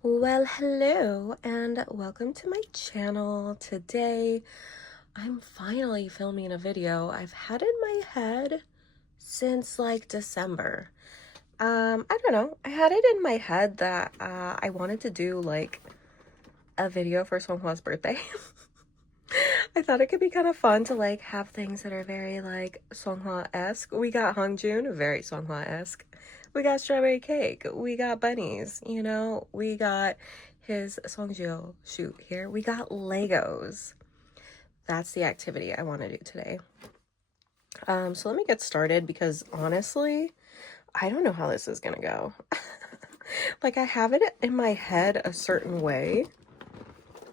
Well, hello and welcome to my channel. Today, I'm finally filming a video I've had in my head since like December. I don't know. I had it in my head that I wanted to do like a video for Seonghwa's birthday. I thought it could be kind of fun to like have things that are very like Seonghwa-esque. We got Hongjoon, very Seonghwa-esque. We got strawberry cake. We got bunnies, you know. We got his Songjeo shoot here. We got Legos. That's the activity I want to do today. So let me get started because honestly, I don't know how this is gonna go. Like I have it in my head a certain way,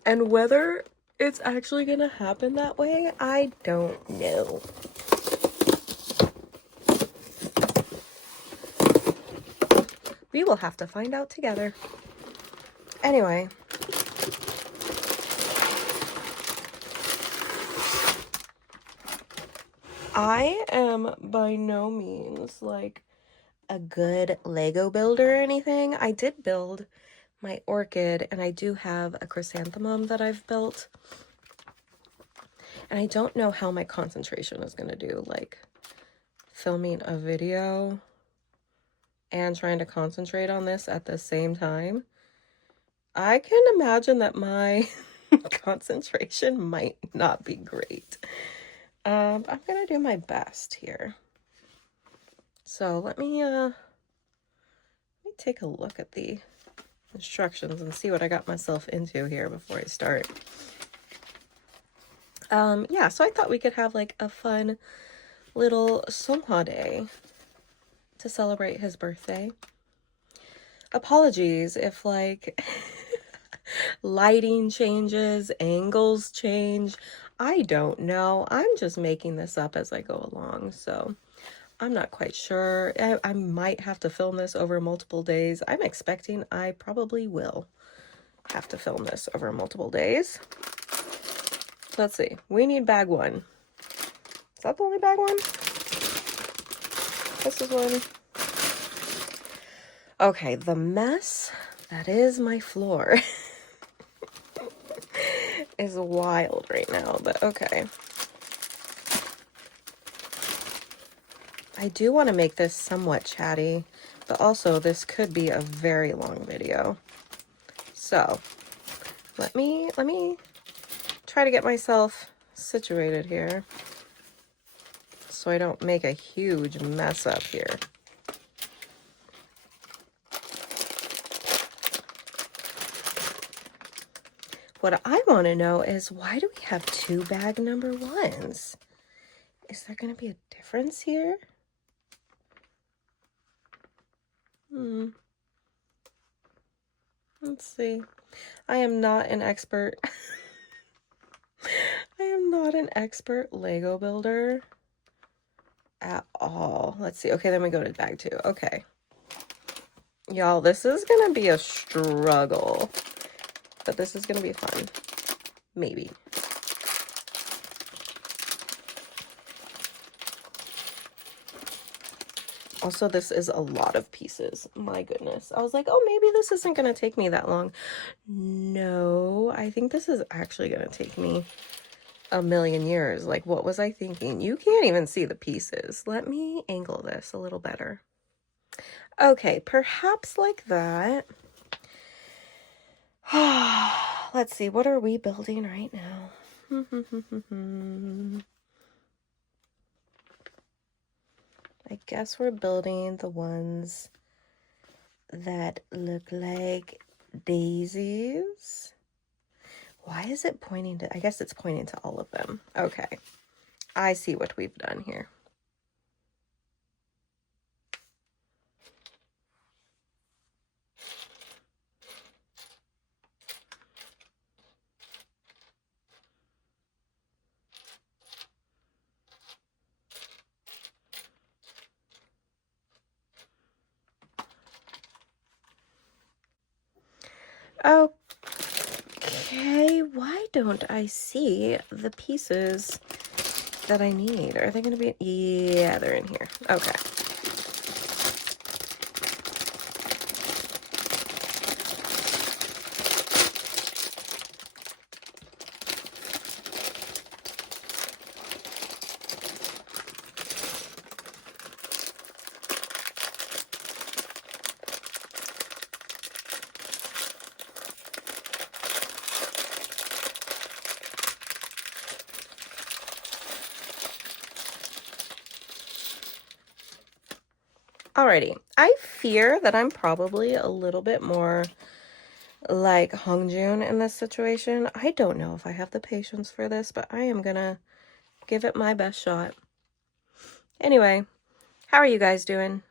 and whether it's actually gonna happen that way, I don't know. We will have to find out together. Anyway. I am by no means like a good Lego builder or anything. I did build my orchid and I do have a chrysanthemum that I've built. And I don't know how my concentration is going to do, like filming a video and trying to concentrate on this at the same time. I can imagine that my concentration might not be great. I'm going to do my best here. So let me take a look at the instructions and see what I got myself into here before I start. Yeah, so I thought we could have like a fun little Seonghwa day to celebrate his birthday. Apologies if like lighting changes, angles change. I don't know. I'm just making this up as I go along, so I'm not quite sure. I might have to film this over multiple days. I'm expecting I probably will have to film this over multiple days. Let's see. We need bag one. Is that the only bag one? This is one. Okay, the mess that is my floor is wild right now, but okay. I do want to make this somewhat chatty, but also this could be a very long video. So, let me try to get myself situated here so I don't make a huge mess up here. What I want to know is, why do we have two bag number ones? Is there going to be a difference here? Let's see. I am not an expert. I am not an expert Lego builder at all. Let's see. Okay, then we go to bag two. Okay. Y'all, this is going to be a struggle, but this is going to be fun. Maybe. Also, this is a lot of pieces. My goodness. I was like, oh, maybe this isn't going to take me that long. No, I think this is actually going to take me a million years. Like, what was I thinking? You can't even see the pieces. Let me angle this a little better. Okay, perhaps like that. Let's see, what are we building right now? I guess we're building the ones that look like daisies. Why is it pointing to, I guess it's pointing to all of them. Okay, I see what we've done here. Okay, why don't I see the pieces that I need? Are they going to be? Yeah, they're in here. Okay. Alrighty, I fear that I'm probably a little bit more like Hongjoon in this situation. I don't know if I have the patience for this, but I am gonna give it my best shot. Anyway, how are you guys doing?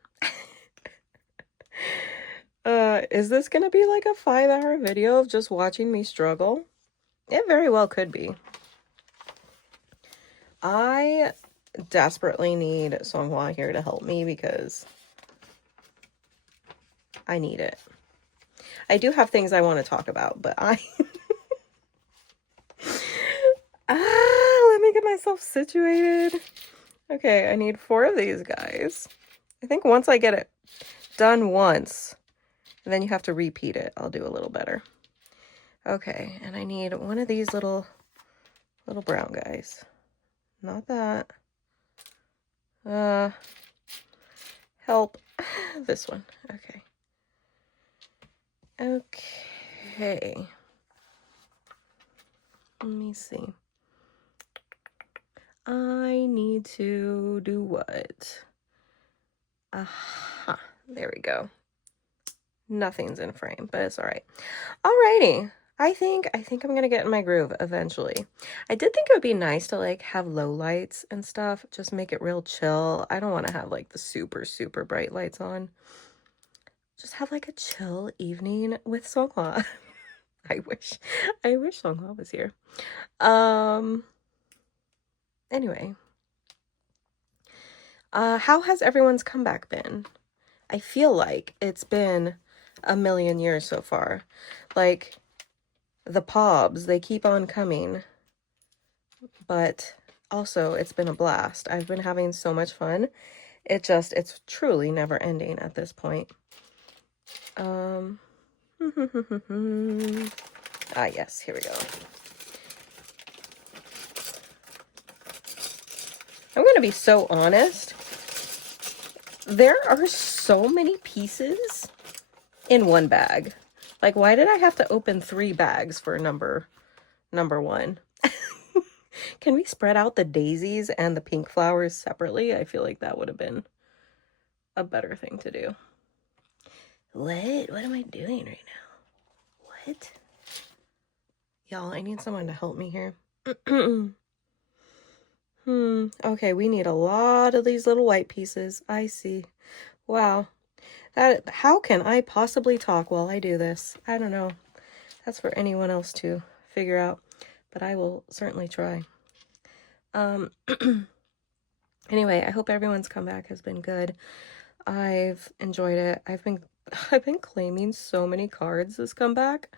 Is this gonna be like a 5-hour video of just watching me struggle? It very well could be. I desperately need Seonghwa here to help me because I need it. I do have things I want to talk about, but let me get myself situated. Okay, I need 4 of these guys. I think once I get it done once, and then you have to repeat it, I'll do a little better. Okay, and I need one of these little brown guys. Not that. Help. This one. Okay. Okay. Let me see. I need to do what? Aha. There we go. Nothing's in frame, but it's all right. Alrighty. I think I'm gonna get in my groove eventually. I did think it would be nice to like have low lights and stuff, just make it real chill. I don't want to have like the super bright lights on. Just have like a chill evening with Seonghwa. I wish Seonghwa was here. Anyway. How has everyone's comeback been? I feel like it's been a million years so far. Like, the pobs, they keep on coming. But also, it's been a blast. I've been having so much fun. It's truly never ending at this point. Yes, here we go. I'm gonna be so honest. There are so many pieces in one bag. Like, why did I have to open 3 bags for number 1? Can we spread out the daisies and the pink flowers separately? I feel like that would have been a better thing to do. What am I doing right now? What? Y'all, I need someone to help me here. Okay, we need a lot of these little white pieces. I see. Wow. How can I possibly talk while I do this? I don't know. That's for anyone else to figure out, but I will certainly try. Anyway, I hope everyone's comeback has been good. I've enjoyed it. I've been claiming so many cards this comeback.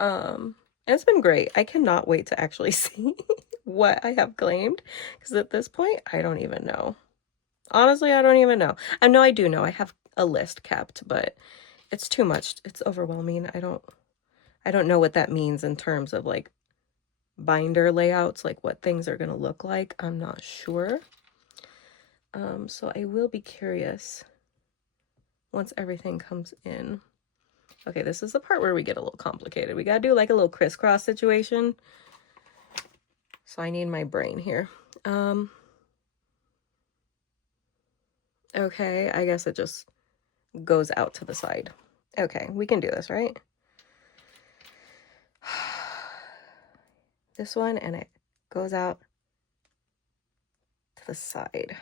And it's been great. I cannot wait to actually see what I have claimed, because at this point, I don't even know. Honestly, I don't even know. I know I do know. I have a list kept, but it's too much. It's overwhelming. I don't know what that means in terms of like binder layouts, like what things are going to look like. I'm not sure. So I will be curious once everything comes in. Okay, this is the part where we get a little complicated. We got to do like a little crisscross situation. So I need my brain here. Okay, I guess it just goes out to the side. Okay, we can do this, right? This one, and it goes out to the side.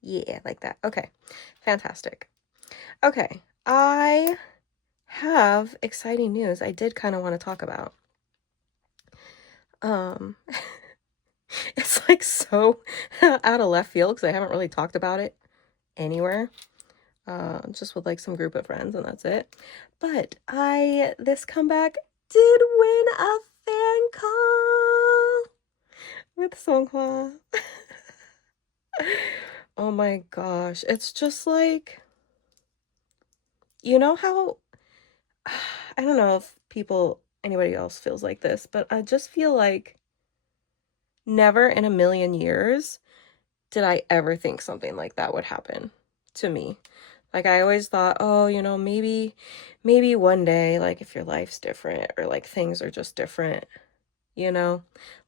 Yeah, like that. Okay, fantastic. Okay, I have exciting news I did kind of want to talk about. It's like so out of left field because I haven't really talked about it anywhere. Just with like some group of friends, and that's it. But this comeback did win a fan call with Seonghwa. Oh my gosh, it's just like, you know how, I don't know if anybody else feels like this, but I just feel like never in a million years did I ever think something like that would happen to me. Like, I always thought, oh, you know, maybe one day, like, if your life's different or like things are just different, you know,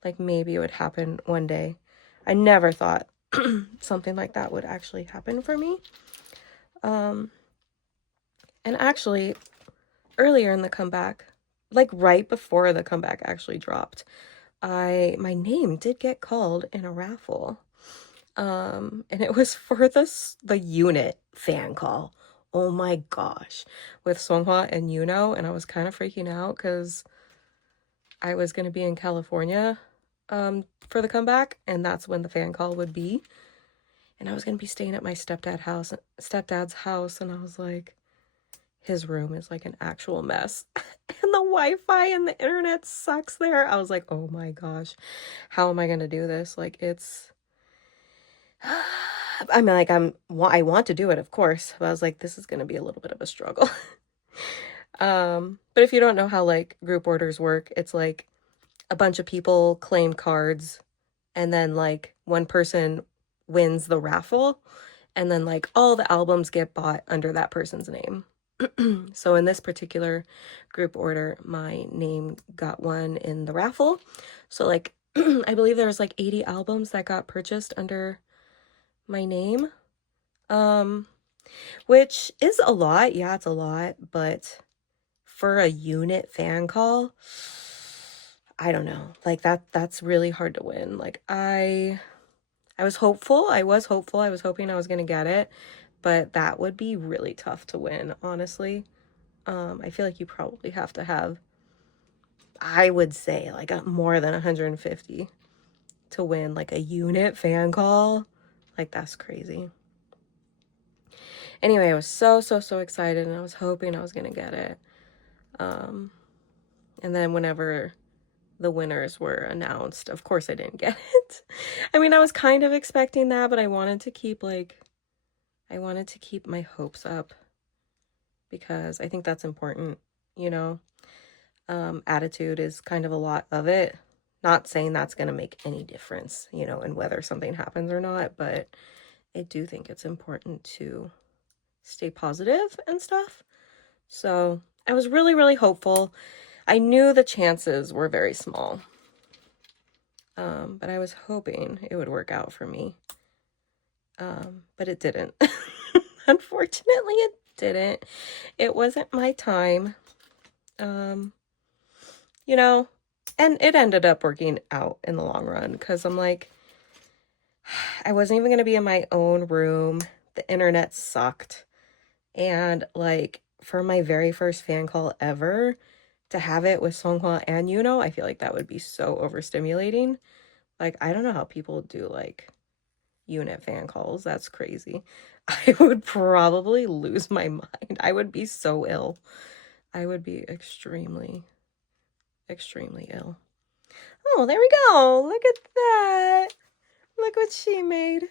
like maybe it would happen one day. I never thought something like that would actually happen for me. And actually, earlier in the comeback, like right before the comeback actually dropped, my name did get called in a raffle. And it was for the unit fan call. Oh my gosh, with Seonghwa and and I was kind of freaking out because I was going to be in California for the comeback, and that's when the fan call would be. And I was going to be staying at my stepdad's house, and I was like, his room is like an actual mess. And the Wi-Fi and the internet sucks there. I was like, oh my gosh, how am I going to do this? Like, it's I mean, like, I want to do it, of course, but I was like, this is going to be a little bit of a struggle. But if you don't know how like group orders work, it's like a bunch of people claim cards, and then like one person wins the raffle, and then like all the albums get bought under that person's name. So in this particular group order, my name got one in the raffle. So like I believe there was like 80 albums that got purchased under my name, which is a lot. Yeah, it's a lot, but for a unit fan call, I don't know. Like that's really hard to win. Like I was hopeful. I was hopeful. I was hoping I was going to get it, but that would be really tough to win, honestly. I feel like you probably have to have, I would say, like more than 150 to win like a unit fan call. Like that's crazy. Anyway, I was so excited, and I was hoping I was going to get it. And then whenever the winners were announced, of course I didn't get it. I mean, I was kind of expecting that, but I wanted to keep my hopes up because I think that's important, you know. Attitude is kind of a lot of it. Not saying that's going to make any difference, you know, in whether something happens or not, but I do think it's important to stay positive and stuff. So I was really hopeful. I knew the chances were very small, but I was hoping it would work out for me, but it didn't. Unfortunately, it didn't. It wasn't my time, you know, and it ended up working out in the long run because I'm like, I wasn't even going to be in my own room. The internet sucked. And like for my very first fan call ever, to have it with Seonghwa and I feel like that would be so overstimulating. Like, I don't know how people do like unit fan calls. That's crazy. I would probably lose my mind. I would be so ill. I would be extremely ill. Oh, there we go. Look at that. Look what she made.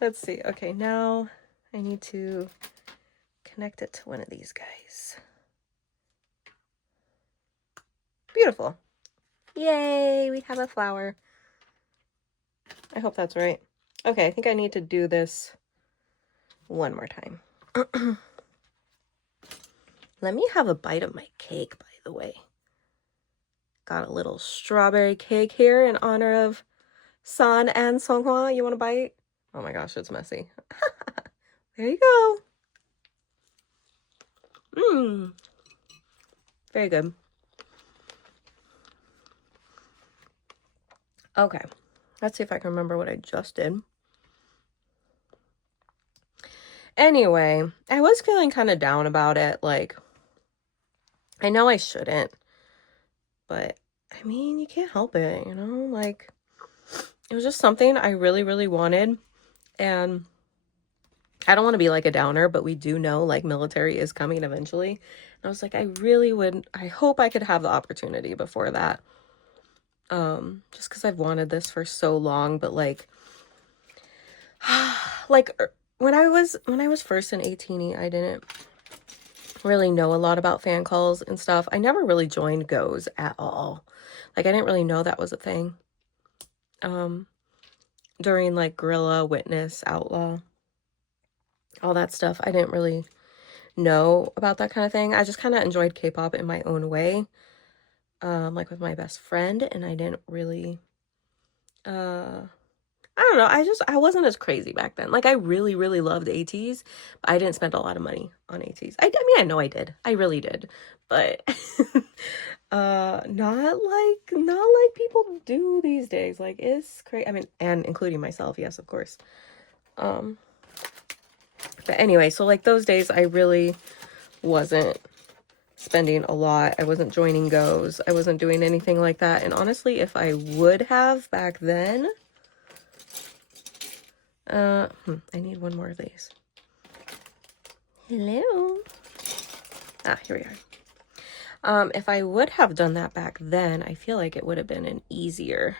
Let's see. Okay, now I need to connect it to one of these guys. Beautiful. Yay, we have a flower. I hope that's right. Okay, I think I need to do this one more time. Let me have a bite of my cake, by the way. Got a little strawberry cake here in honor of San and Seonghwa. You want a bite? Oh my gosh, it's messy. There you go. Very good. Okay, let's see if I can remember what I just did. Anyway, I was feeling kind of down about it. Like, I know I shouldn't, but I mean, you can't help it, you know? Like, it was just something I really wanted. And I don't want to be like a downer, but we do know like military is coming eventually. And I was like, I hope I could have the opportunity before that. Just because I've wanted this for so long, but like when I was first in 18, I didn't really know a lot about fan calls and stuff. I never really joined goes at all. Like I didn't really know that was a thing. During like Guerrilla, Witness, Outlaw, all that stuff, I didn't really know about that kind of thing. I just kind of enjoyed K-pop in my own way, like with my best friend, and I didn't really, I I don't know. I wasn't as crazy back then. Like I really, really loved ATs, but I didn't spend a lot of money on ATs. I mean, I know I did. I really did. But not like people do these days. Like it's crazy. I mean, and including myself, yes, of course. Um, but anyway, so like those days I really wasn't spending a lot. I wasn't joining goes. I wasn't doing anything like that. And honestly, if I would have back then, I need one more of these. Hello. Ah, here we are. If I would have done that back then, I feel like it would have been an easier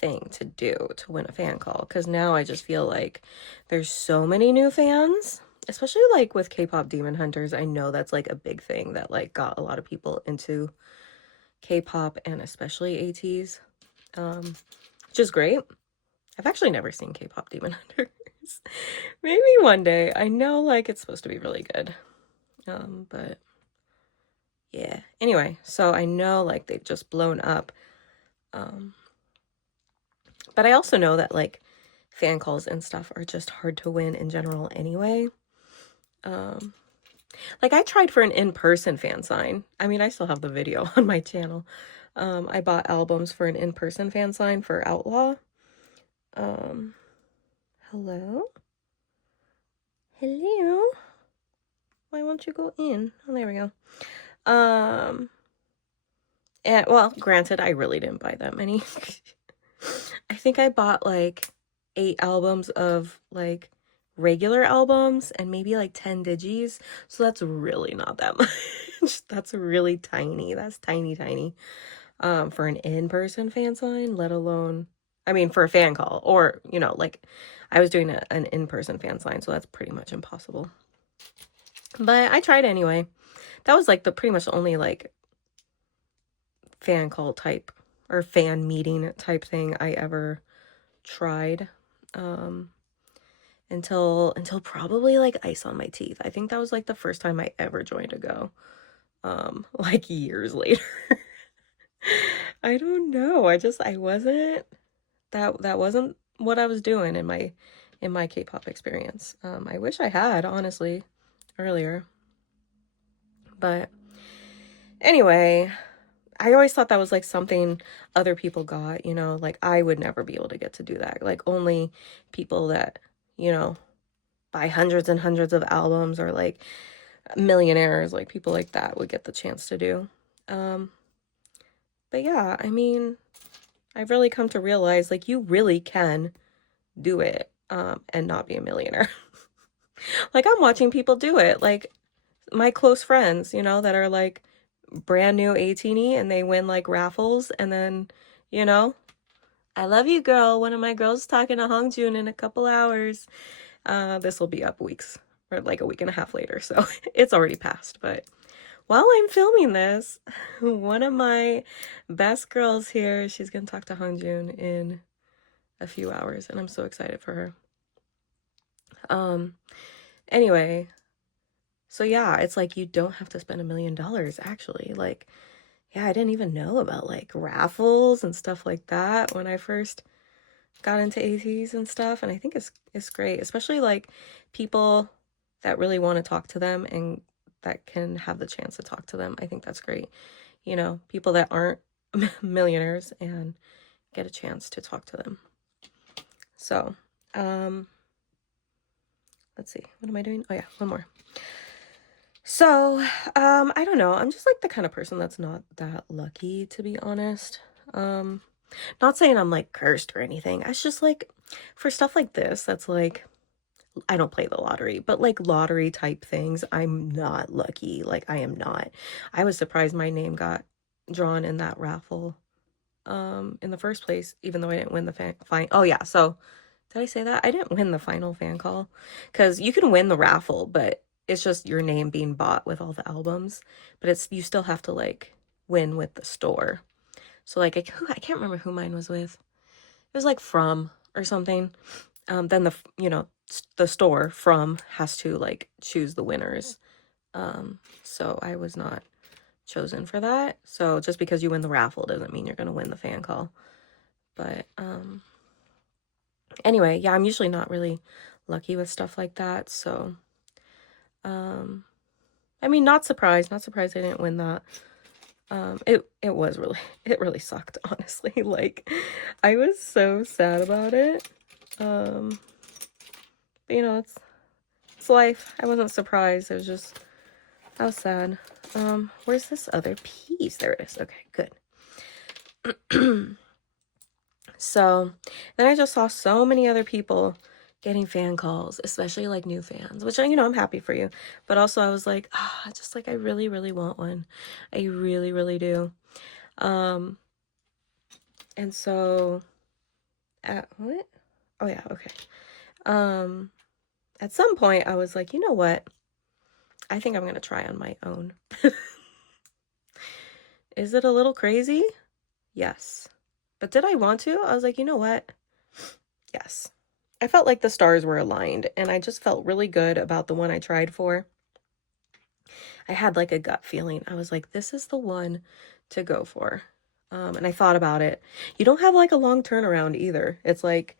thing to do to win a fan call. Because now I just feel like there's so many new fans, especially like with K-pop Demon Hunters. I know that's like a big thing that like got a lot of people into K-pop and especially ATs, which is great. I've actually never seen K-pop Demon Hunters. Maybe one day. I know like it's supposed to be really good. But yeah. Anyway, so I know like they've just blown up. But I also know that like fan calls and stuff are just hard to win in general anyway. Like I tried for an in-person fan sign. I mean, I still have the video on my channel. I bought albums for an in-person fan sign for Outlaw. Hello? Hello? Why won't you go in? Oh, there we go. And well, granted, I really didn't buy that many. I think I bought like 8 albums of like regular albums and maybe like 10 digis. So that's really not that much. That's really tiny. That's tiny, tiny. For an in-person fan sign, let alone, I mean, for a fan call or, you know, like I was doing an in-person fan sign, so that's pretty much impossible. But I tried anyway. That was like the pretty much only like fan call type or fan meeting type thing I ever tried. Until probably like Ice on My Teeth. I think that was like the first time I ever joined a go. Like years later. I don't know. I wasn't that wasn't what I was doing in my K-pop experience. I wish I had, honestly, earlier. But anyway, I always thought that was like something other people got, you know, like I would never be able to get to do that. Like only people that, you know, buy hundreds and hundreds of albums or like millionaires, like people like that would get the chance to do. But yeah, I mean, I've really come to realize like you really can do it and not be a millionaire. Like I'm watching people do it, like my close friends, you know, that are like brand new 18 and they win like raffles and then, you know, I love you, girl. One of my girls talking to Hongjoon in a couple hours. This will be up weeks or like a week and a half later, so it's already passed. But while I'm filming this, one of my best girls here, she's gonna talk to Hongjoon in a few hours, and I'm so excited for her. Anyway, so yeah, it's like you don't have to spend $1 million actually. Like, yeah, I didn't even know about like raffles and stuff like that when I first got into ATs and stuff, and I think it's great, especially like people that really want to talk to them and that can have the chance to talk to them. I think that's great. You know, people that aren't millionaires and get a chance to talk to them. So, let's see. What am I doing? Oh yeah, one more. So, I don't know. I'm just like the kind of person that's not that lucky, to be honest. Not saying I'm like cursed or anything. It's just like for stuff like this, that's like I don't play the lottery, but like lottery type things, I'm not lucky. Like I am not. I was surprised my name got drawn in that raffle in the first place, even though I didn't win the oh yeah, so did I say that? I didn't win the final fan call because you can win the raffle, but it's just your name being bought with all the albums, but it's you still have to like win with the store. So like I can't remember who mine was with. It was like From or something. Then the store From has to like choose the winners. So I was not chosen for that. So just because you win the raffle doesn't mean you're gonna win the fan call. But Anyway, yeah, I'm usually not really lucky with stuff like that, so I mean, not surprised I didn't win that. It was really, it really sucked, honestly. Like, I was so sad about it. But you know, it's life. I wasn't surprised. It was just, I was sad. Where's this other piece? There it is. Okay, good. So then I just saw so many other people getting fan calls, especially like new fans, which, you know, I'm happy for you. But also I was like, just like I really, really want one. I really, really do. And so at what? Oh yeah, okay. At some point I was like, you know what? I think I'm gonna try on my own. Is it a little crazy? Yes. But did I want to? I was like, you know what? Yes. I felt like the stars were aligned, and I just felt really good about the one I tried for. I had like a gut feeling. I was like, this is the one to go for. And I thought about it. You don't have like a long turnaround either. It's like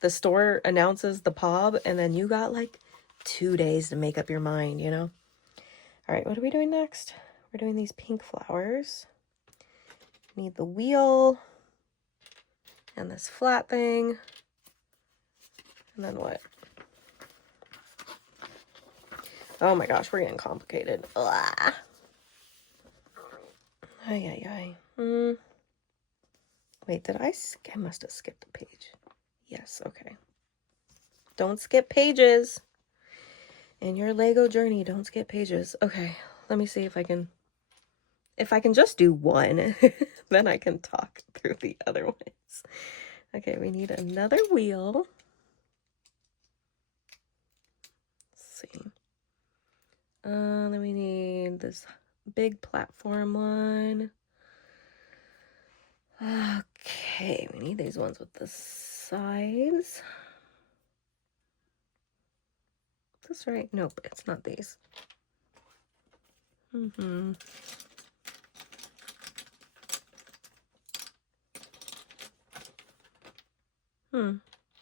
the store announces the POB, and then you got like 2 days to make up your mind, you know? All right, what are we doing next? We're doing these pink flowers. Need the wheel and this flat thing. And then what? Oh my gosh, we're getting complicated. Ugh. Ay. Wait, did I must have skipped a page. Yes, okay. Don't skip pages. In your Lego journey, don't skip pages. Okay, let me see if I can just do one, then I can talk through the other ones. Okay, we need another wheel. Let's see. Then we need this big platform one. Okay, we need these ones with the sides. Is this right? Nope, it's not these.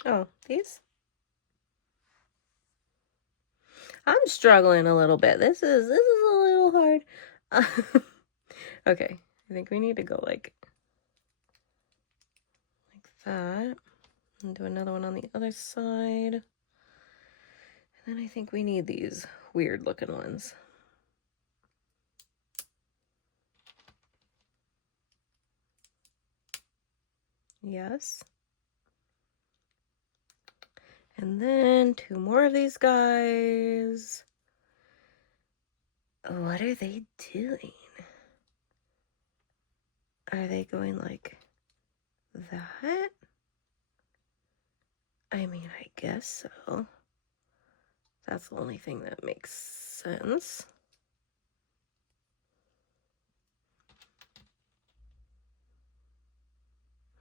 Oh, these? I'm struggling a little bit. This is a little hard. Okay, I think we need to go like that. And do another one on the other side. And then I think we need these weird looking ones. Yes. And then 2 more of these guys. What are they doing? Are they going like that? I mean, I guess so. That's the only thing that makes sense.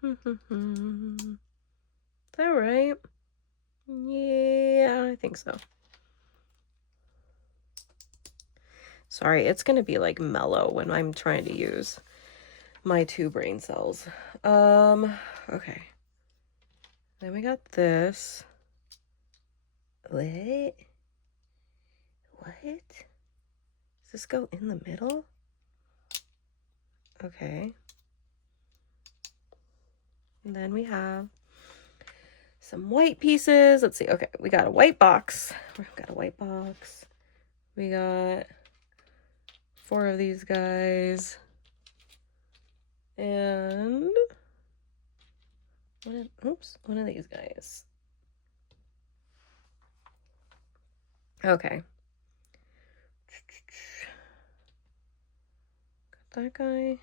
Is that right? Yeah, I think so. Sorry, it's gonna be like mellow when I'm trying to use my 2 brain cells. Okay. Then we got this. What? Does this go in the middle? Okay. And then we have some white pieces. Let's see. Okay, we got a white box. We've got a white box. We got 4 of these guys. And one of these guys. Okay. Got that guy.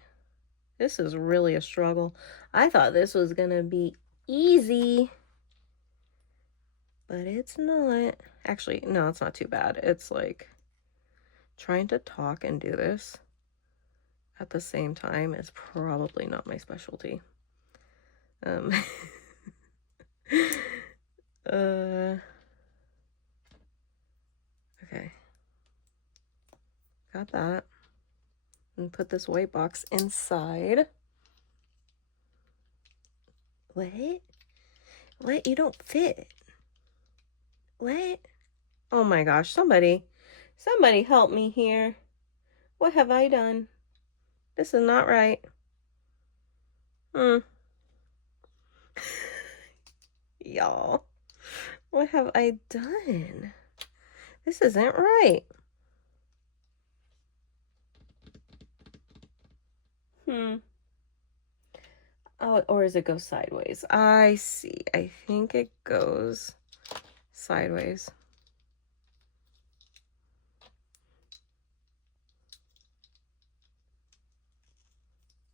This is really a struggle. I thought this was gonna be easy, but it's not. Actually, no, it's not too bad. It's like trying to talk and do this at the same time is probably not my specialty. Okay. Got that. And put this white box inside. What? What? You don't fit. What? Oh my gosh, somebody help me here. What have I done? This is not right. Y'all, what have I done? This isn't right. Oh, or does it go sideways? I see. I think it goes sideways.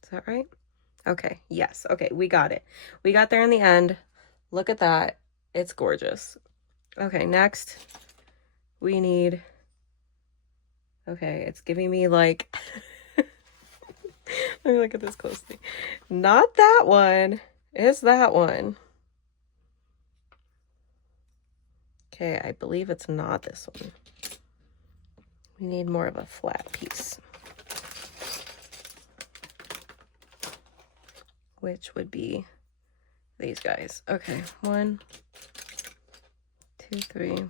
Is that right? Okay, yes. Okay, we got it. We got there in the end. Look at that. It's gorgeous. Okay, next we need... Okay, it's giving me like... Let me look at this closely. Not that one. It's that one. Okay, I believe it's not this one. We need more of a flat piece, which would be these guys. Okay, 1, 2, 3,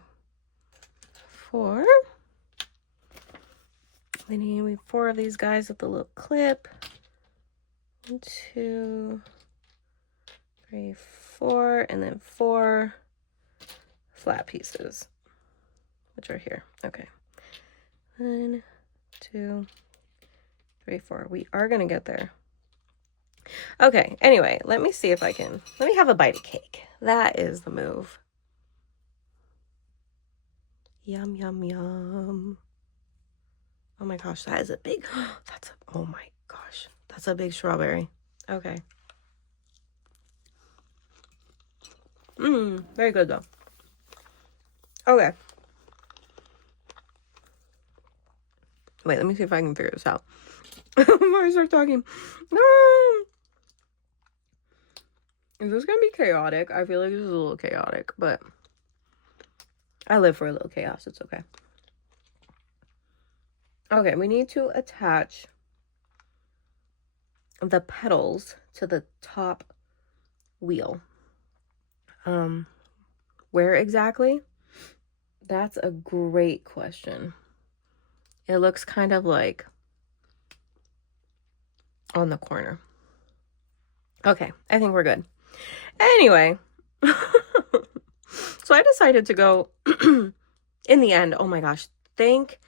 4. We need 4 of these guys with the little clip. 1, 2, 3, 4, and then 4 flat pieces, which are here. Okay. 1, 2, 3, 4. We are gonna get there. Okay, anyway, let me see if I can. Let me have a bite of cake. That is the move. Yum, yum, yum. Oh my gosh, that is a big, oh my gosh, that's a big strawberry. Okay. Very good though. Okay. Wait, let me see if I can figure this out. Before I start talking. Is this gonna be chaotic? I feel like this is a little chaotic, but I live for a little chaos. It's okay. Okay, we need to attach the petals to the top wheel. Where exactly? That's a great question. It looks kind of like on the corner. Okay, I think we're good. Anyway, so I decided to go in the end. Oh my gosh, thank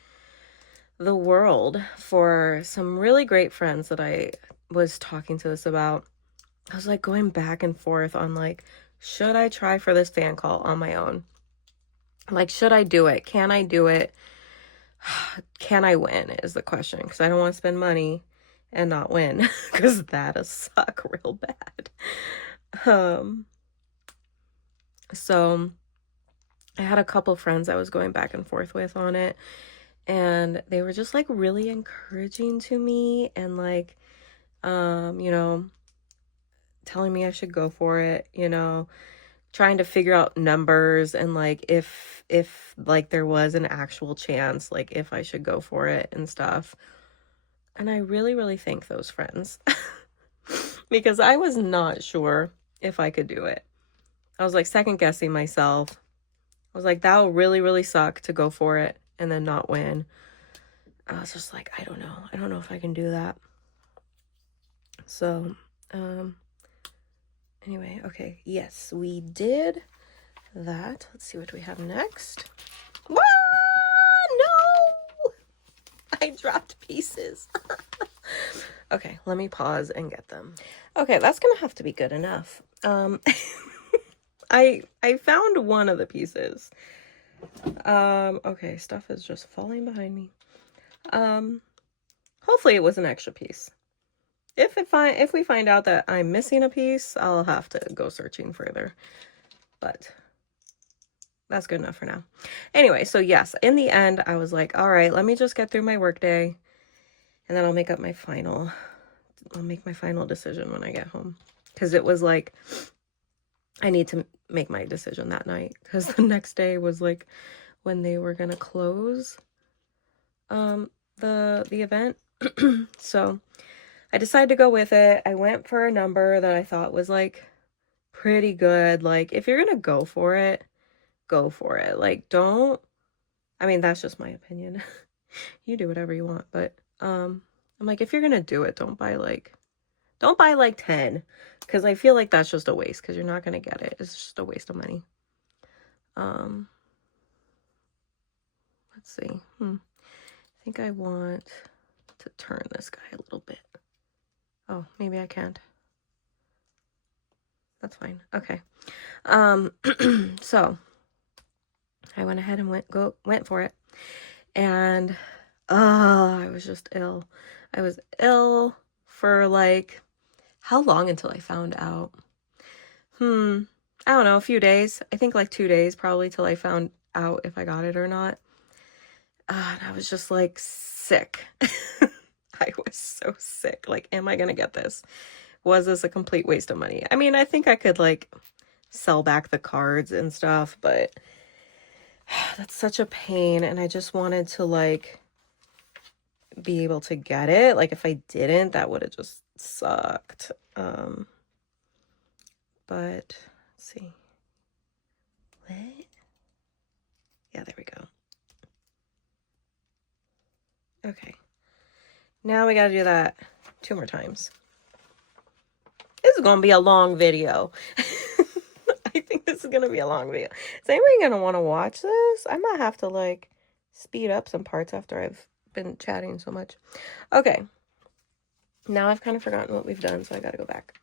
the world for some really great friends that I was talking to this about. I was like going back and forth on like, should I try for this fan call on my own? Like, should I do it? Can I do it? Can I win is the question, because I don't want to spend money and not win, because that'll suck real bad. So I had a couple friends I was going back and forth with on it, and they were just like really encouraging to me and like, you know, telling me I should go for it, you know, trying to figure out numbers and like if like there was an actual chance, like if I should go for it and stuff. And I really thank those friends because I was not sure if I could do it. I was like second guessing myself. I was like, that will really suck to go for it and then not win. I was just like, I don't know if I can do that. So anyway, okay, yes, we did that. Let's see what we have next. Whoa, no, I dropped pieces. Okay, let me pause and get them. Okay, that's gonna have to be good enough. I found one of the pieces. Okay, stuff is just falling behind me. Hopefully it was an extra piece. If we find out that I'm missing a piece, I'll have to go searching further. But that's good enough for now. Anyway, so yes, in the end, I was like, all right, let me just get through my workday, and then I'll make my final decision when I get home. Because it was like, I need to make my decision that night, because the next day was like when they were gonna close the event. So I decided to go with it. I went for a number that I thought was like pretty good. Like, if you're gonna go for it, go for it. Like, don't, I mean, that's just my opinion. You do whatever you want, but I'm like, if you're gonna do it, don't buy like 10, because I feel like that's just a waste, because you're not gonna get it. It's just a waste of money. Let's see. I think I want to turn this guy a little bit. Oh, maybe I can't. That's fine. Okay. So I went ahead and went for it. And I was just ill. I was ill for like, how long until I found out? I don't know, a few days. I think like 2 days probably till I found out if I got it or not. And I was just like sick. I was so sick. Like, am I gonna get this? Was this a complete waste of money? I mean, I think I could like sell back the cards and stuff, but that's such a pain. And I just wanted to like be able to get it. Like, if I didn't, that would have just sucked. But let's see. What? Yeah, there we go. Okay. Now we gotta do that 2 more times. This is gonna be a long video. I think this is gonna be a long video. Is anybody gonna want to watch this? I might have to like speed up some parts after I've been chatting so much. Okay. Now I've kind of forgotten what we've done, so I gotta go back.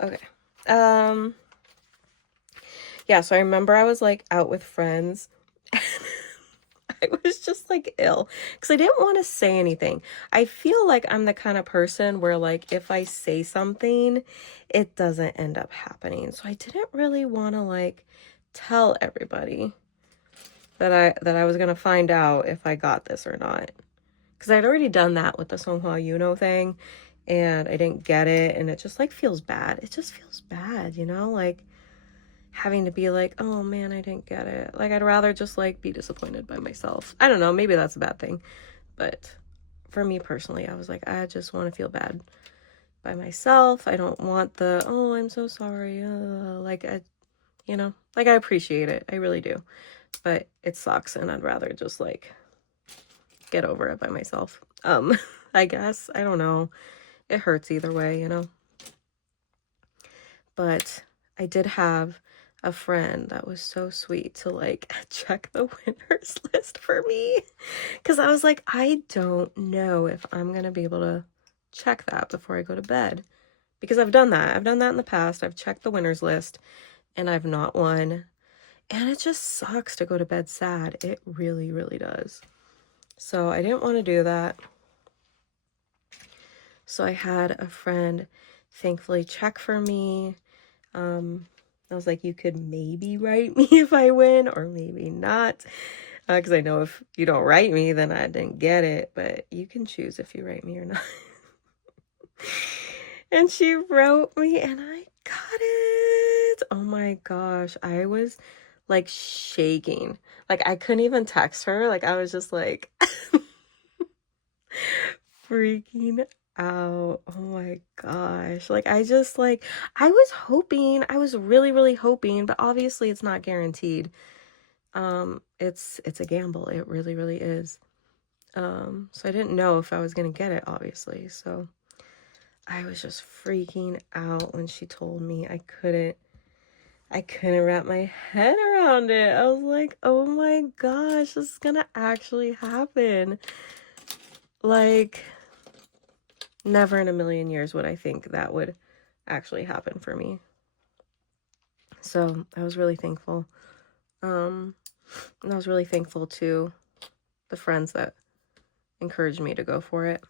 Okay. Yeah, so I remember I was like out with friends. I was just like ill because I didn't want to say anything. I feel like I'm the kind of person where like if I say something, it doesn't end up happening. So I didn't really want to like tell everybody that I was gonna find out if I got this or not. Because I'd already done that with the Seonghwa Evening thing, and I didn't get it, and it just like feels bad. It just feels bad, you know, like having to be like, oh man, I didn't get it. Like, I'd rather just like be disappointed by myself. I don't know, maybe that's a bad thing, but for me personally, I was like, I just want to feel bad by myself. I don't want the, oh, I'm so sorry. Like, you know, like I appreciate it. I really do, but it sucks, and I'd rather just like get over it by myself. I guess, I don't know. It hurts either way, you know, but I did have a friend that was so sweet to like check the winners list for me, because I was like, I don't know if I'm gonna be able to check that before I go to bed, because I've done that in the past. I've checked the winners list and I've not won, and it just sucks to go to bed sad. It really, really does. So I didn't want to do that, so I had a friend thankfully check for me. I was like, you could maybe write me if I win, or maybe not. Because I know if you don't write me, then I didn't get it. But you can choose if you write me or not. And she wrote me, and I got it. Oh my gosh. I was like shaking. Like, I couldn't even text her. Like, I was just like freaking out. Oh my gosh. Like, I just like, I was hoping, I was really, really hoping, but obviously it's not guaranteed. It's a gamble. It really, really is. So I didn't know if I was gonna get it, obviously. So I was just freaking out when she told me. I couldn't wrap my head around it. I was like, oh my gosh, this is gonna actually happen. Like, never in a million years would I think that would actually happen for me. So I was really thankful. And I was really thankful to the friends that encouraged me to go for it.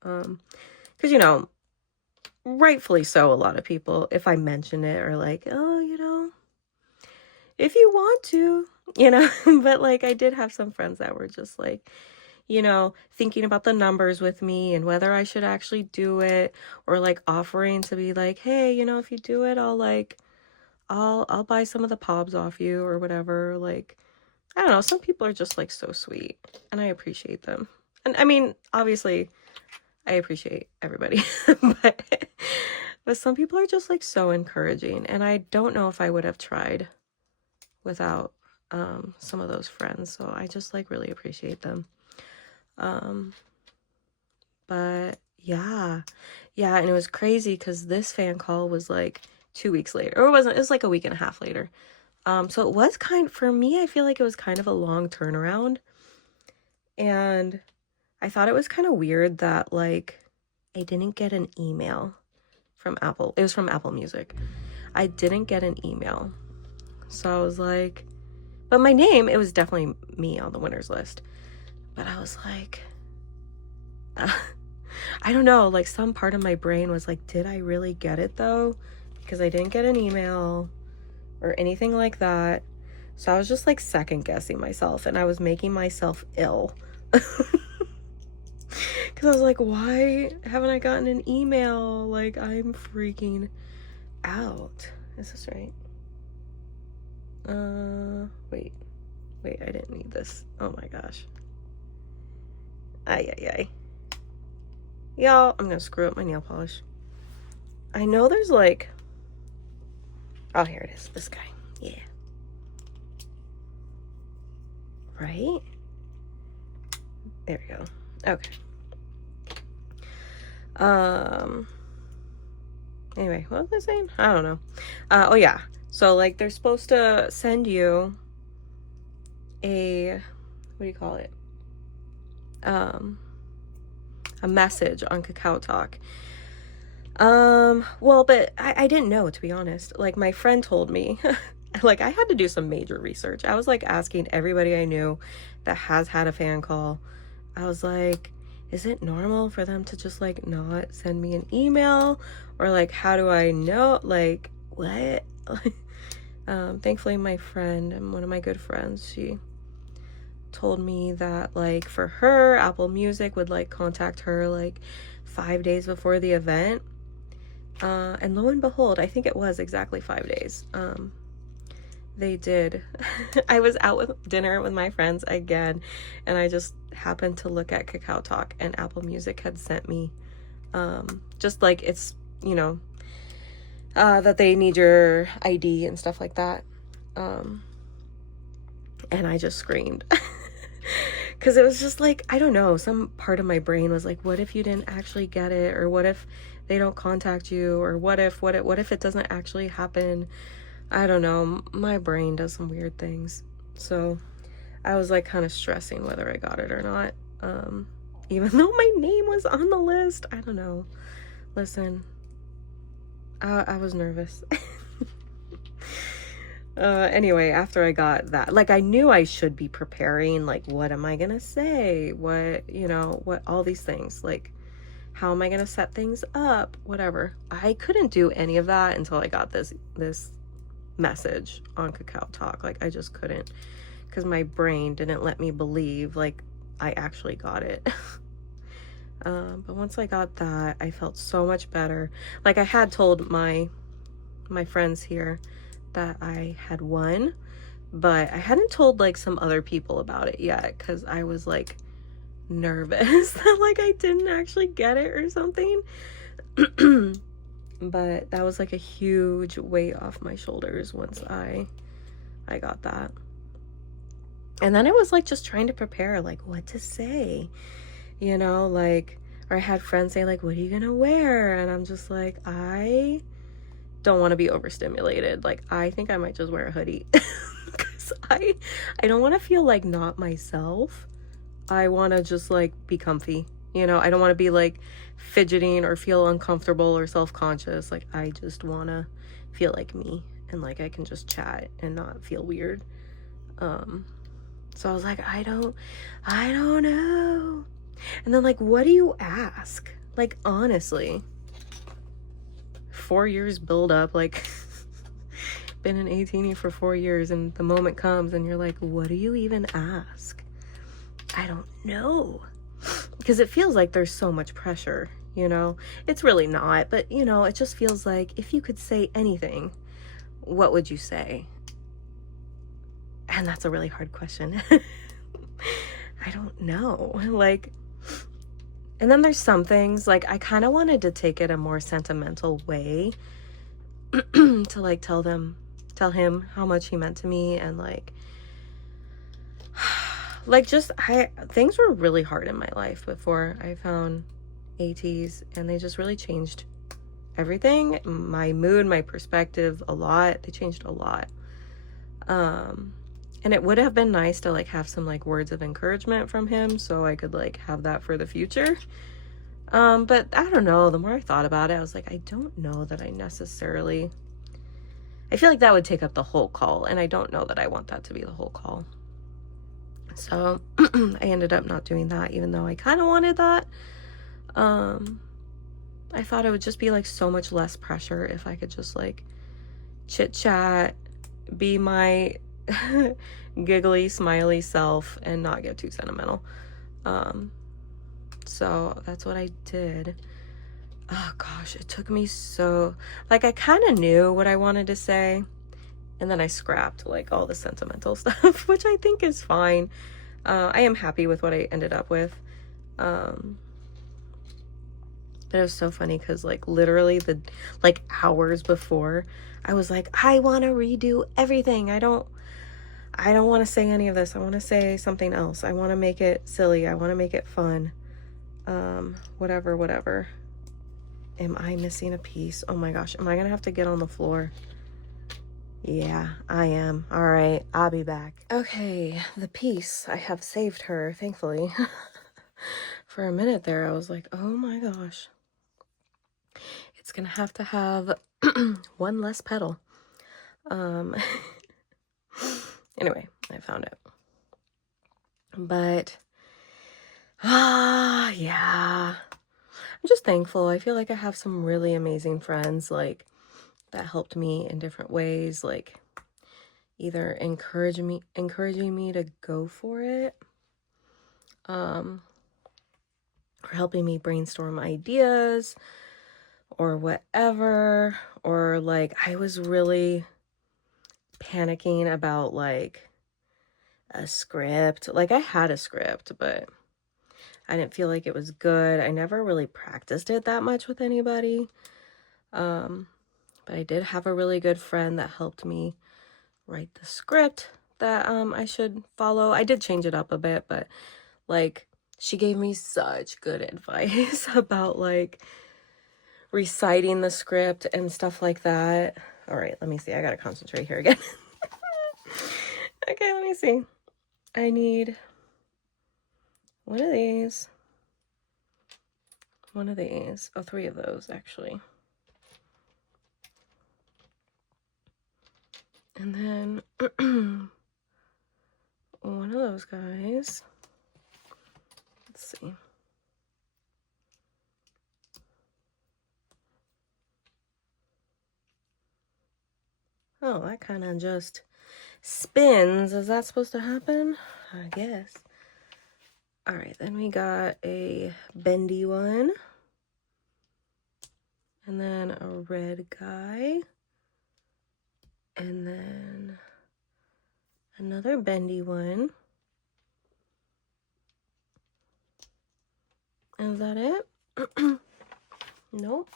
Because, you know, rightfully so, a lot of people, if I mention it, are like, oh, you know, if you want to, you know, but like I did have some friends that were just like, you know, thinking about the numbers with me and whether I should actually do it, or like offering to be like, hey, you know, if you do it, I'll buy some of the pobs off you or whatever. Like, I don't know, some people are just like so sweet, and I appreciate them. And I mean, obviously I appreciate everybody, but But some people are just like so encouraging, and I don't know if I would have tried without some of those friends. So I just like really appreciate them. But yeah, and it was crazy because this fan call was like 2 weeks later, or it was like a week and a half later. So it was for me, I feel like it was kind of a long turnaround, and I thought it was kind of weird that like I didn't get an email from Apple. It was from Apple Music. I didn't get an email. So I was like, but my name, it was definitely me on the winners list. But I was like, I don't know, like some part of my brain was like, did I really get it though? Because I didn't get an email or anything like that. So I was just like second guessing myself, and I was making myself ill. Because I was like, why haven't I gotten an email? Like, I'm freaking out. Is this right? Wait, I didn't need this. Oh my gosh. Ay. Y'all, I'm gonna screw up my nail polish. I know there's like, oh, here it is, this guy. Yeah. Right? There we go. Okay. Anyway, what was I saying? I don't know. Oh yeah. So like they're supposed to send you a, what do you call it? A message on Kakao Talk. Well, but I didn't know, to be honest. Like my friend told me, like I had to do some major research. I was like asking everybody I knew that has had a fan call. I was like, is it normal for them to just like not send me an email? Or like, how do I know? Like, what? Thankfully my friend and one of my good friends, she told me that like for her, Apple Music would like contact her like 5 days before the event. And lo and behold, I think it was exactly 5 days. They did. I was out with dinner with my friends again, and I just happened to look at Kakao Talk, and Apple Music had sent me just like it's, you know, that they need your ID and stuff like that. And I just screamed. Because it was just like, I don't know, some part of my brain was like, what if you didn't actually get it? Or what if they don't contact you? Or what if it doesn't actually happen? I don't know. My brain does some weird things. So I was like kind of stressing whether I got it or not. Even though my name was on the list. I don't know. Listen, I was nervous. Anyway, after I got that, like I knew I should be preparing, like what am I gonna say, what, you know, what, all these things, like how am I gonna set things up, whatever. I couldn't do any of that until I got this message on Kakao Talk. Like I just couldn't, because my brain didn't let me believe like I actually got it. But once I got that, I felt so much better. Like I had told my friends here that I had won, but I hadn't told like some other people about it yet because I was like nervous that like I didn't actually get it or something. But that was like a huge weight off my shoulders once I got that. And then I was like just trying to prepare like what to say, you know, like, or I had friends say like, what are you gonna wear? And I'm just like, I don't want to be overstimulated. Like I think I might just wear a hoodie because I don't want to feel like not myself. I want to just like be comfy, you know. I don't want to be like fidgeting or feel uncomfortable or self-conscious. Like I just want to feel like me and like I can just chat and not feel weird. So I was like, I don't know. And then like, what do you ask? Like honestly, 4 years build up, like been an 18 for 4 years, and the moment comes and you're like, what do you even ask? I don't know, because it feels like there's so much pressure, you know. It's really not, but you know, it just feels like if you could say anything, what would you say? And that's a really hard question. I don't know. Like And then there's some things, like, I kind of wanted to take it a more sentimental way to, like, tell him how much he meant to me, and, like, just, things were really hard in my life before I found ATs, and they just really changed everything, my mood, my perspective, a lot. They changed a lot. And it would have been nice to, like, have some, like, words of encouragement from him so I could, like, have that for the future. But I don't know, the more I thought about it, I was like, I don't know that I feel like that would take up the whole call, and I don't know that I want that to be the whole call. So I ended up not doing that, even though I kind of wanted that. I thought it would just be, like, so much less pressure if I could just, like, chit chat, be my giggly, smiley self, and not get too sentimental. So that's what I did. Oh gosh, it took me so, like, I kind of knew what I wanted to say, and then I scrapped, like, all the sentimental stuff, which I think is fine. I am happy with what I ended up with. But it was so funny because, like, literally like, hours before, I was like, I want to redo everything. I don't want to say any of this. I want to say something else. I want to make it silly. I want to make it fun. Whatever. Am I missing a piece? Oh my gosh. Am I going to have to get on the floor? Yeah, I am. All right. I'll be back. Okay. The piece. I have saved her, thankfully. For a minute there, I was like, oh my gosh. It's going to have one less pedal. Anyway, I found it. But, yeah. I'm just thankful. I feel like I have some really amazing friends, like, that helped me in different ways, like, either encouraging me to go for it, or helping me brainstorm ideas, or whatever, or, like, I was really panicking about, like, a script. Like, I had a script, but I didn't feel like it was good. I never really practiced it that much with anybody. But I did have a really good friend that helped me write the script that I should follow. I did change it up a bit, but, like, she gave me such good advice about, like, reciting the script and stuff like that. All right, let me see. I gotta concentrate here again. Okay, let me see. I need one of these. Oh, 3 of those, actually. And then one of those guys. Let's see. Oh, that kind of just spins. Is that supposed to happen? I guess. All right, then we got a bendy one. And then a red guy. And then another bendy one. Is that it? Nope.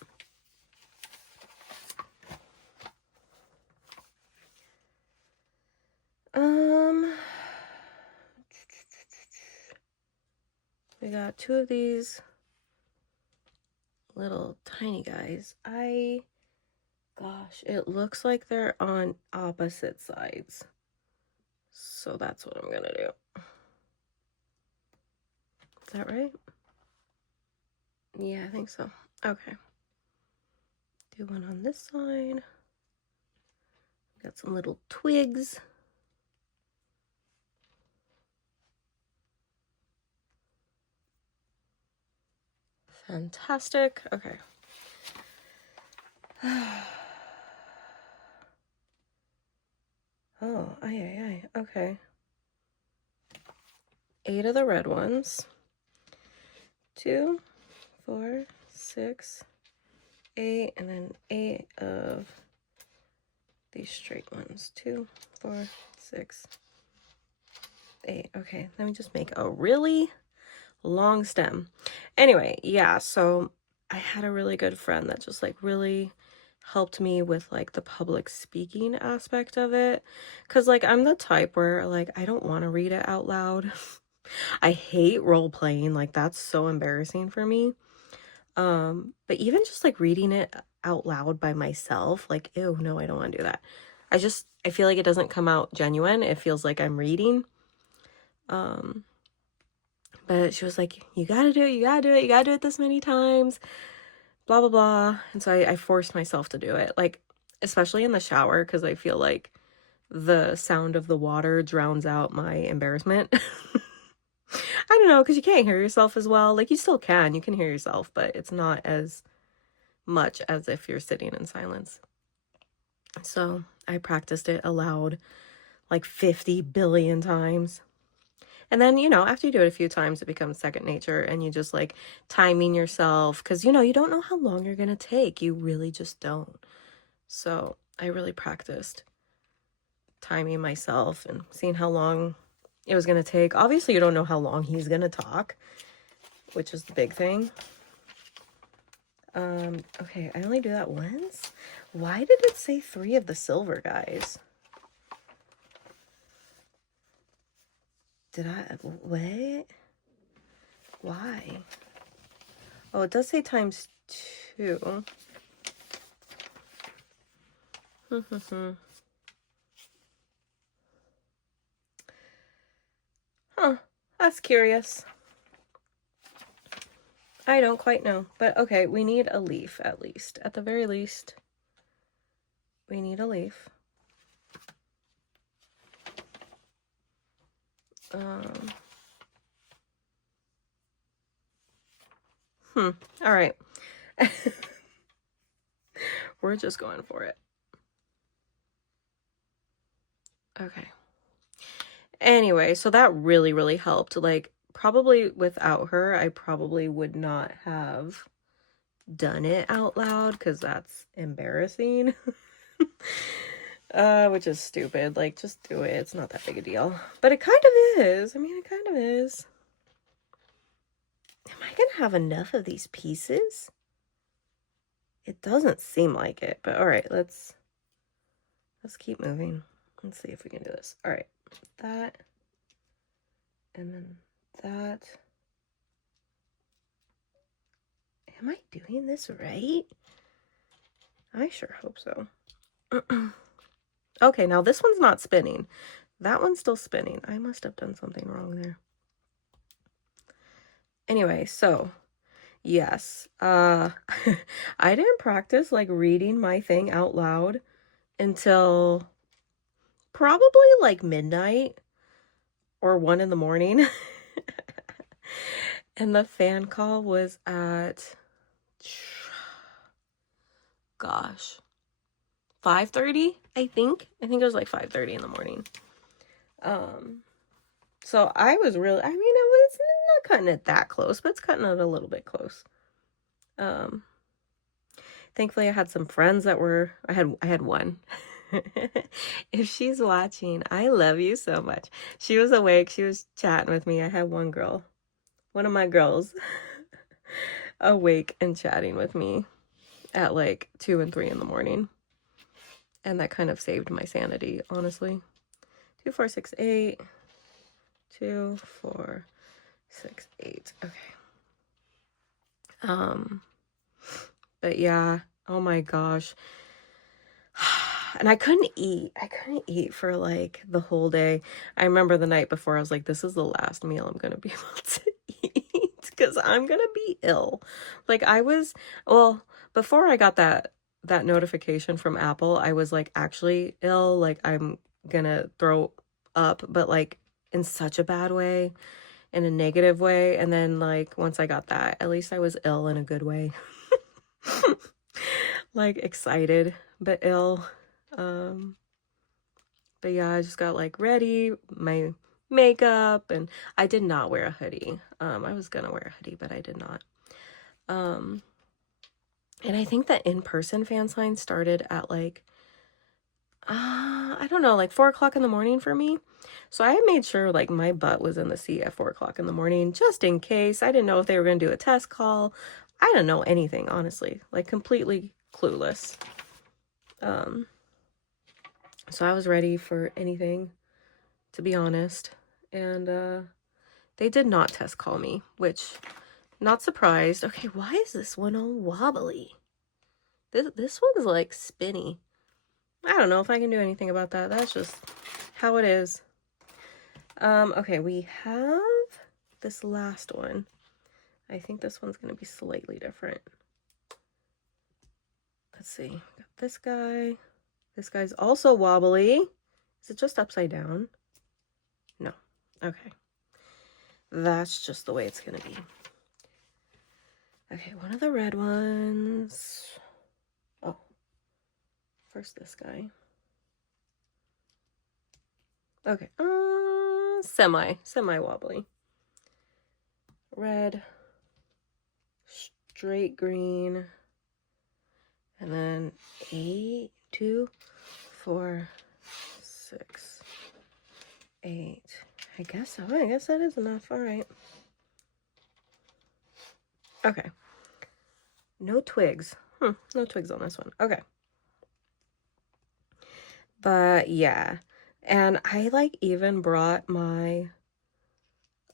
We got 2 of these little tiny guys. Gosh, it looks like they're on opposite sides. So that's what I'm gonna do. Is that right? Yeah, I think so. Okay. Do one on this side. Got some little twigs. Fantastic. Okay. Oh, aye. Okay. 8 of the red ones. 2, 4, 6, 8, and then 8 of these straight ones. 2, 4, 6, 8. Okay, let me just make a really long stem. Anyway, yeah, so I had a really good friend that just like really helped me with like the public speaking aspect of it. Cause like I'm the type where like I don't want to read it out loud. I hate role playing, like that's so embarrassing for me. But even just like reading it out loud by myself, like, ew, no, I don't want to do that. I feel like it doesn't come out genuine. It feels like I'm reading. Um, but she was like, you gotta do it, you gotta do it, you gotta do it this many times, blah, blah, blah. And so I forced myself to do it, like, especially in the shower, because I feel like the sound of the water drowns out my embarrassment. I don't know, because you can't hear yourself as well. Like, you can hear yourself, but it's not as much as if you're sitting in silence. So I practiced it aloud like 50 billion times. And then, after you do it a few times, it becomes second nature and you just like timing yourself because, you don't know how long you're going to take. You really just don't. So I really practiced timing myself and seeing how long it was going to take. Obviously, you don't know how long he's going to talk, which is the big thing. Okay, I only do that once. Why did it say 3 of the silver guys? Wait? Why? Oh, it does say times 2. Huh, that's curious. I don't quite know, but okay, we need a leaf at least. At the very least, we need a leaf. All right. We're just going for it. Okay. Anyway, so that really, really helped. Like, probably without her, I probably would not have done it out loud because that's embarrassing. Which is stupid. Like, just do it. It's not that big a deal. But it kind of is. I mean, it kind of is. Am I gonna have enough of these pieces? It doesn't seem like it, but all right, let's keep moving. Let's see if we can do this. All right, that, and then that. Am I doing this right? I sure hope so. Okay, now this one's not spinning. That one's still spinning. I must have done something wrong there. Anyway, so yes, I didn't practice like reading my thing out loud until probably like midnight or 1 in the morning. And the fan call was at, gosh, 5:30, I think it was like 5:30 in the morning. So I was really, I mean, it was not cutting it that close, but it's cutting it a little bit close. Thankfully I had some friends that were, I had one. If she's watching, I love you so much. She was awake, she was chatting with me. I had one of my girls awake and chatting with me at like 2 and 3 in the morning. And that kind of saved my sanity, honestly. 2, 4, 6, 8. 2, 4, 6, 8. Okay. But yeah, oh my gosh. And I couldn't eat for like the whole day. I remember the night before I was like, this is the last meal I'm gonna be able to eat because I'm gonna be ill. Like before I got that notification from Apple, I was like actually ill, like I'm gonna throw up, but like in such a bad way, in a negative way. And then like once I got that, at least I was ill in a good way. Like excited but ill. But yeah, I just got like ready, my makeup, and I did not wear a hoodie. I was gonna wear a hoodie, but I did not. And I think the in-person fan sign started at like I don't know, like 4 o'clock in the morning for me. So I made sure like my butt was in the seat at 4 o'clock in the morning, just in case. I didn't know if they were going to do a test call. I didn't know anything, honestly, like completely clueless. So I was ready for anything, to be honest. And they did not test call me, which, not surprised. Okay, why is this one all wobbly? This one's like spinny. I don't know if I can do anything about that. That's just how it is. Okay, we have this last one. I think this one's going to be slightly different. Let's see. Got this guy. This guy's also wobbly. Is it just upside down? No. Okay. That's just the way it's going to be. Okay, one of the red ones. Oh. First this guy. Okay. Semi wobbly. Red. Straight green. And then 8, 2, 4, 6, 8. I guess so. I guess that is enough. All right. Okay. No twigs. No twigs on this one. Okay. But yeah. And I like even brought my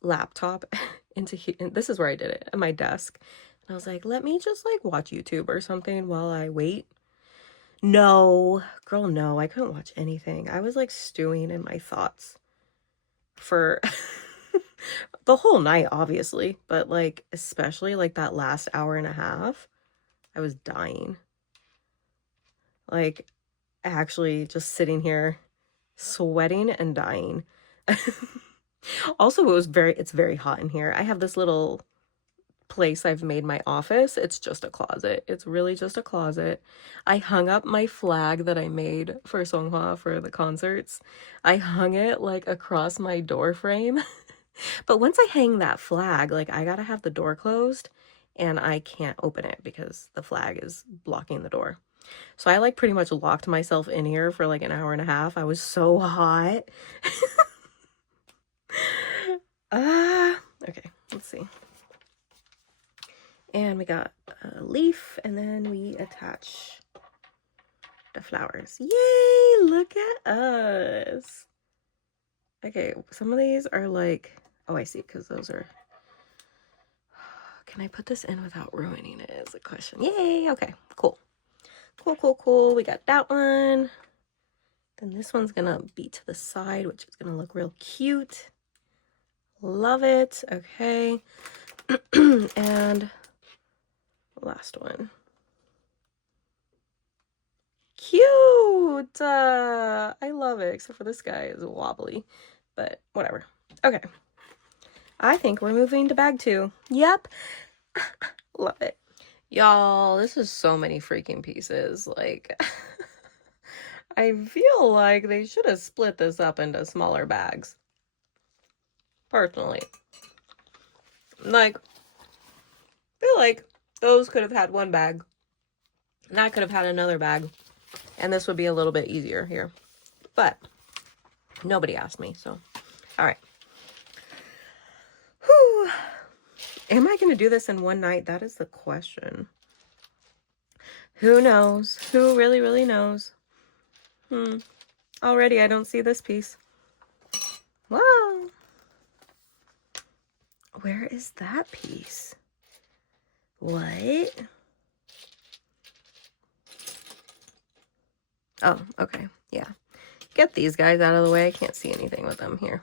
laptop into here. This is where I did it, at my desk. And I was like, let me just like watch YouTube or something while I wait. No, girl, no, I couldn't watch anything. I was like stewing in my thoughts for the whole night, obviously, but like especially like that last hour and a half, I was dying. Like actually just sitting here sweating and dying. Also, it's very hot in here. I have this little place I've made my office. It's just a closet. It's really just a closet. I hung up my flag that I made for Seonghwa for the concerts. I hung it like across my door frame. But once I hang that flag, like I gotta have the door closed and I can't open it because the flag is blocking the door. So I like pretty much locked myself in here for like an hour and a half. I was so hot. Okay, let's see. And we got a leaf, and then we attach the flowers. Yay! Look at us. Okay, some of these are like, oh, I see, because those are, can I put this in without ruining it is the question. Yay! Okay, cool. Cool. We got that one. Then this one's gonna be to the side, which is gonna look real cute. Love it. Okay. And last one. Cute. I love it, except for this guy is wobbly, but whatever. Okay. I think we're moving to bag 2. Yep. Love it. Y'all, this is so many freaking pieces. Like, I feel like they should have split this up into smaller bags. Personally. Like, I feel like those could have had one bag. And that could have had another bag. And this would be a little bit easier here. But nobody asked me, so. All right. Whew. Am I going to do this in one night? That is the question. Who knows? Who really, really knows? Already, I don't see this piece. Wow. Where is that piece? What? Oh, okay. Yeah. Get these guys out of the way. I can't see anything with them here.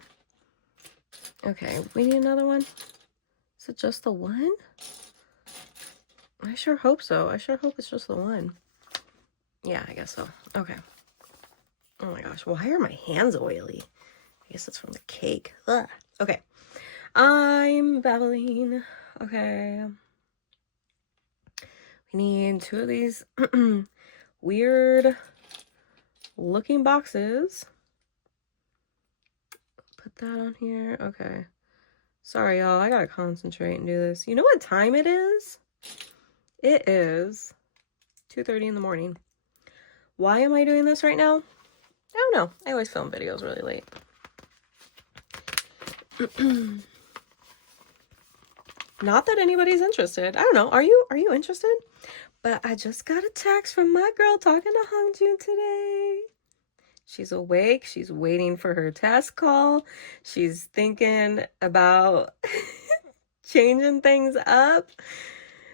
Okay, we need another one. Is it just the one? I sure hope so. I sure hope it's just the one. Yeah, I guess so. Okay. Oh my gosh, why are my hands oily? I guess it's from the cake. Ugh. Okay. I'm babbling. Okay. We need 2 of these weird looking boxes. Put that on here. Okay. Sorry, y'all. I gotta concentrate and do this. You know what time it is? It is 2:30 in the morning. Why am I doing this right now? I don't know. I always film videos really late. Not that anybody's interested. I don't know. Are you interested? But I just got a text from my girl talking to Hongjoon today. She's awake. She's waiting for her test call. She's thinking about changing things up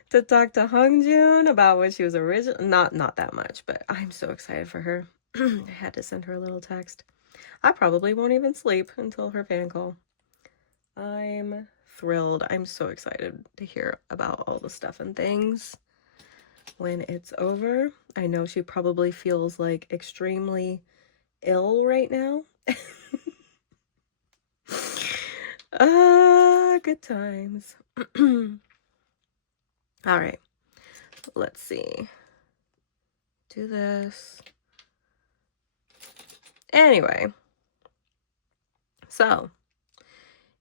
to talk to Hongjoon about what she was originally. Not that much, but I'm so excited for her. I had to send her a little text. I probably won't even sleep until her fan call. I'm thrilled. I'm so excited to hear about all the stuff and things when it's over. I know she probably feels like extremely ill right now. Good times. All right, let's see. Do this. Anyway, so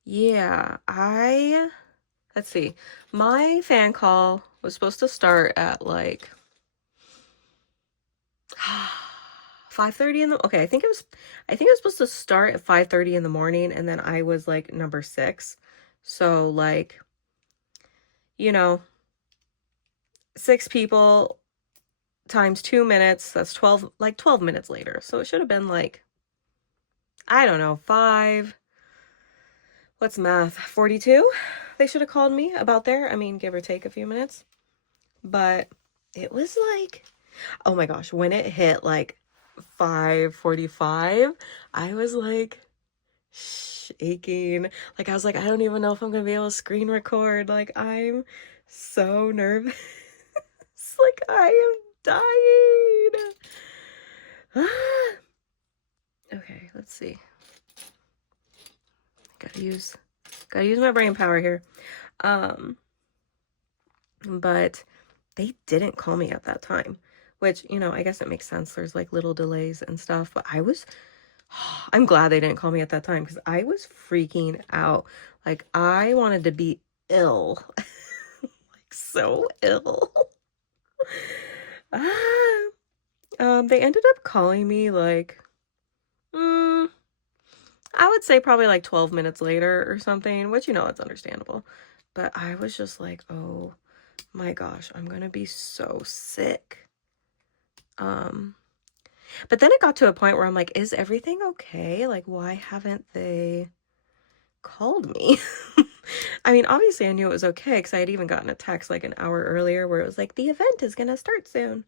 yeah, let's see. My fan call was supposed to start at like 5:30 in the, okay, I think it was supposed to start at 5:30 in the morning, and then I was like number 6. So like, you know, 6 people times 2 minutes, that's 12 minutes later. So it should have been like, I don't know, 5, what's math? 42? They should have called me about there. I mean, give or take a few minutes. But it was like, oh my gosh, when it hit like 5:45, I was like shaking. Like I was like, I don't even know if I'm gonna be able to screen record. Like I'm so nervous. Like I am dying. Okay, let's see. Gotta use my brain power here. But they didn't call me at that time, which, you know, I guess it makes sense. There's like little delays and stuff, but I'm glad they didn't call me at that time because I was freaking out. Like I wanted to be ill, like so ill. They ended up calling me like, I would say probably like 12 minutes later or something, which, you know, it's understandable. But I was just like, oh my gosh, I'm gonna be so sick. But then it got to a point where I'm like, is everything okay? Like, why haven't they called me? I mean, obviously I knew it was okay because I had even gotten a text like an hour earlier where it was like, the event is gonna start soon.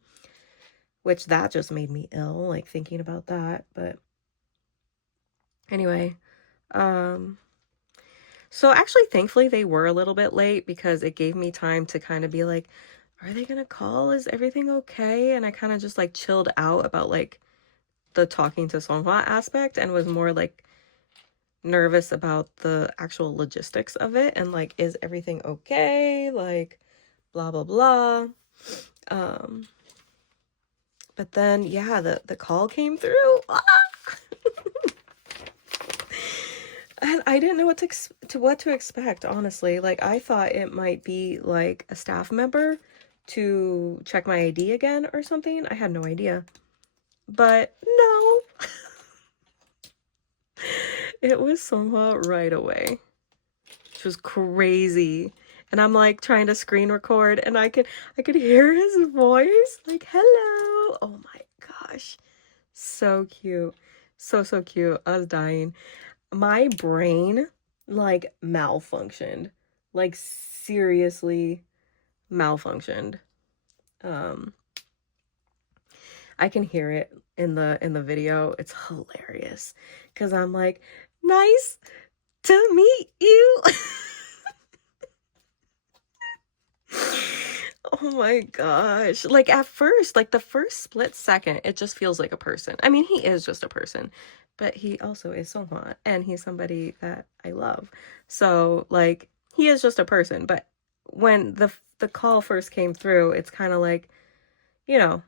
Which that just made me ill, like thinking about that. But anyway, so actually, thankfully, they were a little bit late because it gave me time to kind of be like, are they gonna call? Is everything okay? And I kind of just like chilled out about like the talking to Seonghwa aspect and was more like nervous about the actual logistics of it and like, is everything okay? Like, blah, blah, blah. But then, yeah, the call came through. And I didn't know what to expect, honestly. Like, I thought it might be like a staff member to check my ID again or something. I had no idea. But no. It was Seonghwa right away. Which was crazy. And I'm like trying to screen record and I could hear his voice. Like, hello. Oh my gosh. So cute. So cute. I was dying. My brain like malfunctioned, like seriously malfunctioned. I can hear it in the video. It's hilarious because I'm like, nice to meet you. Oh my gosh. Like at first, like the first split second, it just feels like a person. I mean, he is just a person, but he also is Seonghwa and he's somebody that I love. So like he is just a person, but when the call first came through, it's kind of like, you know,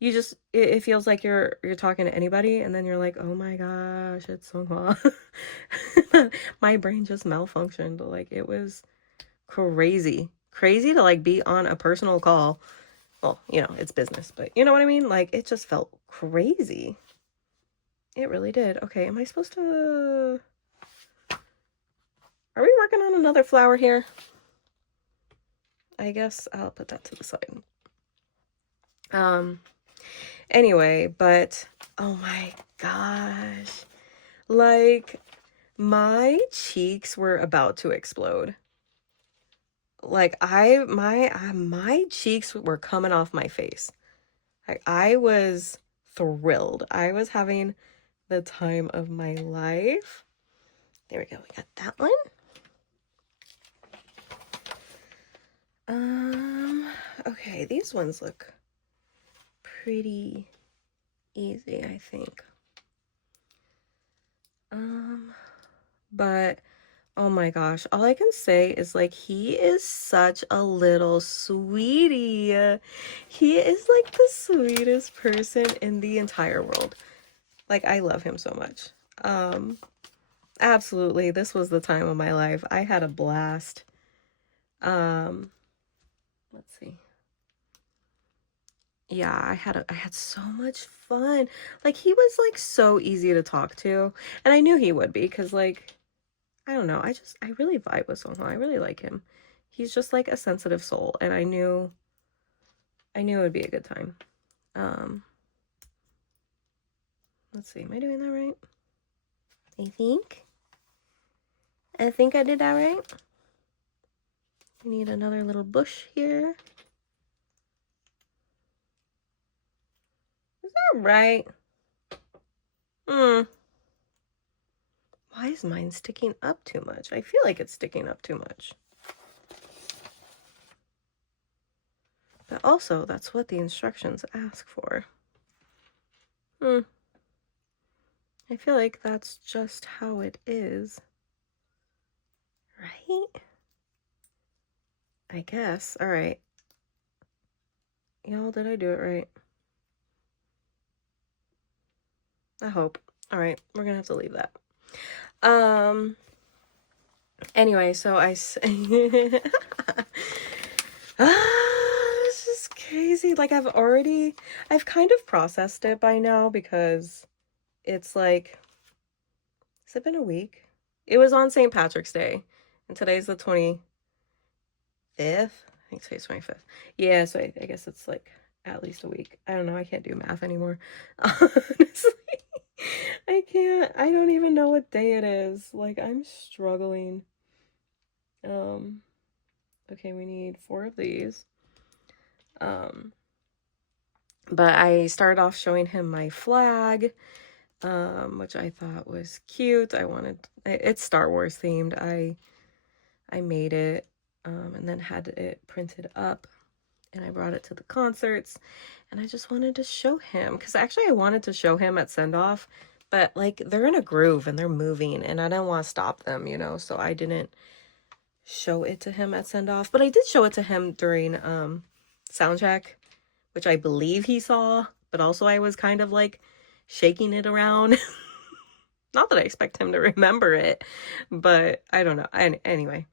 you just it feels like you're talking to anybody and then you're like, "Oh my gosh, it's Seonghwa." My brain just malfunctioned. Like it was crazy to like be on a personal call. Well, you know, it's business, but you know what I mean? Like it just felt crazy. It really did. Okay, am I supposed to... Are we working on another flower here? I guess I'll put that to the side. Anyway, but oh my gosh. Like, my cheeks were about to explode. Like, my cheeks were coming off my face. I was thrilled. I was having the time of my life. There we go. We got that one. Okay, these ones look pretty easy, I think. But oh my gosh, all I can say is like he is such a little sweetie. He is like the sweetest person in the entire world. Like, I love him so much. Absolutely, this was the time of my life. I had a blast. Let's see. Yeah, I had so much fun. Like, he was like so easy to talk to, and I knew he would be because, like, I don't know, I really vibe with Seonghwa. I really like him. He's just like a sensitive soul, and I knew it would be a good time. Let's see, am I doing that right? I think I did that right. I need another little bush here. Is that right? Why is mine sticking up too much? I feel like it's sticking up too much. But also, that's what the instructions ask for. I feel like that's just how it is. Right? I guess. All right. Y'all, did I do it right? I hope. All right, we're gonna have to leave that. Anyway, so this is crazy. Like, I've kind of processed it by now because it's like, has it been a week? It was on St. Patrick's Day, and today's the 25th. I think today's 25th. Yeah, so I guess it's like at least a week. I don't know. I can't do math anymore. Honestly, I can't. I don't even know what day it is. Like, I'm struggling. Okay, we need 4 of these. But I started off showing him my flag, which I thought was cute. It's Star Wars themed. I made it, and then had it printed up, and I brought it to the concerts, and I just wanted to show him, because actually I wanted to show him at send-off, but like, they're in a groove and they're moving, and I didn't want to stop them, you know, so I didn't show it to him at send-off. But I did show it to him during soundcheck, which I believe he saw, but also I was kind of like shaking it around. Not that I expect him to remember it, but I don't know. Anyway,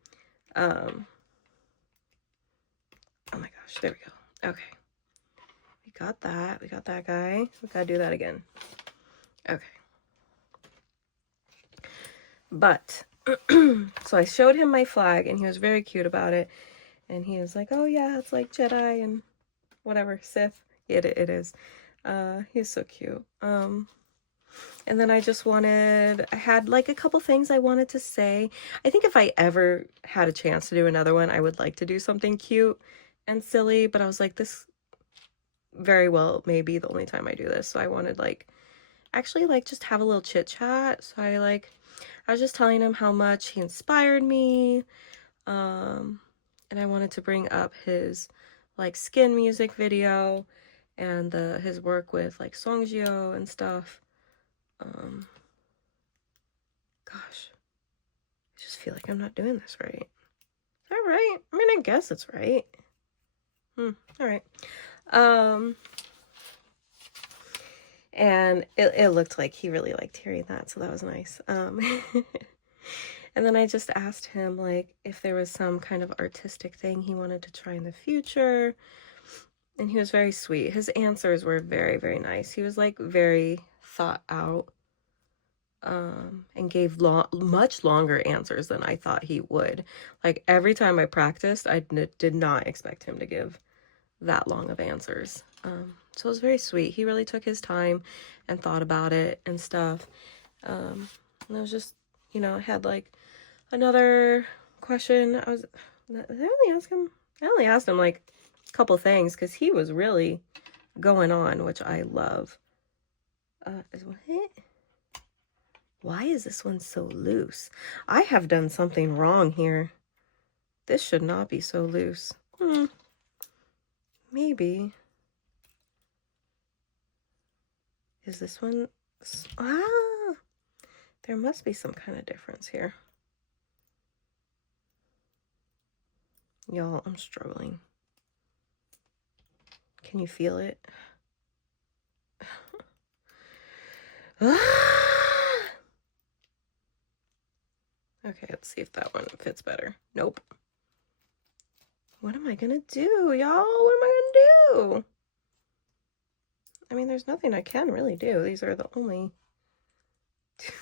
oh my gosh, there we go. Okay, we got that guy. We gotta do that again. Okay, but so I showed him my flag, and he was very cute about it, and he was like, oh yeah, it's like Jedi and whatever, Sith. It is. He's so cute. And then I had like a couple things I wanted to say. I think if I ever had a chance to do another one, I would like to do something cute and silly, but I was like, this very well may be the only time I do this. So I wanted actually just have a little chit chat. So I was just telling him how much he inspired me. And I wanted to bring up his Skin music video and his work with Seonghwa and stuff. Gosh, I just feel like I'm not doing this right. Is that right? I mean, I guess it's right. All right. And it looked like he really liked hearing that, so that was nice. And then I just asked him if there was some kind of artistic thing he wanted to try in the future. And he was very sweet. His answers were very, very nice. He was very thought out. and gave much longer answers than I thought he would. Like every time I practiced, I did not expect him to give that long of answers. So it was very sweet. He really took his time and thought about it and stuff. And I was just, you know, I had like another question. I only asked him like a couple things because he was really going on, which I love. Why is this one so loose? I have done something wrong here. This should not be so loose. Maybe. Is this one? Ah, there must be some kind of difference here. Y'all, I'm struggling. Can you feel it? Okay, let's see if that one fits better. Nope. What am I gonna do, y'all? What am I gonna do? I mean, there's nothing I can really do. These are the only...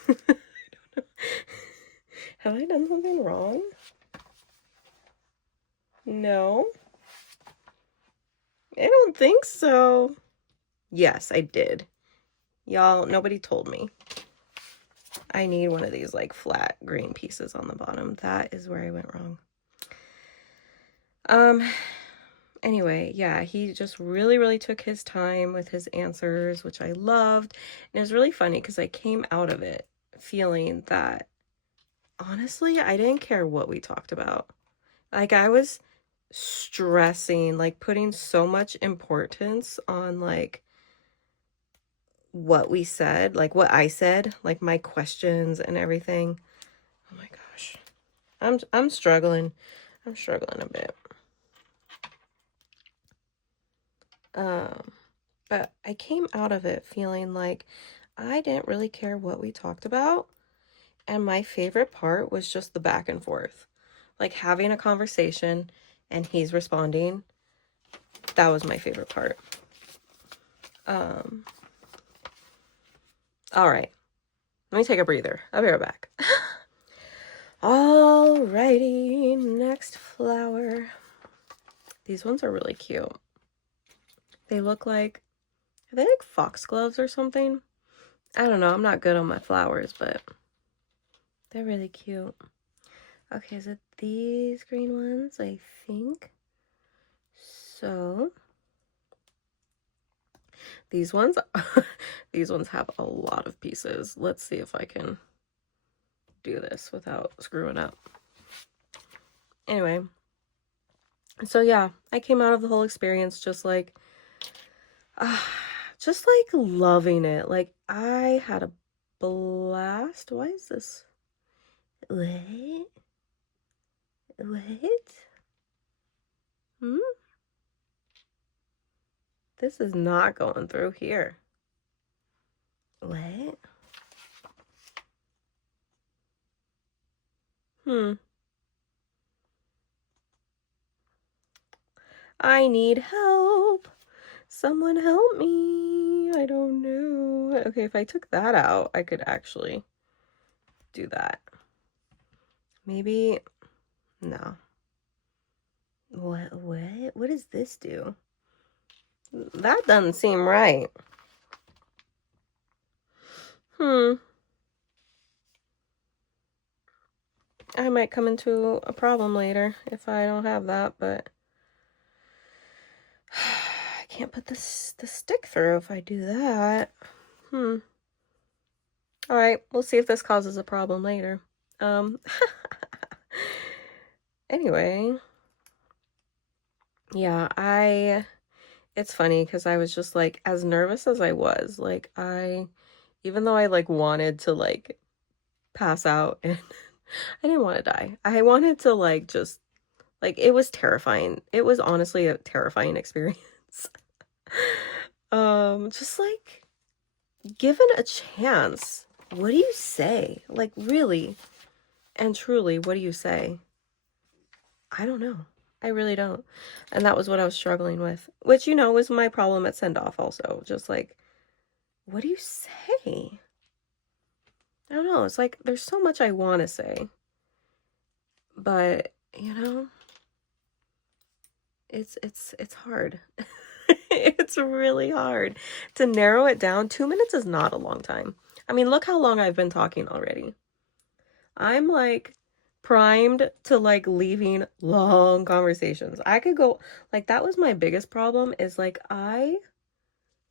I don't know. Have I done something wrong? No. I don't think so. Yes, I did. Y'all, nobody told me. I need one of these like flat green pieces on the bottom. That is where I went wrong. Anyway, yeah, he just really took his time with his answers, which I loved. And it was really funny because I came out of it feeling that, honestly, I didn't care what we talked about. Like, I was stressing, like, putting so much importance on, like, what we said, like, what I said, like, my questions and everything. Oh my gosh. I'm struggling. I'm struggling a bit. But I came out of it feeling like I didn't really care what we talked about. And my favorite part was just the back and forth. Like having a conversation and he's responding. That was my favorite part. All right. Let me take a breather. I'll be right back. Alrighty, next flower. These ones are really cute. They look like, are they like foxgloves or something? I don't know. I'm not good on my flowers, but they're really cute. Okay, is it these green ones? I think so. These ones, these ones have a lot of pieces. Let's see if I can do this without screwing up. Anyway, so yeah, I came out of the whole experience just like loving it. Like I had a blast. Why is this? What? This is not going through here. What? I need help. Someone help me. I don't know. Okay, if I took that out, I could actually do that. Maybe, no. What does this do? That doesn't seem right. I might come into a problem later if I don't have that, but I can't put the stick through if I do that. All right, we'll see if this causes a problem later. Anyway, yeah, it's funny because I was just like, as nervous as I was, like even though I like wanted to like pass out and I didn't want to die. I wanted to like just like, it was terrifying. It was honestly a terrifying experience. Just like given a chance, what do you say? Like really and truly, what do you say? I don't know. I really don't. And that was what I was struggling with, which, you know, was my problem at send off also. Just like, what do you say? I don't know. It's like there's so much I want to say, but you know, it's hard. It's really hard to narrow it down. 2 minutes is not a long time. I mean, look how long I've been talking already. I'm like primed to like leaving long conversations. I could go like that was my biggest problem is like I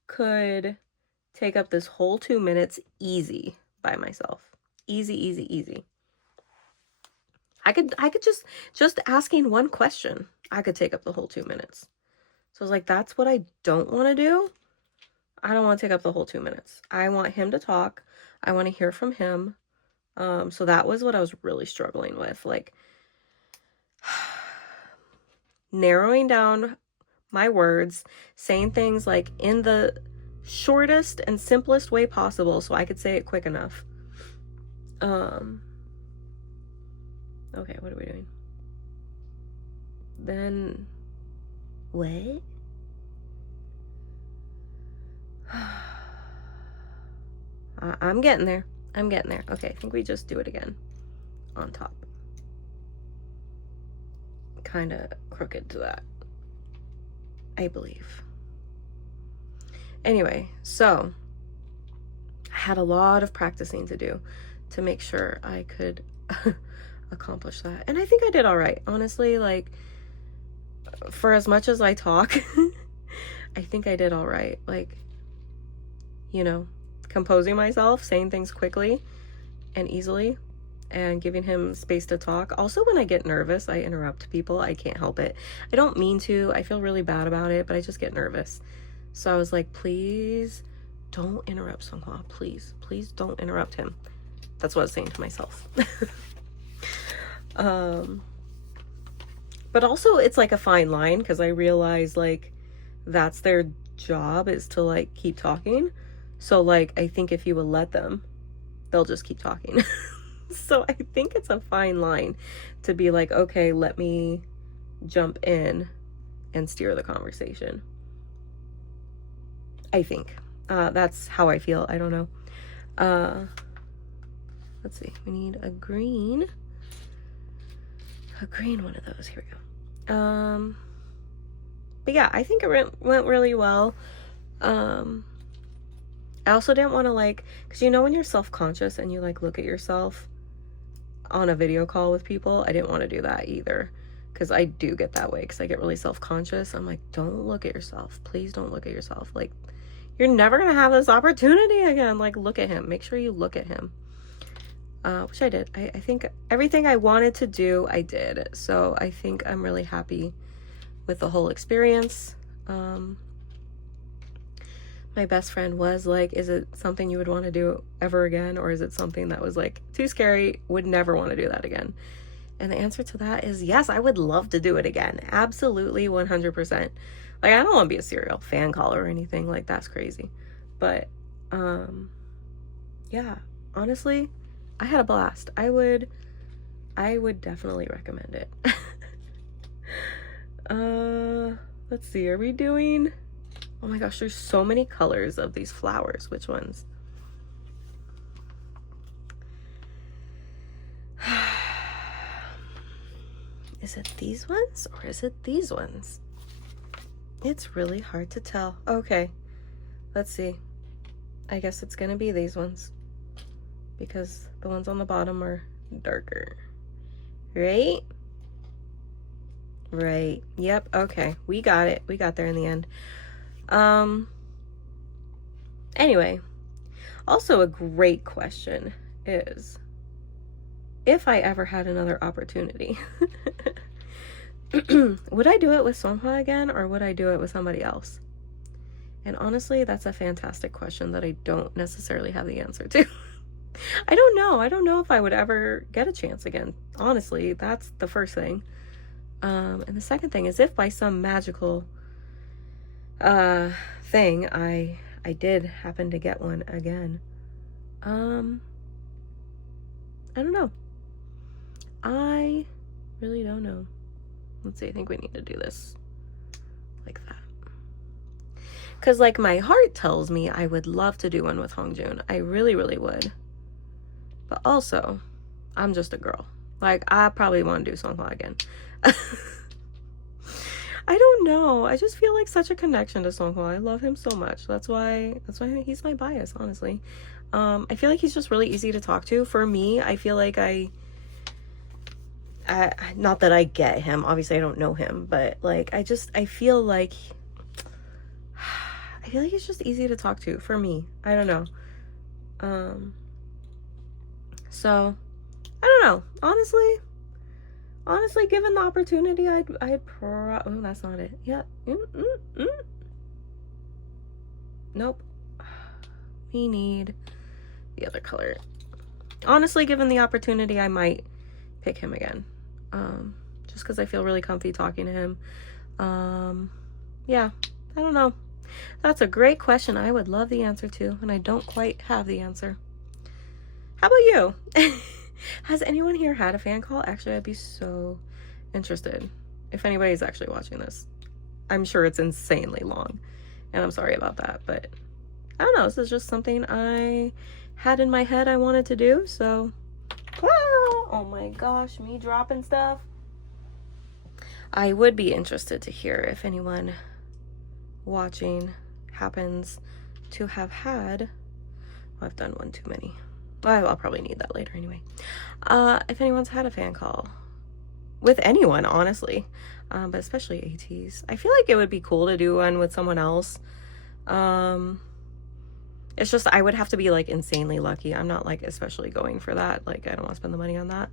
could take up this whole 2 minutes easy by myself. Easy, easy, easy. I could just asking one question, I could take up the whole 2 minutes. So I was like, that's what I don't want to do. I don't want to take up the whole 2 minutes. I want him to talk. I want to hear from him. So that was what I was really struggling with, like narrowing down my words, saying things like in the shortest and simplest way possible so I could say it quick enough. Okay, what are we doing? Then what? I'm getting there. I'm getting there. Okay, I think we just do it again on top. Kind of crooked to that, I believe. Anyway, so I had a lot of practicing to do to make sure I could accomplish that. And I think I did all right. Honestly, like for as much as I talk, I think I did all right. Like, you know, composing myself, saying things quickly and easily, and giving him space to talk. Also, when I get nervous, I interrupt people. I can't help it. I don't mean to. I feel really bad about it, but I just get nervous. So I was like, please don't interrupt Seonghwa. Please, please don't interrupt him. That's what I was saying to myself. But also it's like a fine line because I realize like that's their job is to like keep talking. So like I think if you will let them, they'll just keep talking. So I think it's a fine line to be like, okay, let me jump in and steer the conversation. I think that's how I feel. I don't know. Let's see. We need a green one of those. Here we go. But yeah, I think it went really well. I also didn't want to like, because you know when you're self-conscious and you like look at yourself on a video call with people, I didn't want to do that either, because I do get that way because I get really self-conscious. I'm like, don't look at yourself. Please don't look at yourself. Like, you're never gonna have this opportunity again. Like, look at him. Make sure you look at him. Which I did. I think everything I wanted to do, I did. So I think I'm really happy with the whole experience. My best friend was like, is it something you would want to do ever again? Or is it something that was like too scary, would never want to do that again? And the answer to that is yes, I would love to do it again. Absolutely, 100%. Like, I don't want to be a serial fan caller or anything. Like, that's crazy. But, yeah, honestly, I had a blast. I would definitely recommend it. Let's see, are we doing... Oh my gosh, there's so many colors of these flowers. Which ones? Is it these ones or is it these ones? It's really hard to tell. Okay, let's see. I guess it's gonna be these ones because the ones on the bottom are darker. Right? Right. Yep. Okay. We got it. We got there in the end. Anyway, also a great question is, if I ever had another opportunity, would I do it with Seonghwa again, or would I do it with somebody else? And honestly, that's a fantastic question that I don't necessarily have the answer to. I don't know. I don't know if I would ever get a chance again. Honestly, that's the first thing. And the second thing is, if by some magical thing I did happen to get one again, I don't know. I really don't know. Let's see, I think we need to do this like that. Because, like, my heart tells me I would love to do one with Hongjun. I really, really would. But also, I'm just a girl. Like, I probably want to do Seonghwa again. I don't know. I just feel like such a connection to Seonghwa. I love him so much. That's why he's my bias, honestly. I feel like he's just really easy to talk to. For me, I feel like not that I get him. Obviously, I don't know him, but like I feel like he's just easy to talk to for me. I don't know. So I don't know. Honestly, given the opportunity, oh, that's not it. Yeah. Nope. We need the other color. Honestly, given the opportunity, I might pick him again. Just because I feel really comfy talking to him. Yeah, I don't know. That's a great question. I would love the answer to, and I don't quite have the answer. How about you? Has anyone here had a fan call? Actually, I'd be so interested if anybody's actually watching this. I'm sure it's insanely long, and I'm sorry about that, but I don't know. This is just something I had in my head I wanted to do, so oh my gosh, me dropping stuff. I would be interested to hear if anyone watching happens to have had, well, I've done one too many. Well, I'll probably need that later anyway. If anyone's had a fan call with anyone, honestly, but especially ATs. I feel like it would be cool to do one with someone else. It's just I would have to be like insanely lucky. I'm not like especially going for that. Like, I don't want to spend the money on that.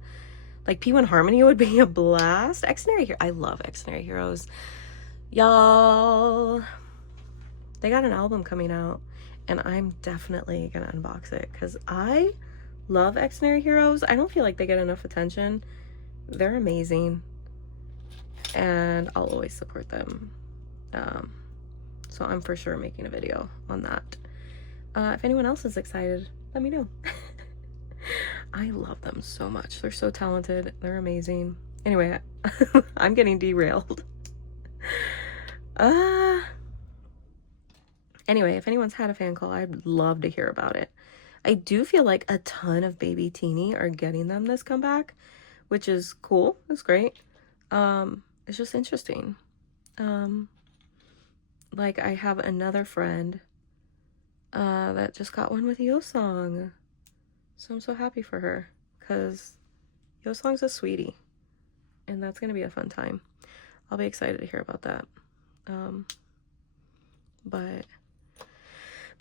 Like, P1 Harmony would be a blast. Xnary Hero. I love Xnary Heroes. Y'all, they got an album coming out, and I'm definitely gonna unbox it because I love Xnary Heroes. I don't feel like they get enough attention. They're amazing, and I'll always support them. So I'm for sure making a video on that. If anyone else is excited, let me know. I love them so much. They're so talented. They're amazing. Anyway, I'm getting derailed. Anyway, if anyone's had a fan call, I'd love to hear about it. I do feel like a ton of baby teeny are getting them this comeback, which is cool. It's great. It's just interesting. Like, I have another friend that just got one with Yosong. So I'm so happy for her because Yosong's a sweetie, and that's gonna be a fun time. I'll be excited to hear about that. But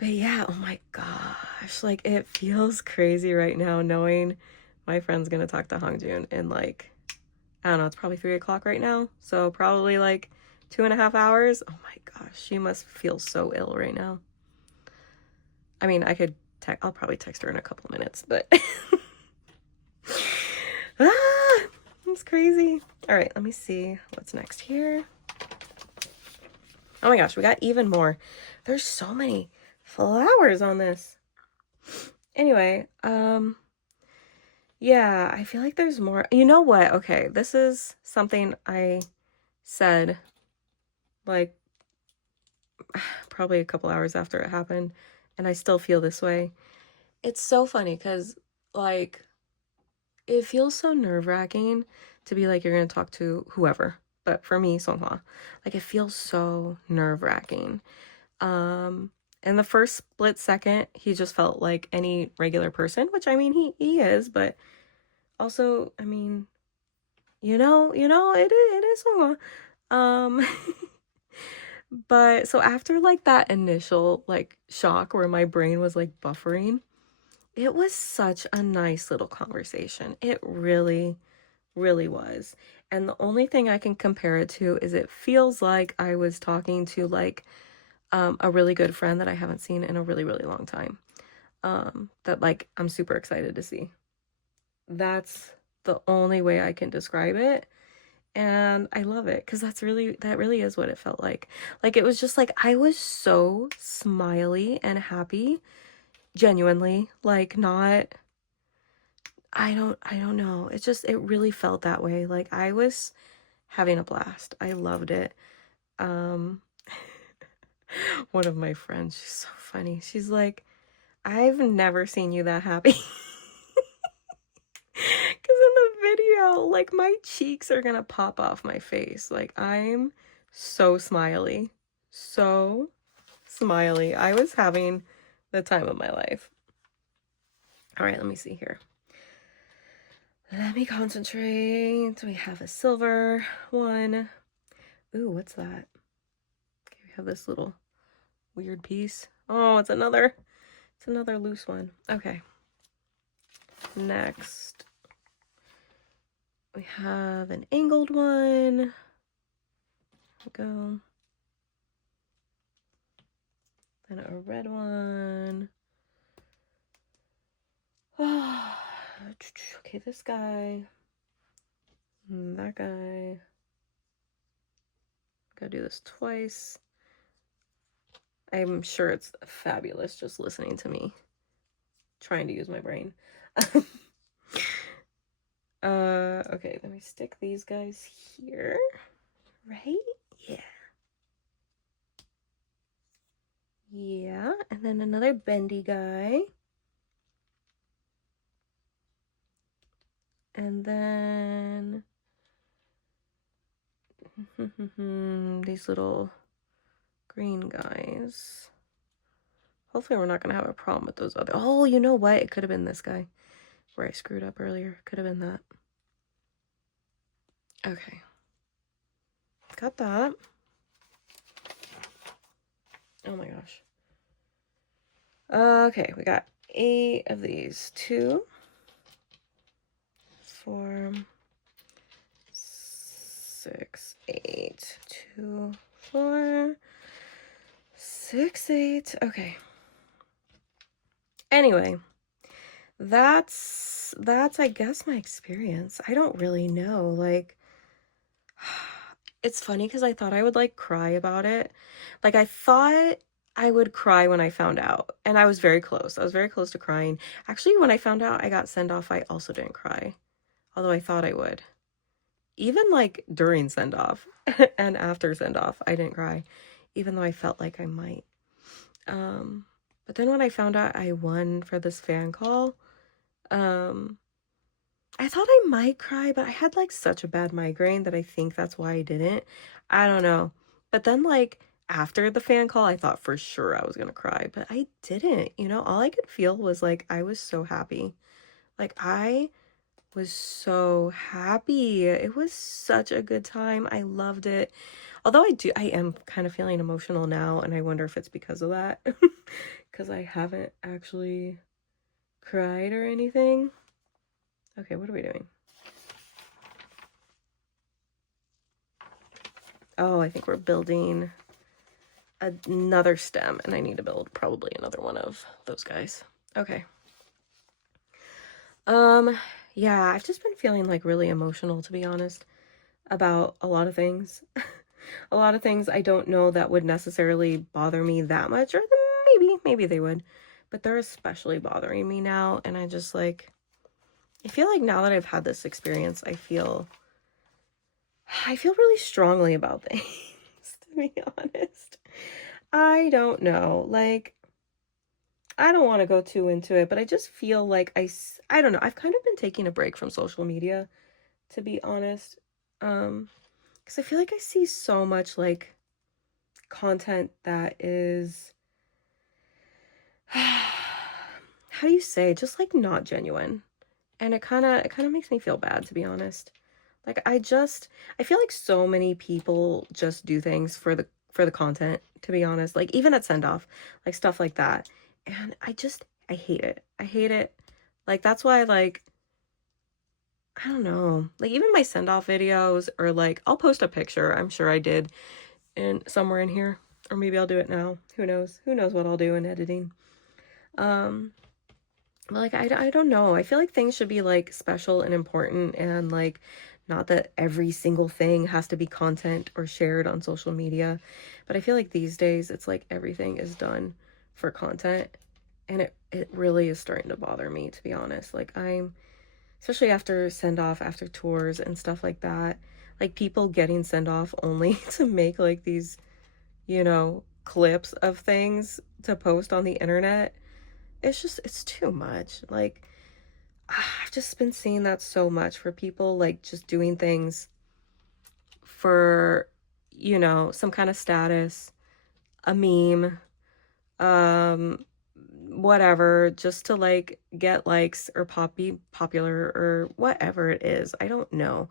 yeah, oh my gosh, like, it feels crazy right now knowing my friend's gonna talk to Hongjoon in like, I don't know, it's probably 3 o'clock right now, so probably like 2.5 hours. Oh my gosh, she must feel so ill right now. I mean, I'll probably text her in a couple minutes, but it's crazy. All right, let me see what's next here. Oh my gosh, we got even more. There's so many flowers on this. Anyway, yeah, I feel like there's more. You know what? Okay, this is something I said like probably a couple hours after it happened, and I still feel this way. It's so funny because, like, it feels so nerve-wracking to be like, you're gonna talk to whoever, but for me, Seonghwa, like, it feels so nerve-wracking. In the first split second, he just felt like any regular person, which, I mean, he is, but also, I mean, it is Seonghwa. But so after like that initial like shock where my brain was like buffering, it was such a nice little conversation. It really, really was. And the only thing I can compare it to is it feels like I was talking to like a really good friend that I haven't seen in a really, really long time. That like I'm super excited to see. That's the only way I can describe it. And I love it because that really is what it felt like. Like, it was just like I was so smiley and happy, genuinely, like, not, I don't know. It really felt that way. Like, I was having a blast. I loved it. One of my friends, she's so funny. She's like, I've never seen you that happy. video. Like, my cheeks are gonna pop off my face. Like, I'm so smiley. So smiley. I was having the time of my life. All right, let me see here. Let me concentrate. We have a silver one. Ooh, what's that? Okay, we have this little weird piece. Oh, it's another loose one. Okay. Next, we have an angled one. Go. Then a red one. Oh, okay, this guy. That guy. Gotta do this twice. I'm sure it's fabulous just listening to me trying to use my brain. Okay, let me stick these guys here. Right? Yeah. Yeah, and then another bendy guy. And then these little green guys. Hopefully we're not going to have a problem with those other... Oh, you know what? It could have been this guy where I screwed up earlier. Could have been that. Okay. Got that. Oh my gosh. Okay, we got 8 of these. 2, 4, 6, 8. 2, 4, 6, 8. Okay. Anyway, that's I guess my experience. I don't really know. Like, it's funny because I thought I would like cry about it. Like, I thought I would cry when I found out, and I was very close. I was very close to crying. Actually, when I found out I got sent off, I also didn't cry, although I thought I would. Even like during send off and after send off, I didn't cry, even though I felt like I might. But then when I found out I won for this fan call, I thought I might cry, but I had like such a bad migraine that I think that's why I didn't. I don't know. But then like after the fan call, I thought for sure I was gonna cry, but I didn't. You know, all I could feel was like I was so happy. Like I was so happy. It was such a good time. I loved it. Although I am kind of feeling emotional now, and I wonder if it's because of that. Because I haven't actually cried or anything. Okay, what are we doing? Oh, I think we're building another stem, and I need to build probably another one of those guys. Okay. Yeah, I've just been feeling like really emotional, to be honest, about a lot of things. A lot of things I don't know that would necessarily bother me that much, or maybe they would, but they're especially bothering me now, and I just like, I feel like now that I've had this experience, I feel really strongly about things, to be honest. I don't know, like, I don't want to go too into it, but I just feel like I don't know, I've kind of been taking a break from social media, to be honest, because I feel like I see so much, like, content that is, how do you say, just, like, not genuine, and it kind of makes me feel bad, to be honest. Like, I feel like so many people just do things for the content, to be honest. Like, even at send-off, like, stuff like that. And I hate it. I hate it. Like, that's why, like, I don't know. Like, even my send-off videos, or, like, I'll post a picture. I'm sure I did somewhere in here. Or maybe I'll do it now. Who knows? Who knows what I'll do in editing. Like, I don't know. I feel like things should be, like, special and important, and, like, not that every single thing has to be content or shared on social media. But I feel like these days, it's like everything is done for content. And it really is starting to bother me, to be honest. Like, especially after send-off, after tours and stuff like that, like, people getting send-off only to make, like, these, you know, clips of things to post on the internet. It's too much. Like, I've just been seeing that so much for people like just doing things for, some kind of status, a meme, um, whatever, just to like get likes or be popular or whatever it is. I don't know.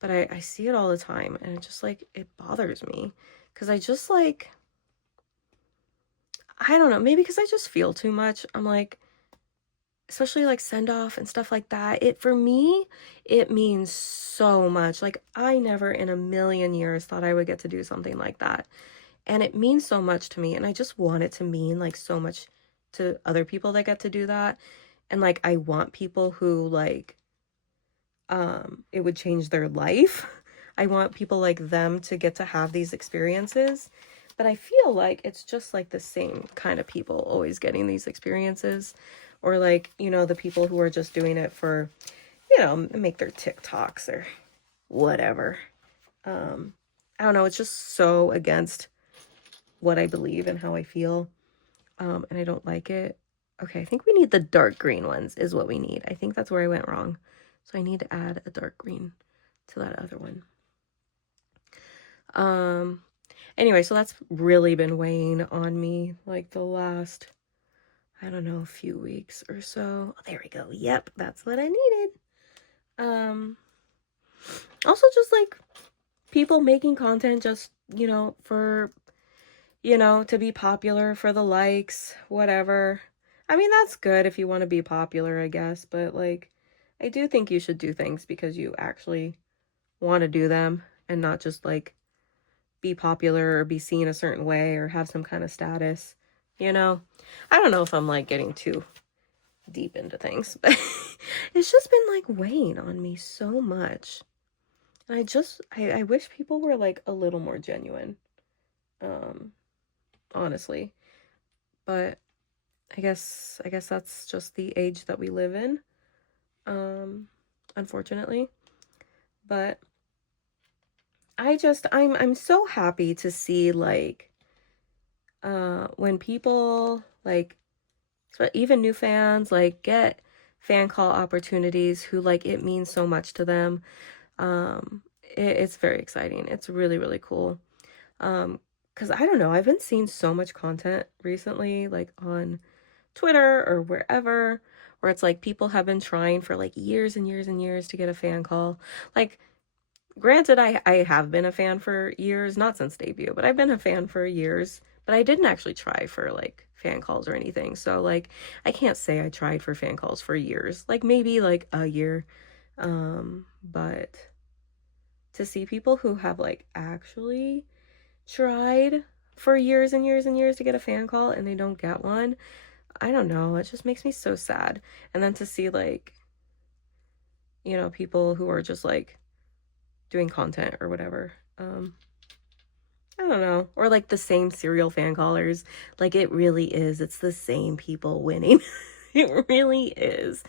But I see it all the time, and it just like it bothers me because I just like, I don't know, maybe because I just feel too much. I'm like, especially like send off and stuff like that. It for me, it means so much. Like I never in a million years thought I would get to do something like that. And it means so much to me, and I just want it to mean like so much to other people that get to do that. And like I want people who like it would change their life. I want people like them to get to have these experiences. But I feel like it's just like the same kind of people always getting these experiences. Or like, the people who are just doing it for, make their TikToks or whatever. I don't know, it's just so against what I believe and how I feel. And I don't like it. Okay, I think we need the dark green ones is what we need. I think that's where I went wrong. So I need to add a dark green to that other one. Anyway, so that's really been weighing on me like the last, I don't know, few weeks or so. Oh, there we go. Yep, that's what I needed. Also just like people making content just, for, to be popular, for the likes, whatever. I mean, that's good if you want to be popular, I guess, but like I do think you should do things because you actually want to do them and not just like be popular or be seen a certain way or have some kind of status, I don't know if I'm like getting too deep into things, but it's just been like weighing on me so much. And I wish people were like a little more genuine, honestly. But I guess that's just the age that we live in, unfortunately. But I'm so happy to see like when people like, so even new fans like get fan call opportunities who like it means so much to them. It's very exciting. It's really, really cool. Because I don't know, I've been seeing so much content recently, like on Twitter or wherever, where it's like people have been trying for like years and years and years to get a fan call. Like, granted, I have been a fan for years, not since debut, but I've been a fan for years. But I didn't actually try for like fan calls or anything. So like I can't say I tried for fan calls for years. Like maybe like a year. But to see people who have like actually tried for years and years and years to get a fan call and they don't get one, I don't know, it just makes me so sad. And then to see like, people who are just like doing content or whatever. I don't know. Or like the same serial fan callers. Like it really is. It's the same people winning. It really is.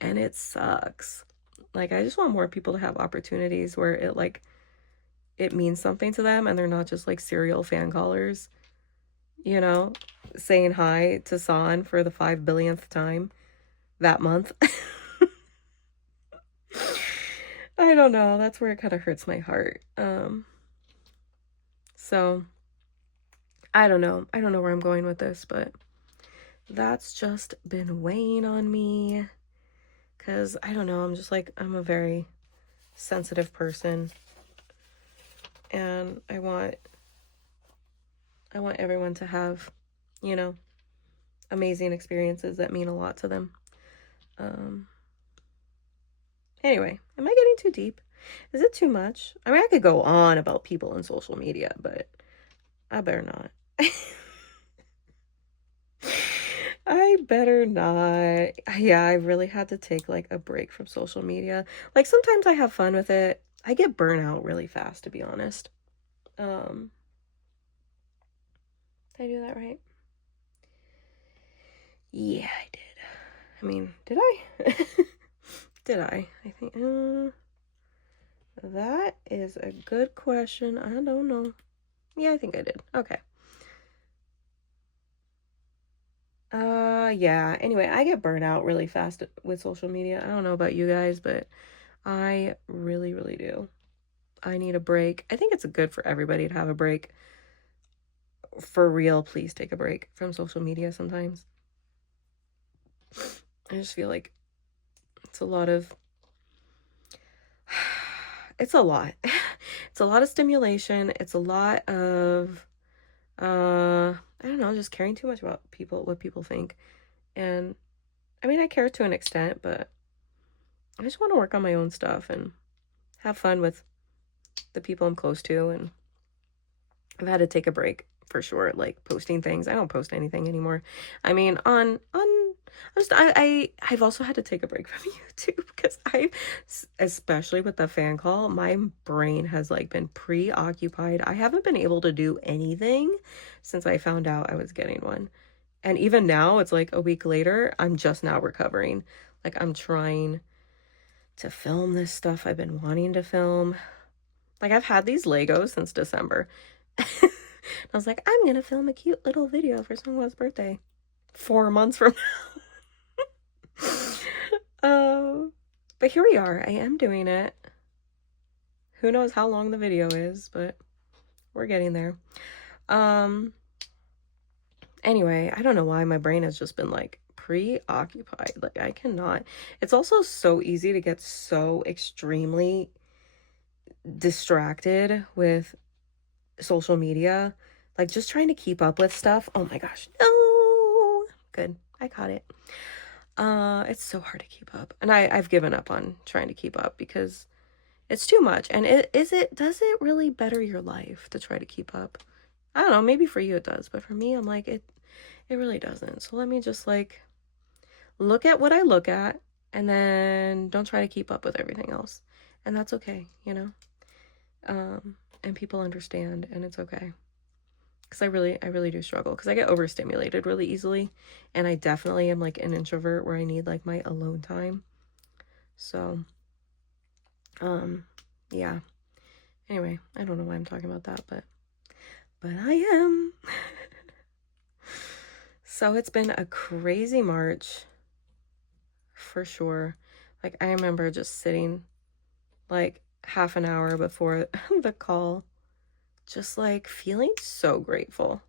And it sucks. Like I just want more people to have opportunities where it means something to them and they're not just like serial fan callers, saying hi to San for the 5 billionth time that month. I don't know. That's where it kind of hurts my heart. So I don't know. I don't know where I'm going with this, but that's just been weighing on me. Cause I don't know. I'm just like, I'm a very sensitive person. And I want everyone to have, amazing experiences that mean a lot to them. Anyway, am I getting too deep? Is it too much? I mean, I could go on about people in social media, but I better not. I better not. Yeah, I really had to take like a break from social media. Like sometimes I have fun with it. I get burnout really fast, to be honest. Did I do that right? Yeah, I did. I mean, did I? Did I? I think that is a good question. I don't know. Yeah, I think I did. Okay. Yeah. Anyway, I get burnt out really fast with social media. I don't know about you guys, but I really, really do. I need a break. I think it's good for everybody to have a break. For real, please take a break from social media sometimes. I just feel like it's a lot of it's a lot. It's a lot of stimulation. It's a lot of I don't know, just caring too much about what people think. And I mean, I care to an extent, but I just want to work on my own stuff and have fun with the people I'm close to. And I've had to take a break for sure, like posting things. I don't post anything anymore. I mean, I've also had to take a break from YouTube because especially with the fan call, my brain has like been preoccupied. I haven't been able to do anything since I found out I was getting one. And even now, it's like a week later, I'm just now recovering. Like I'm trying to film this stuff I've been wanting to film. Like I've had these Legos since December. I was like, I'm gonna film a cute little video for Seonghwa's birthday. 4 months from now. But here we are. I am doing it. Who knows how long the video is, but we're getting there. Anyway, I don't know why my brain has just been like preoccupied. Like I cannot. It's also so easy to get so extremely distracted with social media, like just trying to keep up with stuff. Oh my gosh, no. Good, I caught it. It's so hard to keep up, and I've given up on trying to keep up because it's too much. And does it really better your life to try to keep up? I don't know, maybe for you it does, but for me, I'm like, it really doesn't. So let me just like look at what I look at and then don't try to keep up with everything else. And that's okay, you know? And people understand, and it's okay. Because I really do struggle because I get overstimulated really easily, and I definitely am like an introvert where I need like my alone time. So, yeah. Anyway, I don't know why I'm talking about that, but I am. So it's been a crazy March for sure. Like I remember just sitting like half an hour before the call, just like feeling so grateful.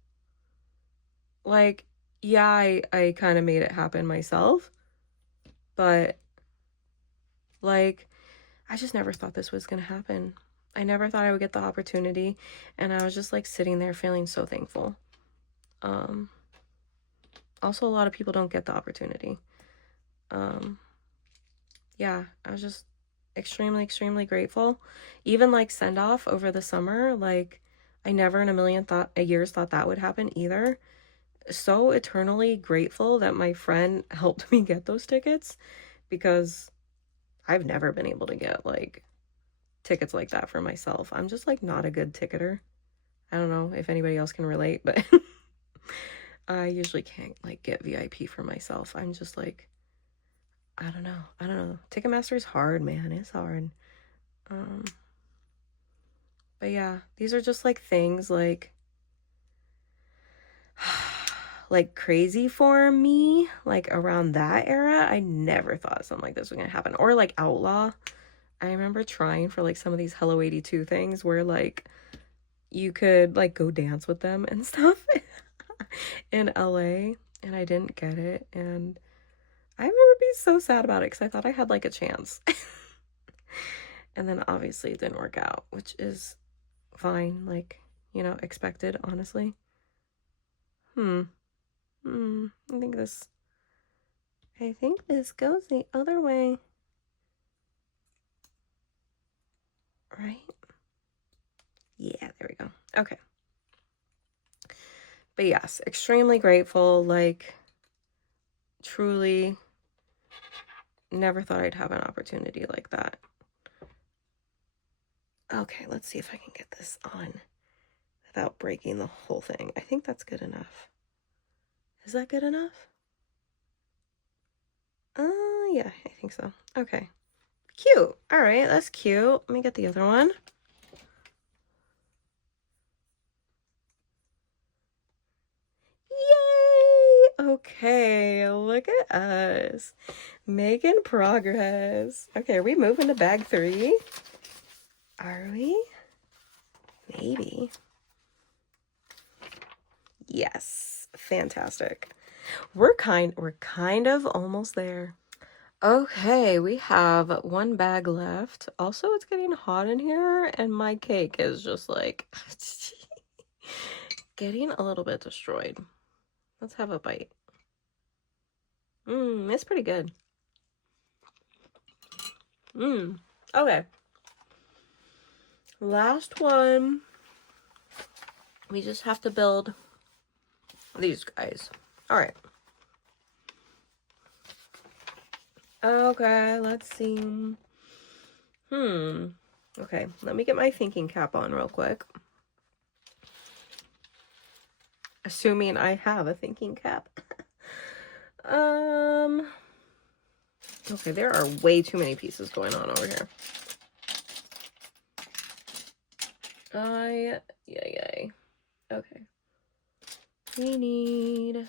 Like, yeah, I kind of made it happen myself, but like I just never thought this was gonna happen. I never thought I would get the opportunity, and I was just like sitting there feeling so thankful. Also, a lot of people don't get the opportunity. Yeah, I was just extremely grateful. Even like send off over the summer, like I never in a million years thought that would happen either. So eternally grateful that my friend helped me get those tickets, because I've never been able to get like tickets like that for myself. I'm just like not a good ticketer. I don't know if anybody else can relate, but I usually can't like get VIP for myself. I'm just like, I don't know. Ticketmaster is hard, man. It's hard. But yeah, these are just like things like like crazy for me, like around that era. I never thought something like this was gonna happen. Or like Outlaw. I remember trying for like some of these Hello 82 things where like you could like go dance with them and stuff in LA, and I didn't get it. And I remember being so sad about it because I thought I had like a chance. And then obviously it didn't work out, which is fine, like, you know, expected, honestly. I think this goes the other way. Right? Yeah, there we go. Okay. But yes, extremely grateful, like truly never thought I'd have an opportunity like that. Okay, let's see if I can get this on without breaking the whole thing. I think that's good enough. Is that good enough? Yeah, I think so. Okay. Cute. All right, that's cute. Let me get the other one. Yay! Okay, look at us. Making progress. Okay, are we moving to bag 3? Are we? Maybe. Yes. Fantastic. We're kind of almost there. Okay, we have one bag left. Also, it's getting hot in here, and my cake is just like getting a little bit destroyed. Let's have a bite. It's pretty good. Okay. Last one. We just have to build these guys. All right. Okay, let's see. Okay, let me get my thinking cap on real quick. Assuming I have a thinking cap. Okay, there are way too many pieces going on over here. Yay. Okay. We need one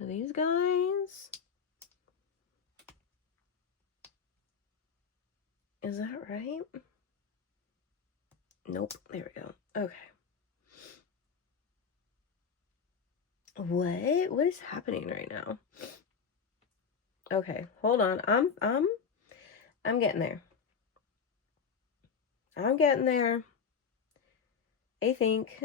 of these guys. Is that right? Nope. There we go. Okay. What is happening right now? Okay, hold on. I'm getting there. I'm getting there. I think.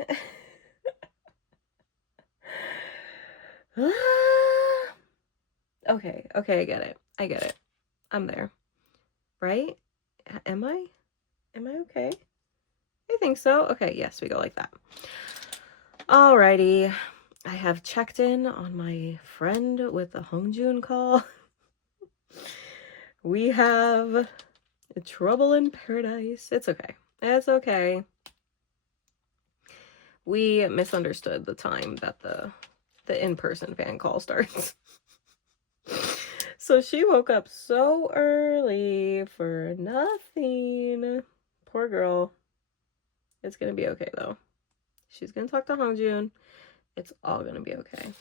Okay, I get it. I'm there. Right? Am I? Am I okay? I think so. Okay, yes, we go like that. Alrighty. I have checked in on my friend with the Hongjoon call. We have trouble in paradise. It's okay. It's okay. We misunderstood the time that the in-person fan call starts. So she woke up so early for nothing. Poor girl. It's gonna be okay though. She's gonna talk to Hongjoon. It's all gonna be okay.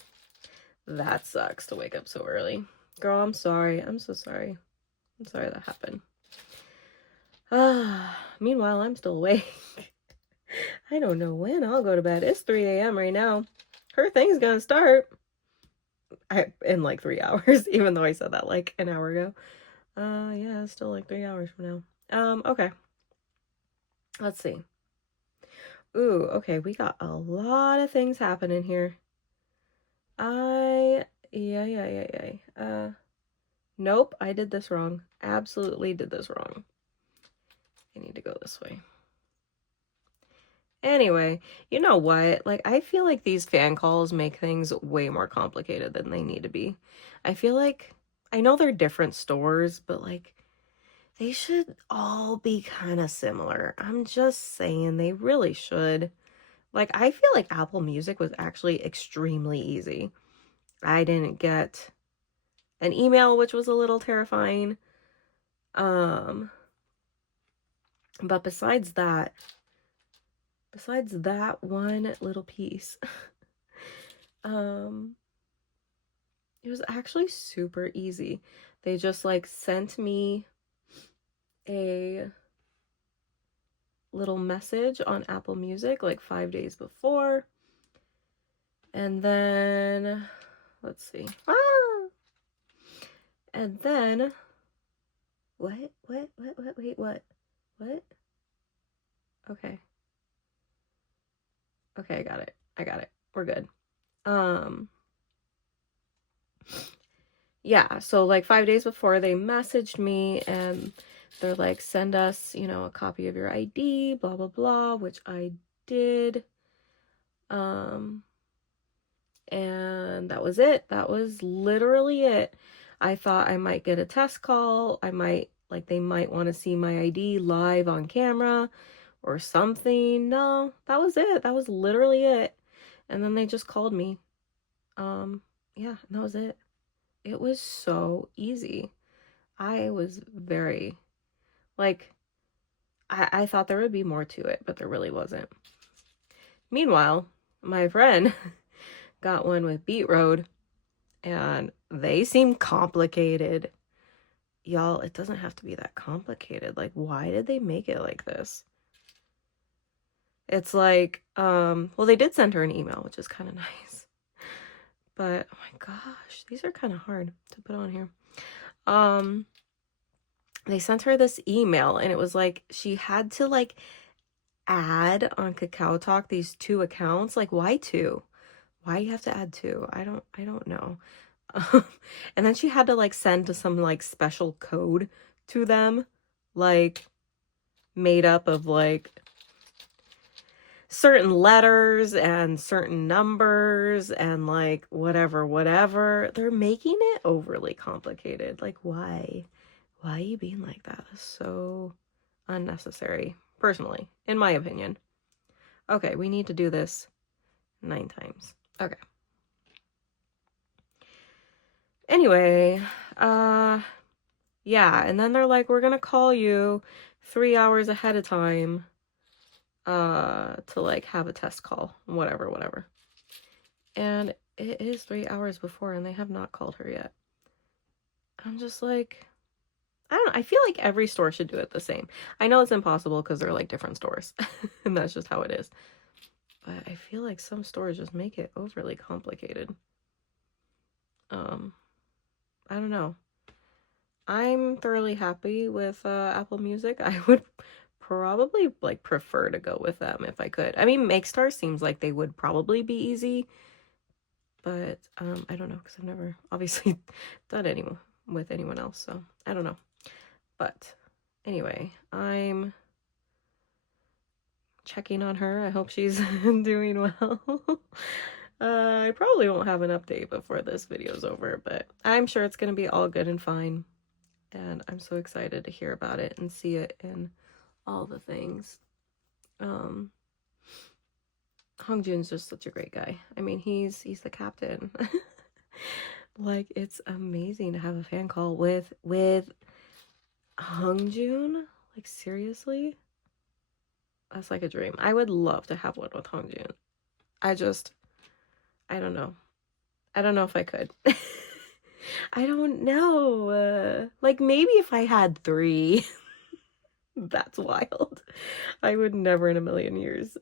That sucks to wake up so early. Girl, I'm sorry. I'm so sorry. I'm sorry that happened. Meanwhile, I'm still awake. I don't know when I'll go to bed. It's 3 a.m. right now. Her thing's gonna start in like 3 hours, even though I said that like an hour ago. Yeah, it's still like 3 hours from now. Okay. Let's see. Ooh, okay, we got a lot of things happening here. Nope, I did this wrong. Absolutely did this wrong. I need to go this way. Anyway, you know what? Like, I feel like these fan calls make things way more complicated than they need to be. I feel like, I know they're different stores, but like, they should all be kind of similar. I'm just saying, they really should. Like, I feel like Apple Music was actually extremely easy. I didn't get an email, which was a little terrifying. But besides that one little piece, it was actually super easy. They just like sent me a little message on Apple Music like 5 days before. And then, let's see. And then, wait, what? Okay. Okay, I got it. We're good. Yeah, so like 5 days before they messaged me and they're like, send us, you know, a copy of your ID, blah, blah, blah, which I did. And that was it. That was literally it. I thought I might get a test call. They might want to see my ID live on camera or something. No, that was it. That was literally it. And then they just called me. Yeah, and that was it. It was so easy. I was very, like, I thought there would be more to it, but there really wasn't. Meanwhile, my friend got one with Beat Road. and they seem complicated. Y'all, it doesn't have to be that complicated. Like, why did they make it like this? It's like, well, they did send her an email, which is kind of nice. But, oh my gosh, these are kind of hard to put on here. They sent her this email, and it was like, she had to, like, add on Kakao Talk these 2 accounts. Like, why 2? Why you have to add 2? I don't know. And then she had to, like, send some, like, special code to them, like, made up of, like, certain letters and certain numbers and, like, whatever. They're making it overly complicated. Like, why? Why are you being like that? It's so unnecessary, personally, in my opinion. Okay, we need to do this 9 times. Okay. Anyway, yeah, and then they're like, we're gonna call you 3 hours ahead of time, to, like, have a test call, whatever. And it is 3 hours before, and they have not called her yet. I'm just like, I don't know, I feel like every store should do it the same. I know it's impossible because they're, like, different stores, and that's just how it is. But I feel like some stores just make it overly complicated. I don't know. I'm thoroughly happy with Apple Music. I would probably, like, prefer to go with them if I could. I mean, MakeStar seems like they would probably be easy, but I don't know, because I've never obviously done anyone with anyone else, so I don't know. But anyway, I'm checking on her. I hope she's doing well. I probably won't have an update before this video's over, but I'm sure it's going to be all good and fine. And I'm so excited to hear about it and see it in all the things. Hongjoon's just such a great guy. I mean, he's the captain. Like, it's amazing to have a fan call with Hongjoon. Like, seriously? That's like a dream. I would love to have one with Hongjoon. I don't know. I don't know if I could. I don't know. Like, maybe if I had 3. That's wild. I would never in a million years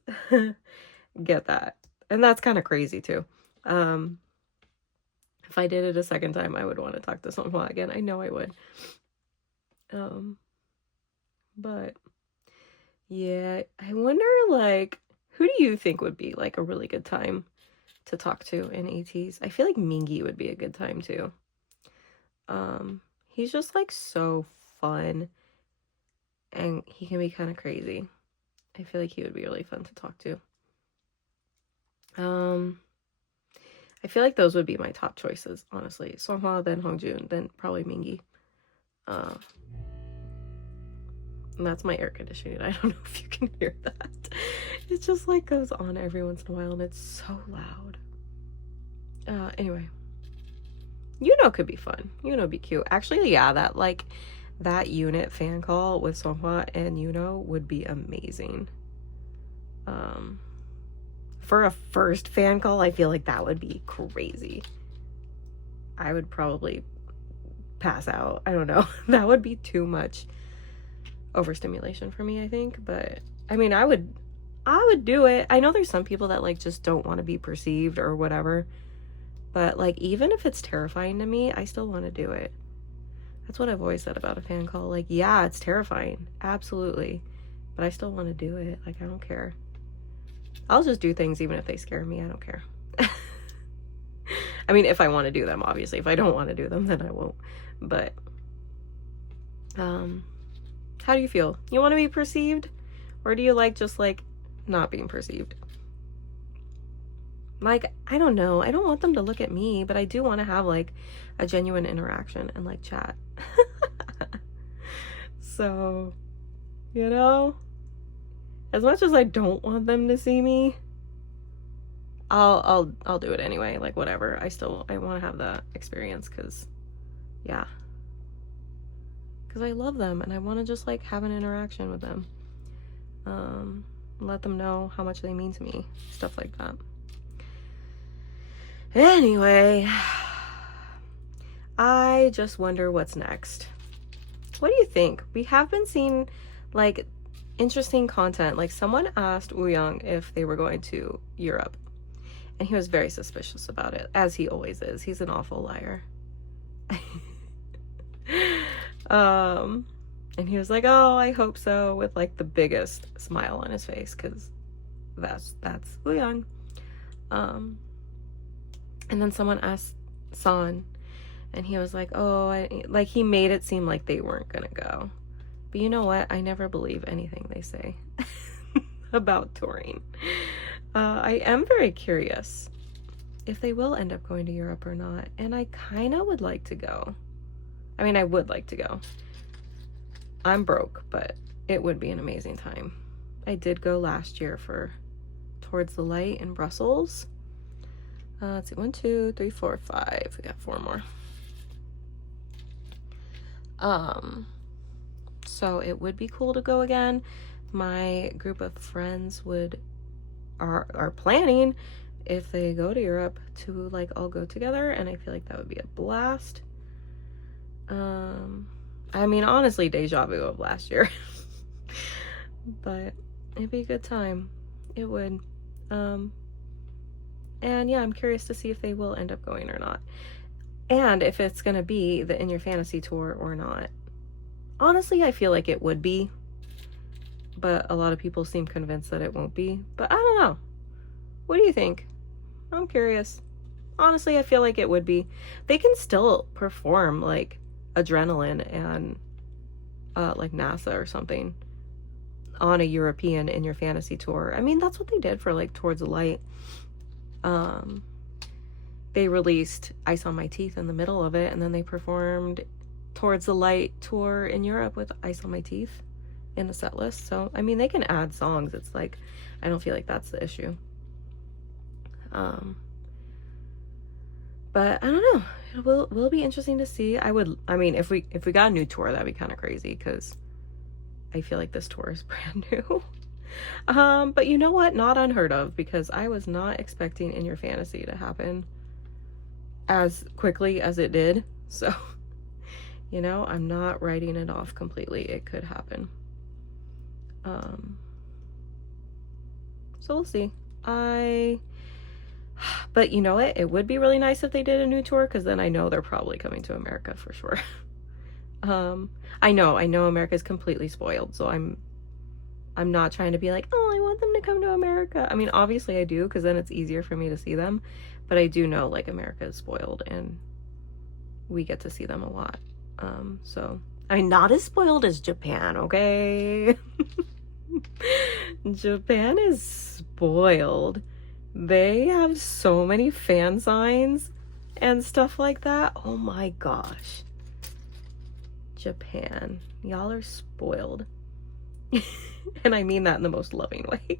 get that. And that's kind of crazy too. If I did it a second time, I would want to talk to Seonghwa again. I know I would. But yeah, I wonder, like, who do you think would be, like, a really good time to talk to in ATs? I feel like Mingi would be a good time too. He's just, like, so fun, and he can be kind of crazy. I feel like he would be really fun to talk to. I feel like those would be my top choices, honestly. Seonghwa, then Hongjoon, then probably Mingi. And that's my air conditioning. I don't know if you can hear that. It just, like, goes on every once in a while, and it's so loud. Anyway. Could be fun. Be cute. Actually, yeah, that unit fan call with Seonghwa and would be amazing. For a first fan call, I feel like that would be crazy. I would probably pass out. I don't know. That would be too much overstimulation for me, I think. But I mean, I would do it. I know there's some people that, like, just don't want to be perceived or whatever. But, like, even if it's terrifying to me, I still want to do it. That's what I've always said about a fan call. Like, yeah, it's terrifying. Absolutely. But I still want to do it. Like, I don't care. I'll just do things even if they scare me. I don't care. I mean, if I want to do them, obviously. If I don't want to do them, then I won't. But, how do you feel? You want to be perceived? Or do you like just, like, not being perceived? Like, I don't know. I don't want them to look at me, but I do want to have, like, a genuine interaction and, like, chat. So, as much as I don't want them to see me, I'll do it anyway. Like, whatever. I want to have that experience because, yeah. Because I love them and I want to just, like, have an interaction with them. Let them know how much they mean to me. Stuff like that. Anyway, I just wonder what's next. What do you think? We have been seeing like interesting content. Like someone asked Wooyoung if they were going to Europe, and he was very suspicious about it, as he always is. He's an awful liar. And he was like, "Oh, I hope so," with like the biggest smile on his face, because that's Wooyoung. And then someone asked Son, and he was like, "Oh," like he made it seem like they weren't gonna go. But you know what? I never believe anything they say about touring. I am very curious if they will end up going to Europe or not, and I kind of would like to go. I mean, I would like to go. I'm broke, but it would be an amazing time. I did go last year for Towards the Light in Brussels. Let's see, 1, 2, 3, 4, 5. We got 4 more. So it would be cool to go again. My group of friends are planning, if they go to Europe, to like all go together, and I feel like that would be a blast. I mean, honestly, deja vu of last year. But it'd be a good time. It would. And yeah, I'm curious to see if they will end up going or not, and if it's gonna be the In Your Fantasy tour or not. Honestly, I feel like it would be, but a lot of people seem convinced that it won't be. But I don't know. What do you think? I'm curious. Honestly, I feel like it would be. They can still perform like Adrenaline and like NASA or something on a European In Your Fantasy tour. I mean, that's what they did for like Towards the Light. They released Ice on My Teeth in the middle of it, and then they performed Towards the Light tour in Europe with Ice on My Teeth in the set list. So I mean, they can add songs. It's like, I don't feel like that's the issue. But I don't know. It will be interesting to see. I mean, if we got a new tour, that'd be kind of crazy, because I feel like this tour is brand new. But you know what? Not unheard of, because I was not expecting In Your Fantasy to happen as quickly as it did. So, you know, I'm not writing it off completely. It could happen. So we'll see. But you know what? It would be really nice if they did a new tour, because then I know they're probably coming to America for sure. I know America's completely spoiled, so I'm not trying to be like, oh, I want them to come to America. I mean, obviously I do, because then it's easier for me to see them. But I do know like America is spoiled, and we get to see them a lot. So I mean, not as spoiled as Japan, okay? Japan is spoiled. They have so many fan signs and stuff like that. Oh my gosh. Japan. Y'all are spoiled. And I mean that in the most loving way.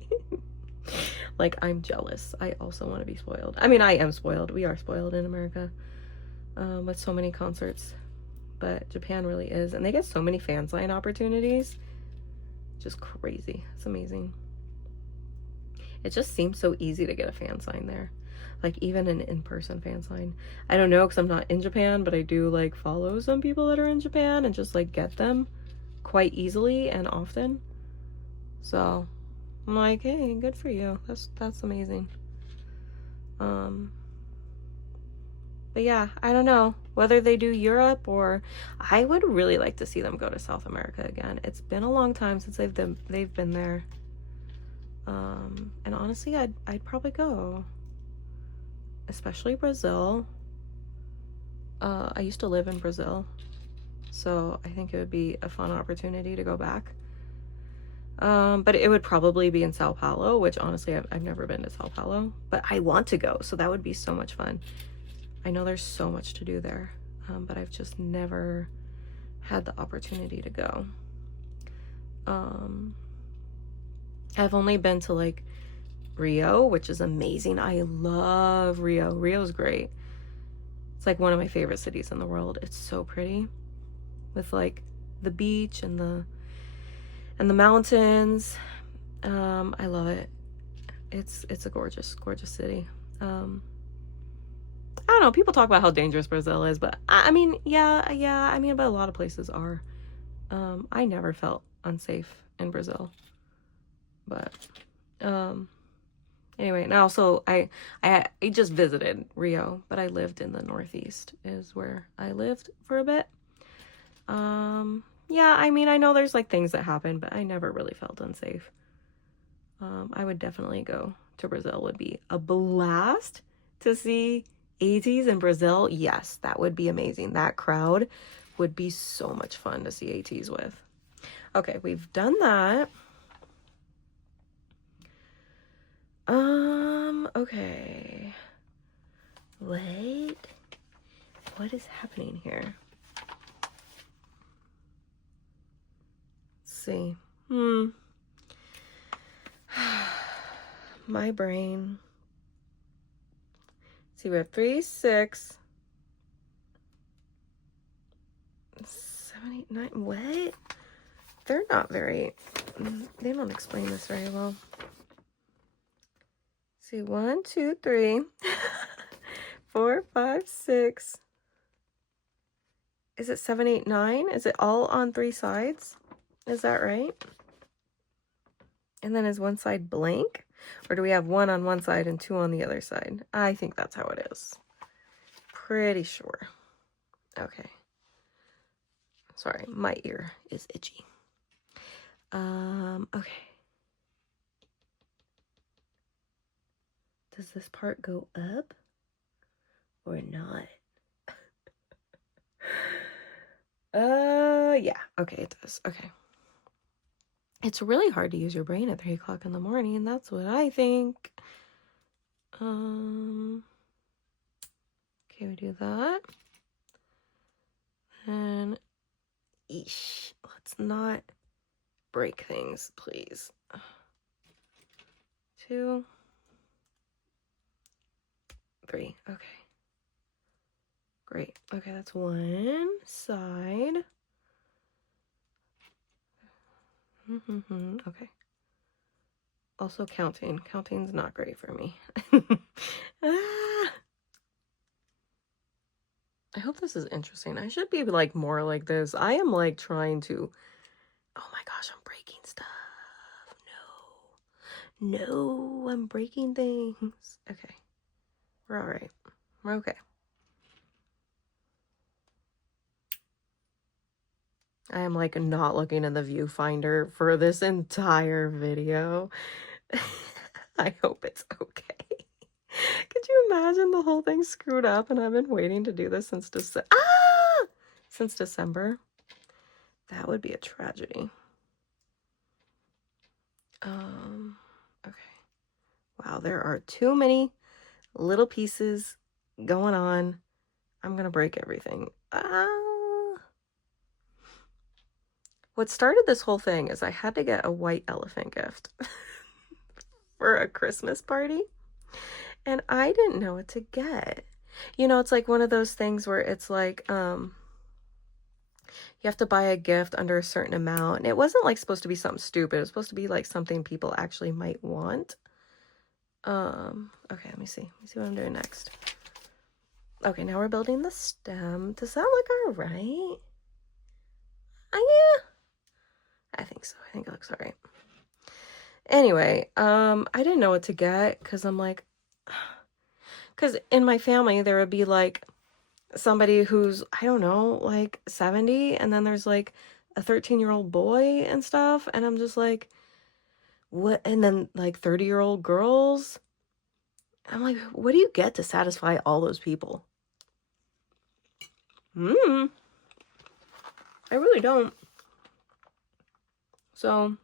Like, I'm jealous. I also want to be spoiled. I mean, I am spoiled. We are spoiled in America with so many concerts. But Japan really is. And they get so many fan sign opportunities. Just crazy. It's amazing. It just seems so easy to get a fan sign there. Like, even an in-person fan sign. I don't know, because I'm not in Japan, but I do like follow some people that are in Japan and just like get them quite easily and often. So I'm like, hey, good for you. That's amazing. But yeah, I don't know whether they do Europe, or I would really like to see them go to South America again. It's been a long time since they've been there. And honestly, I'd probably go, especially Brazil. I used to live in Brazil, so I think it would be a fun opportunity to go back. But it would probably be in Sao Paulo, which honestly, I've never been to Sao Paulo, but I want to go, so that would be so much fun. I know there's so much to do there, but I've just never had the opportunity to go. I've only been to like Rio, which is amazing. I love Rio. Rio's great. It's like one of my favorite cities in the world. It's so pretty, with like the beach and the mountains. I love it. It's a gorgeous city. I don't know, people talk about how dangerous Brazil is, but I mean, yeah, I mean, but a lot of places are. I never felt unsafe in Brazil, but anyway, and also I just visited Rio, but I lived in the Northeast is where I lived for a bit. Yeah, I mean, I know there's like things that happen, but I never really felt unsafe. I would definitely go to Brazil. Would be a blast to see 80s in Brazil. Yes, that would be amazing. That crowd would be so much fun to see 80s with. Okay, we've done that. Okay. Wait. What is happening here? Let's see. My brain. Let's see, we have 3, 6, 7, 8, 9. What? They're not very, they don't explain this very well. Let's see, 1, 2, 3, 4, 5, 6. Is it 7, 8, 9? Is it all on 3 sides? Is that right? And then is one side blank? Or do we have 1 on one side and 2 on the other side? I think that's how it is. Pretty sure. Okay. Sorry, my ear is itchy. Okay. Does this part go up or not? Yeah. Okay, it does. Okay. It's really hard to use your brain at 3 o'clock in the morning. That's what I think. Okay, we do that. And eesh, let's not break things, please. 2, 3. Okay. Great. Okay, that's one side. Okay. Also counting. Counting's not great for me. Ah. I hope this is interesting. I should be like more like this. I am like trying to, oh my gosh, I'm breaking stuff. No, I'm breaking things. Okay. We're all right. We're okay. I am like not looking in the viewfinder for this entire video. I hope it's okay. Could you imagine the whole thing screwed up and I've been waiting to do this since December? That would be a tragedy. Okay. Wow, there are too many little pieces going on. I'm gonna break everything. What started this whole thing is I had to get a white elephant gift for a Christmas party, and I didn't know what to get. You know, it's like one of those things where it's like, you have to buy a gift under a certain amount, and it wasn't like supposed to be something stupid. It was supposed to be like something people actually might want. Okay, let me see what I'm doing next. Okay, now we're building the stem. Does that look all right? Yeah, I think so. I think it looks all right. Anyway, I didn't know what to get because I'm like, because in my family there would be like somebody who's, I don't know, like 70, and then there's like a 13-year-old boy and stuff, and I'm just like, what? And then like 30-year-old girls. I'm like, what do you get to satisfy all those people? I really don't. So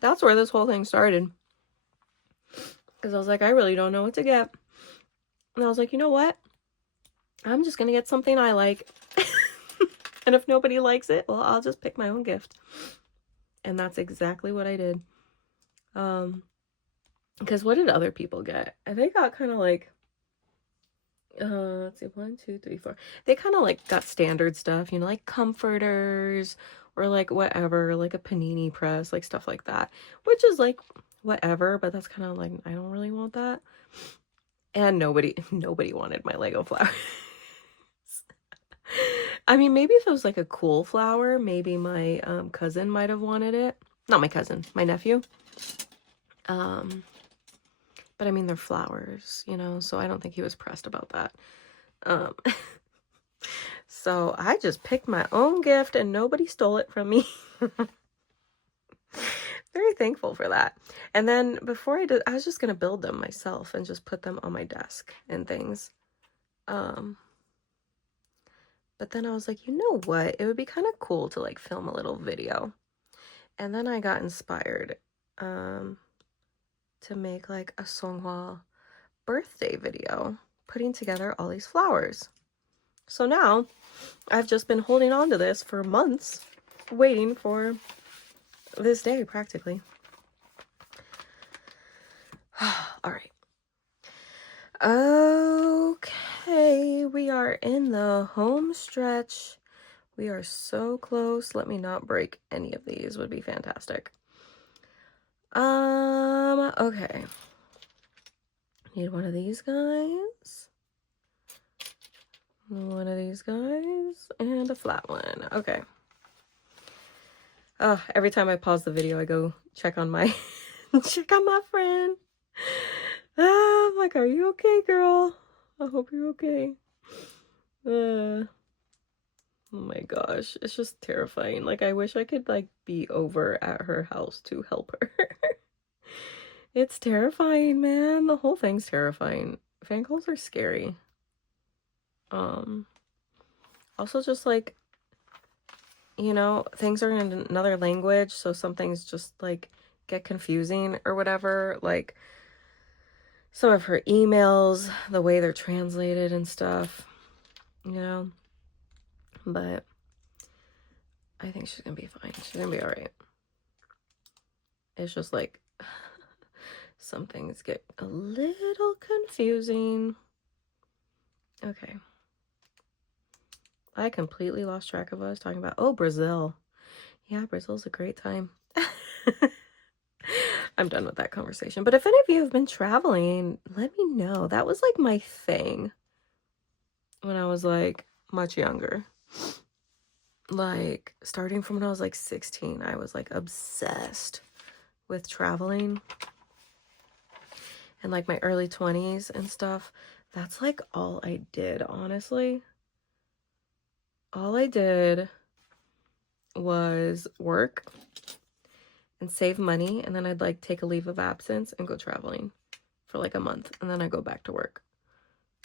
that's where this whole thing started. Because I was like, I really don't know what to get. And I was like, you know what? I'm just going to get something I like. And if nobody likes it, well, I'll just pick my own gift. And that's exactly what I did. Because what did other people get? They got kind of like, let's see, 1, 2, 3, 4. They kind of like got standard stuff, you know, like comforters or like whatever, like a panini press, like stuff like that, which is like whatever, but that's kind of like, I don't really want that. And nobody wanted my Lego flowers. I mean, maybe if it was like a cool flower, maybe my cousin might have wanted it. Not my cousin, my nephew. But I mean, they're flowers, you know, so I don't think he was pressed about that. Um, so I just picked my own gift and nobody stole it from me. Very thankful for that. And then before I did, I was just gonna build them myself and just put them on my desk and things. But then I was like, you know what? It would be kind of cool to like film a little video. And then I got inspired to make like a Seonghwa birthday video, putting together all these flowers. So now I've just been holding on to this for months, waiting for this day practically. All right. Okay, we are in the home stretch. We are so close. Let me not break any of these, would be fantastic. Okay. Need one of these guys. One of these guys. And a flat one. Okay. Every time I pause the video, I go check on my check on my friend. I'm like, are you okay, girl? I hope you're okay. Oh my gosh, it's just terrifying. Like, I wish I could like be over at her house to help her. It's terrifying, man. The whole thing's terrifying. Fan calls are scary. Also just like, you know, things are in another language, so some things just like get confusing or whatever. Like some of her emails, the way they're translated and stuff, you know. But I think she's gonna be fine. She's gonna be all right. It's just like some things get a little confusing. Okay. I completely lost track of what I was talking about. Oh, Brazil. Yeah, Brazil's a great time. I'm done with that conversation. But if any of you have been traveling, let me know. That was like my thing when I was like much younger. Like starting from when I was like 16, I was like obsessed with traveling. And like my early 20s and stuff. That's like all I did, honestly. All I did was work and save money, and then I'd like take a leave of absence and go traveling for like a month, and then I go back to work.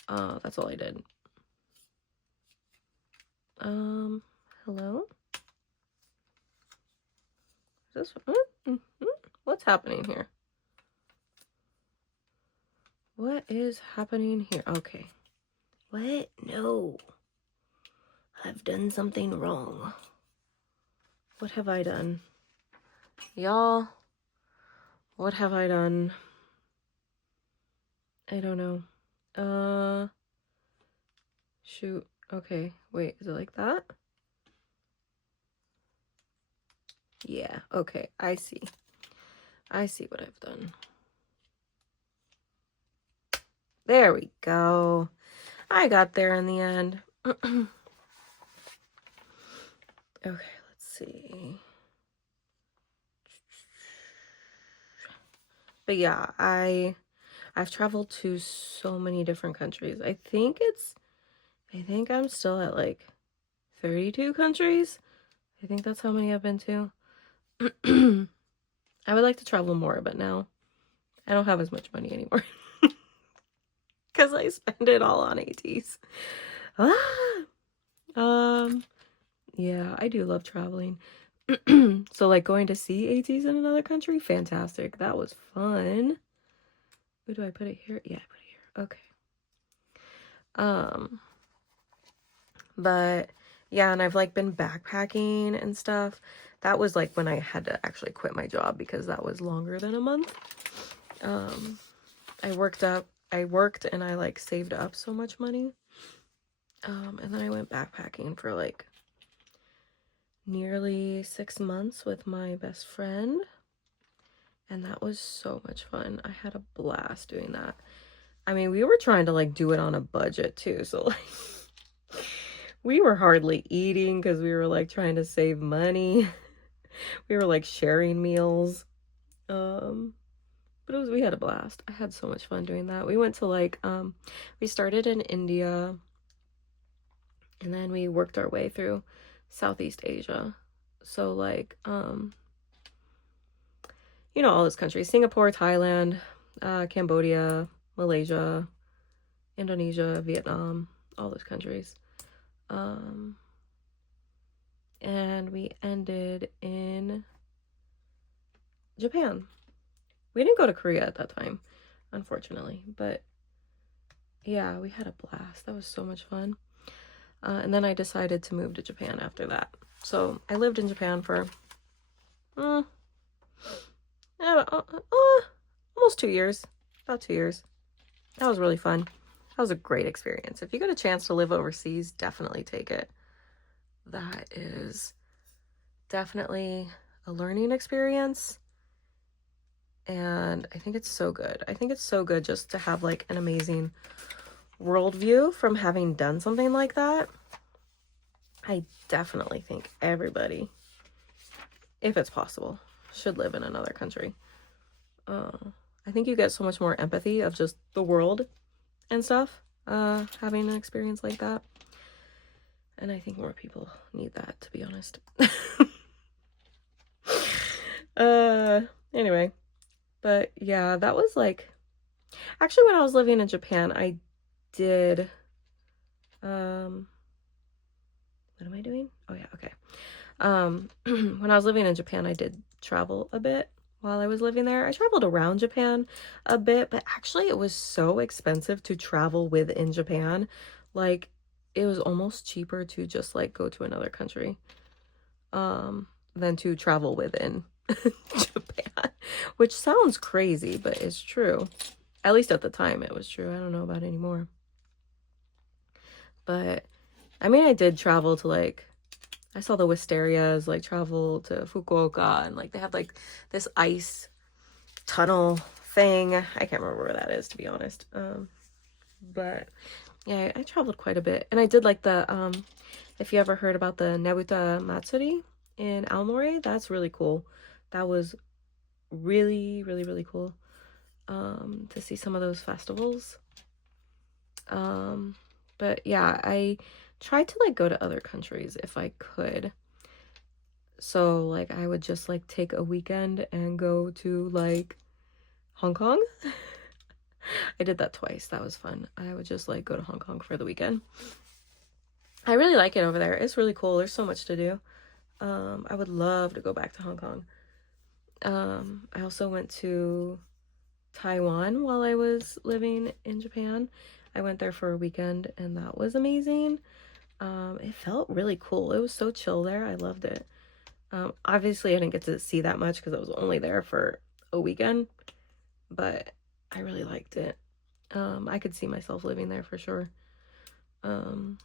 That's all I did. Hello? Is this what's happening here? What is happening here? Okay. What? No. I've done something wrong. What have I done? Y'all, what have I done? I don't know. Shoot. Okay, wait, is it like that? Yeah, okay, I see. I see what I've done. There we go. I got there in the end. Okay, let's see. But yeah, I've traveled to so many different countries. I think I'm still at like 32 countries. I think that's how many I've been to. I would like to travel more, but now I don't have as much money anymore. Because I spend it all on ATs. Yeah, I do love traveling. So like going to see ATs in another country, fantastic. That was fun. Where do I put it here? Yeah, I put it here. Okay. But yeah, and I've like been backpacking and stuff. That was like when I had to actually quit my job because that was longer than a month. I worked and I like saved up so much money. And then I went backpacking for like nearly 6 months with my best friend. And that was so much fun. I had a blast doing that. I mean, we were trying to like do it on a budget too. So like we were hardly eating because we were like trying to save money. We were like sharing meals. Um, but we had a blast. I had so much fun doing that. We went to like we started in India and then we worked our way through Southeast Asia. So like you know, all those countries: Singapore, Thailand, Cambodia, Malaysia, Indonesia, Vietnam, all those countries. And we ended in Japan. We didn't go to Korea at that time, unfortunately, but yeah, we had a blast. That was so much fun. And then I decided to move to Japan after that. So I lived in Japan for almost 2 years. About 2 years. That was really fun. That was a great experience. If you get a chance to live overseas, definitely take it. That is definitely a learning experience. And I think it's so good. I think it's so good just to have like an amazing worldview from having done something like that. I definitely think everybody, if it's possible, should live in another country. I think you get so much more empathy of just the world and stuff, having an experience like that. And I think more people need that, to be honest. Anyway, but yeah, that was like, actually when I was living in Japan, I did, what am I doing? Oh yeah, okay. When I was living in Japan, I did travel a bit while I was living there. I traveled around Japan a bit, but actually it was so expensive to travel within Japan. Like, it was almost cheaper to just like go to another country than to travel within Japan, which sounds crazy, but it's true. At least at the time it was true. I don't know about anymore. But I mean, I did travel to like, I saw the Wisterias, like travel to Fukuoka, and like they have like this ice tunnel thing. I can't remember where that is, to be honest. But yeah, I traveled quite a bit. And I did like the if you ever heard about the Nebuta Matsuri in Aomori, that's really cool. That was really, really, really cool to see some of those festivals. But yeah, I tried to like go to other countries if I could. So like I would just like take a weekend and go to like Hong Kong. I did that twice. That was fun. I would just like go to Hong Kong for the weekend. I really like it over there. It's really cool. There's so much to do. I would love to go back to Hong Kong. I also went to Taiwan while I was living in Japan. I went there for a weekend and that was amazing. It felt really cool. It was so chill there. I loved it. Obviously I didn't get to see that much because I was only there for a weekend, but I really liked it. I could see myself living there for sure. And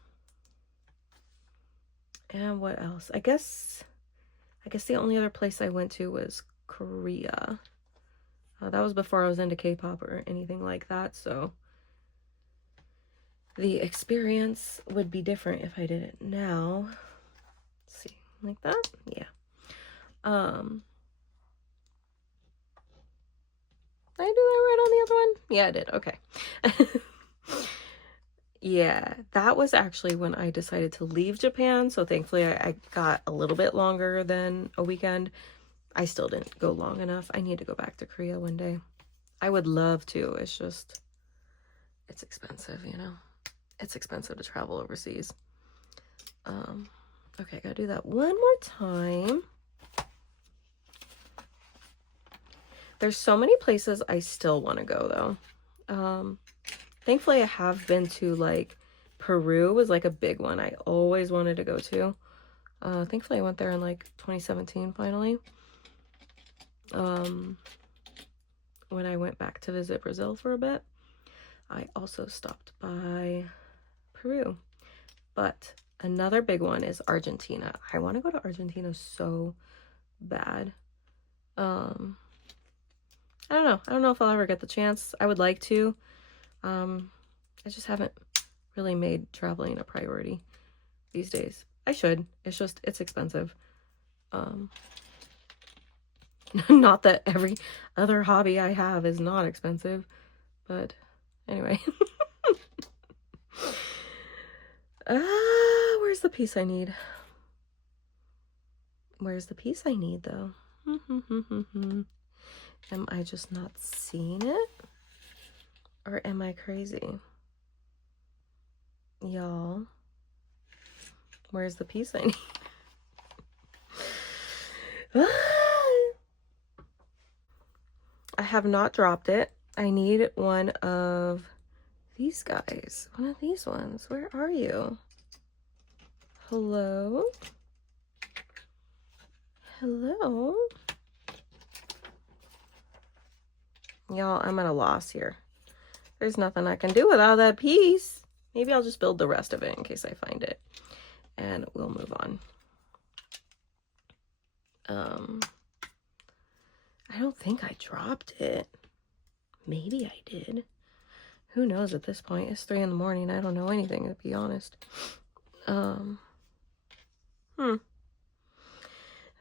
what else? I guess the only other place I went to was Korea. That was before I was into K-pop or anything like that, so the experience would be different if I did it now. Let's see, like that? Yeah. Did I do that right on the other one? Yeah, I did. Okay. Yeah, that was actually when I decided to leave Japan. So thankfully I got a little bit longer than a weekend. I still didn't go long enough. I need to go back to Korea one day. I would love to. It's just, it's expensive, you know? It's expensive to travel overseas. Okay, I gotta do that one more time. There's so many places I still want to go though. Thankfully I have been to like Peru was like a big one I always wanted to go to. Thankfully I went there in like 2017 finally. When I went back to visit Brazil for a bit, I also stopped by Peru. But another big one is Argentina. I want to go to Argentina so bad. I don't know. I don't know if I'll ever get the chance. I would like to. I just haven't really made traveling a priority these days. I should. It's just, it's expensive. Not that every other hobby I have is not expensive, but anyway. Where's the piece I need? Where's the piece I need, though? Am I just not seeing it? Or am I crazy? Y'all, where's the piece I need? I have not dropped it. I need one of these guys. One of these ones. Where are you? Hello? Hello? Y'all, I'm at a loss here. There's nothing I can do without that piece. Maybe I'll just build the rest of it in case I find it. And we'll move on. I don't think I dropped it. Maybe I did. Who knows at this point? It's 3 in the morning. I don't know anything, to be honest.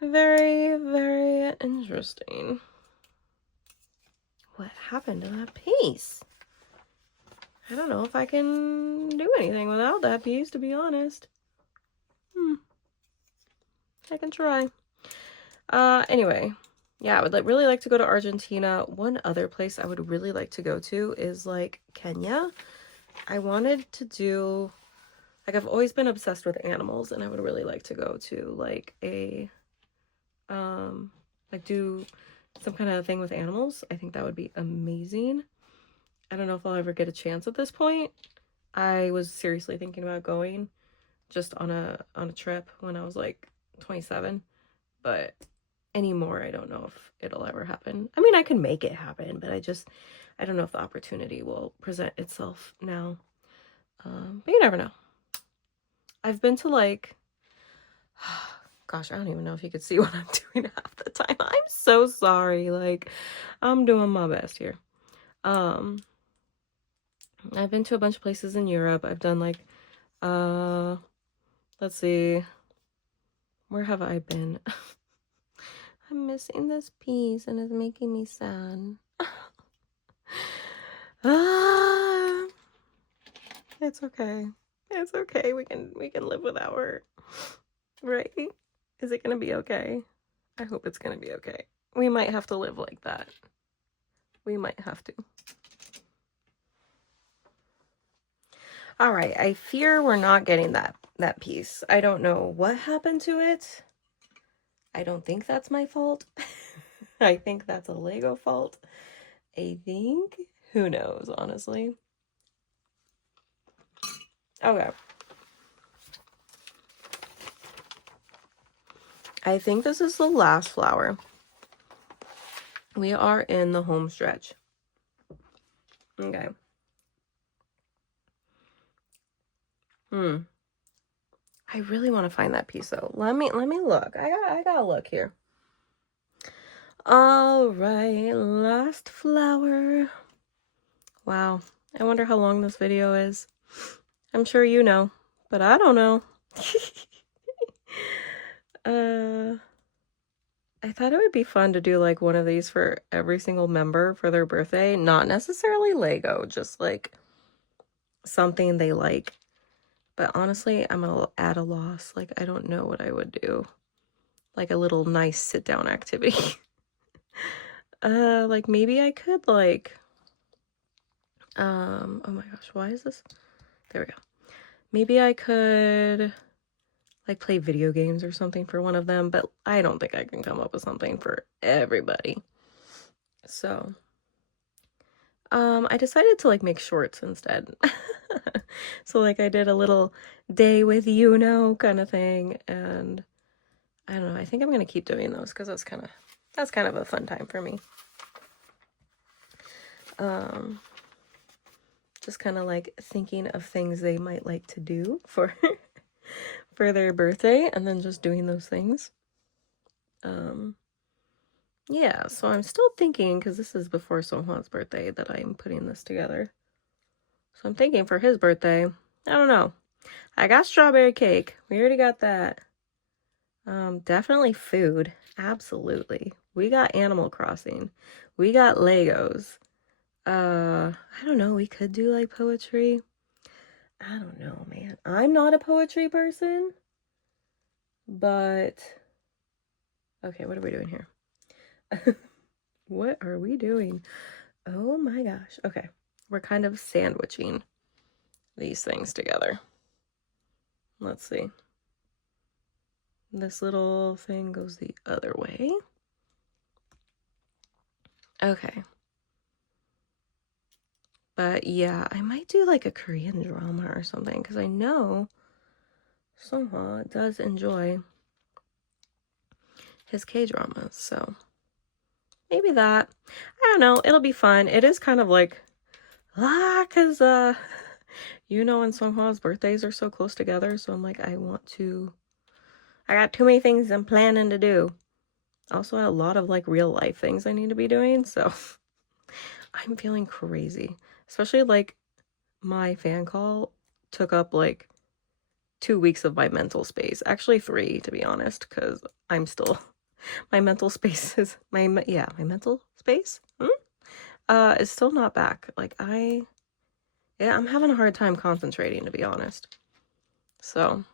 Very, very interesting. What happened to that piece? I don't know if I can do anything without that piece, to be honest. I can try. Anyway, yeah, I would really like to go to Argentina. One other place I would really like to go to is like Kenya. I wanted to do, like, I've always been obsessed with animals, and I would really like to go to like a like do some kind of thing with animals. I think that would be amazing. I don't know if I'll ever get a chance at this point. I was seriously thinking about going just on a trip when I was like 27, but anymore I don't know if it'll ever happen. I mean, I can make it happen, but I don't know if the opportunity will present itself now. But you never know. I've been to like, gosh, I don't even know if you could see what I'm doing half the time. I'm so sorry. Like, I'm doing my best here. I've been to a bunch of places in Europe. I've done like, let's see, where have I been? I'm missing this piece and it's making me sad. It's okay. It's okay. We can live without her. Right? Is it gonna be okay? I hope it's gonna be okay. We might have to live like that. We might have to. All right, I fear we're not getting that piece. I don't know what happened to it. I don't think that's my fault. I think that's a Lego fault. I think. Who knows, honestly. Okay. I think this is the last flower. We are in the home stretch. Okay. I really want to find that piece though. Let me look. I gotta look here. All right, last flower. Wow. I wonder how long this video is. I'm sure you know, but I don't know. I thought it would be fun to do like one of these for every single member for their birthday. Not necessarily Lego, just like something they like. But honestly, I'm at a loss. Like, I don't know what I would do. Like a little nice sit-down activity. Like maybe I could like, oh my gosh, why is this? There we go. Maybe I could like play video games or something for one of them, but I don't think I can come up with something for everybody. So, I decided to like make shorts instead. So like I did a little day with kind of thing, and I don't know, I think I'm gonna keep doing those because that's kind of a fun time for me. Just kind of like thinking of things they might like to do for for their birthday and then just doing those things. Yeah, so I'm still thinking, because this is before Seonghwa's birthday, that I'm putting this together. So I'm thinking for his birthday, I don't know. I got strawberry cake. We already got that. Definitely food. Absolutely. We got Animal Crossing. We got Legos. I don't know. We could do like poetry. I don't know, man. I'm not a poetry person, but okay, what are we doing here? What are we doing? Oh my gosh. Okay. We're kind of sandwiching these things together. Let's see. This little thing goes the other way. Okay. But yeah, I might do like a Korean drama or something because I know Seonghwa does enjoy his K-dramas. So maybe that. I don't know. It'll be fun. It is kind of like, because, you know, and Seonghwa's birthdays are so close together. So I'm like, I got too many things I'm planning to do. Also, a lot of like real life things I need to be doing. So I'm feeling crazy. Especially like my fan call took up like 2 weeks of my mental space. Actually 3, to be honest, because I'm still, my mental space is, my mental space is still not back. Like I'm having a hard time concentrating, to be honest. So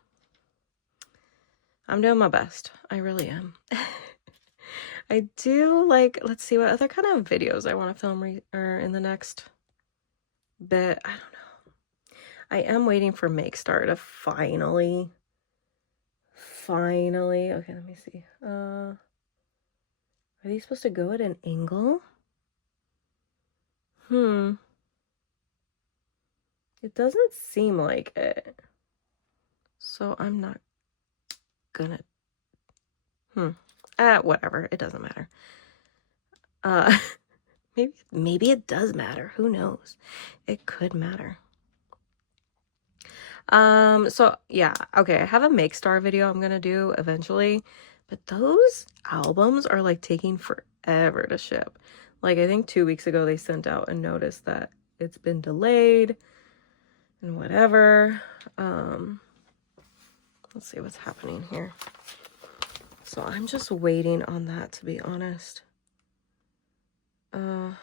I'm doing my best. I really am. I do like, let's see what other kind of videos I want to film or in the next bit. I don't know. I am waiting for Makestar to finally, okay, let me see. Are these supposed to go at an angle? It doesn't seem like it. So I'm not gonna, whatever, it doesn't matter. Maybe it does matter. Who knows? It could matter. So yeah, okay, I have a Makestar video I'm gonna do eventually, but those albums are like taking forever to ship. Like I think 2 weeks ago they sent out a notice that it's been delayed and whatever. Let's see what's happening here. So I'm just waiting on that, to be honest. What?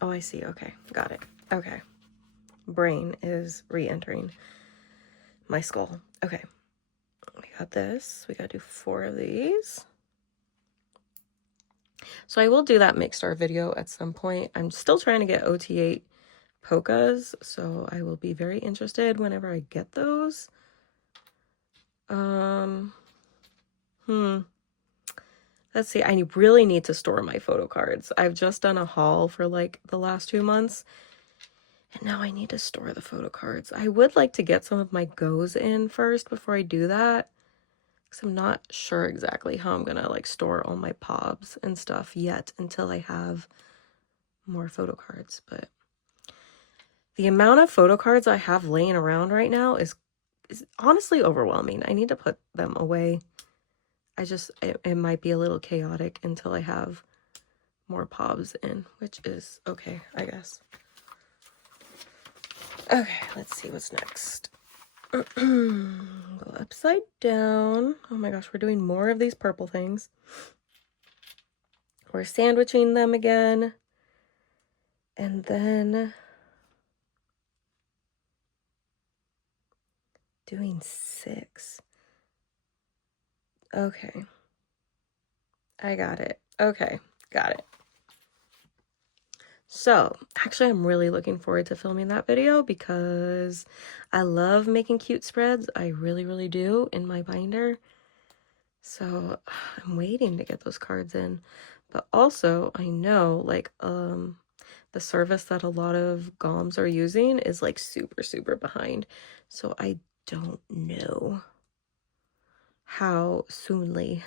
Oh, I see. Okay, got it. Okay. Brain is re-entering my skull. Okay. We got this. We gotta do 4 of these. So I will do that Mixstar video at some point. I'm still trying to get OT8 polkas, so I will be very interested whenever I get those. Let's see, I really need to store my photo cards. I've just done a haul for like the last 2 months, and now I need to store the photo cards. I would like to get some of my goes in first before I do that, because I'm not sure exactly how I'm gonna like store all my pobs and stuff yet until I have more photo cards. But the amount of photo cards I have laying around right now is honestly overwhelming. I need to put them away. It might be a little chaotic until I have more pobs in, which is okay, I guess. Okay, let's see what's next. Go upside down. Oh my gosh, we're doing more of these purple things. We're sandwiching them again. And then doing 6. Okay. I got it. Okay, got it. So, actually, I'm really looking forward to filming that video because I love making cute spreads. I really, really do in my binder. So, I'm waiting to get those cards in. But also, I know, like, the service that a lot of GOMs are using is, like, super, super behind. So, I don't know how soonly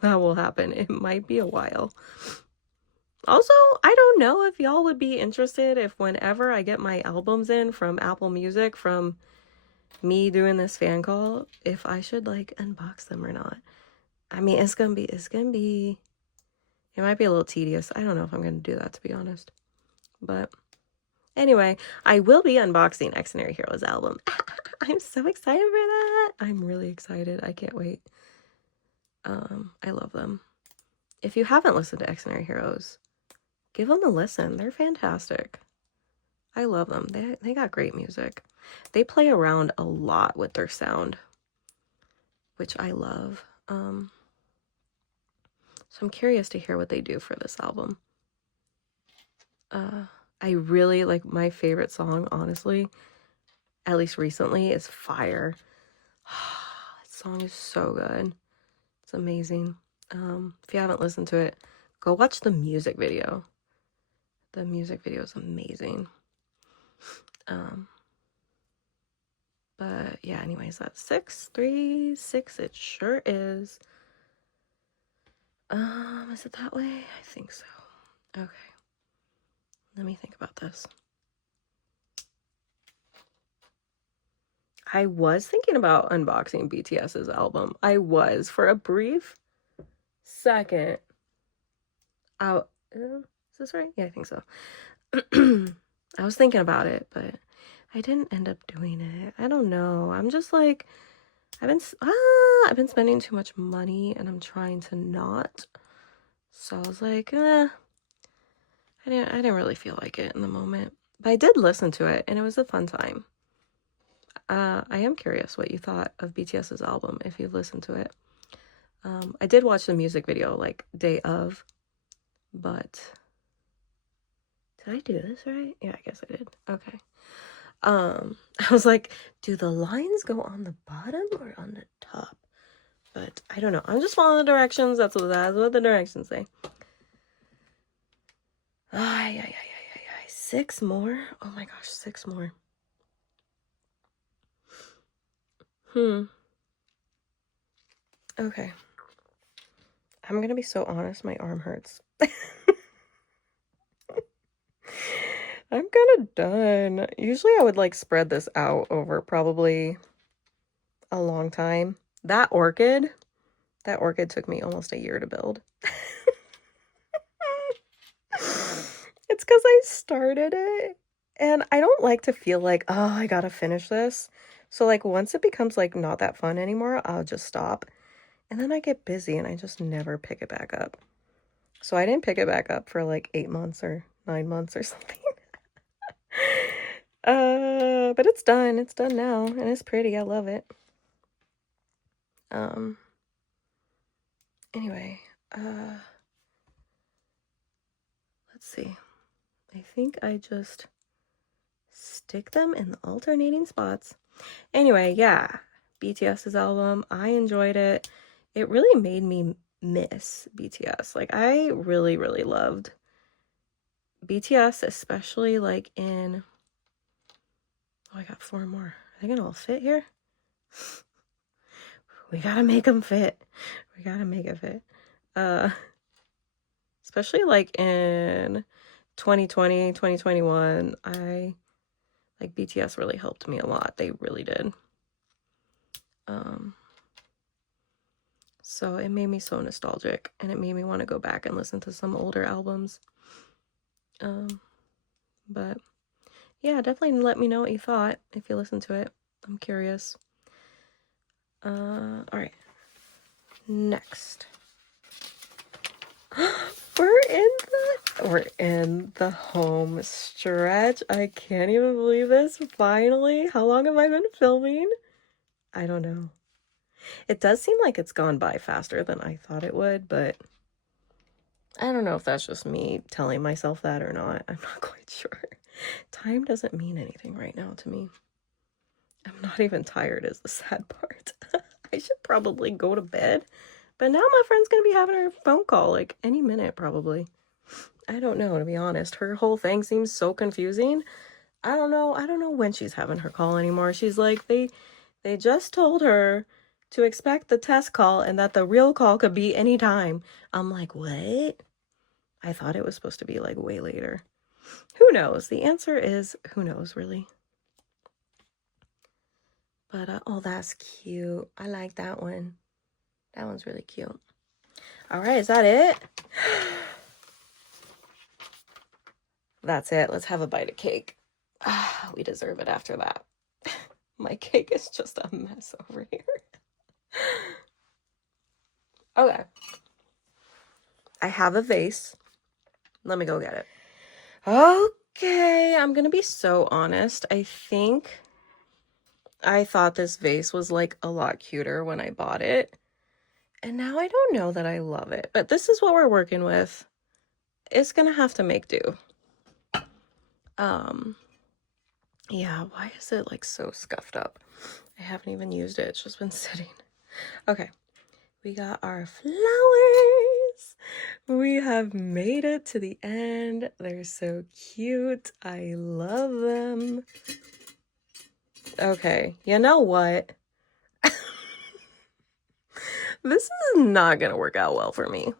that will happen. It might be a while. Also, I don't know if y'all would be interested if whenever I get my albums in from Apple Music from me doing this fan call, if I should like unbox them or not. I mean, it's gonna be, it might be a little tedious. I don't know if I'm gonna do that, to be honest. But anyway, I will be unboxing Extraordinary Heroes album. I'm so excited for that. I'm really excited. I can't wait. I love them. If you haven't listened to Extraordinary Heroes, give them a listen. They're fantastic. I love them. They got great music. They play around a lot with their sound, which I love. So I'm curious to hear what they do for this album. I really like my favorite song, honestly, at least recently, is Fire. That song is so good. It's amazing. If you haven't listened to it, go watch the music video. The music video is amazing. But yeah, anyways, that's 636. It sure is. Is it that way? I think so. Okay. Let me think about this. I was thinking about unboxing BTS's album. I was for a brief second. Is this right? Yeah, I think so. I was thinking about it, but I didn't end up doing it. I don't know. I'm just like, I've been spending too much money, and I'm trying to not. So I was like, I didn't really feel like it in the moment. But I did listen to it, and it was a fun time. I am curious what you thought of BTS's album, if you've listened to it. I did watch the music video, like, day of, but did I do this right? Yeah, I guess I did. Okay. I was like, do the lines go on the bottom or on the top? But I don't know. I'm just following the directions. That's what the directions say. Ay. 6 more? Oh my gosh, 6 more. Okay. I'm gonna be so honest, my arm hurts. I'm kind of done. Usually I would like spread this out over probably a long time. That orchid took me almost a year to build. It's because I started it, and I don't like to feel like, oh, I gotta finish this. So like once it becomes like not that fun anymore, I'll just stop. And then I get busy and I just never pick it back up. So I didn't pick it back up for like 8 months or 9 months or something. But it's done. It's done now, and it's pretty. I love it. Anyway, let's see. I think I just stick them in the alternating spots. Anyway, yeah, BTS's album, I enjoyed it. It really made me miss BTS. Like, I really, really loved BTS, especially like in, oh, I got 4 more. Are they gonna all fit here? We gotta make them fit. We gotta make it fit. Especially like in 2020, 2021, like BTS really helped me a lot. They really did. So it made me so nostalgic, and it made me want to go back and listen to some older albums. But yeah, definitely let me know what you thought if you listened to it. I'm curious. All right. Next. We're in the home stretch. I can't even believe this. Finally. How long have I been filming? I don't know. It does seem like it's gone by faster than I thought it would, but I don't know if that's just me telling myself that or not. I'm not quite sure. Time doesn't mean anything right now to me. I'm not even tired is the sad part. I should probably go to bed. But now my friend's gonna be having her phone call like any minute probably. I don't know, to be honest. Her whole thing seems so confusing. I don't know when she's having her call anymore. She's like, they just told her to expect the test call and that the real call could be anytime. I'm like, what? I thought it was supposed to be like way later. Who knows? The answer is who knows, really. But oh, that's cute. I like that one. That one's really cute. All right, is that it? That's it. Let's have a bite of cake. We deserve it after that. My cake is just a mess over here. Okay. I have a vase. Let me go get it. Okay, I'm gonna be so honest. I think I thought this vase was like a lot cuter when I bought it. And now I don't know that I love it. But this is what we're working with. It's gonna have to make do. Yeah, why is it like so scuffed up? I haven't even used it. It's just been sitting. Okay. We got our flowers. We have made it to the end. They're so cute. I love them. Okay, you know what? This is not gonna work out well for me.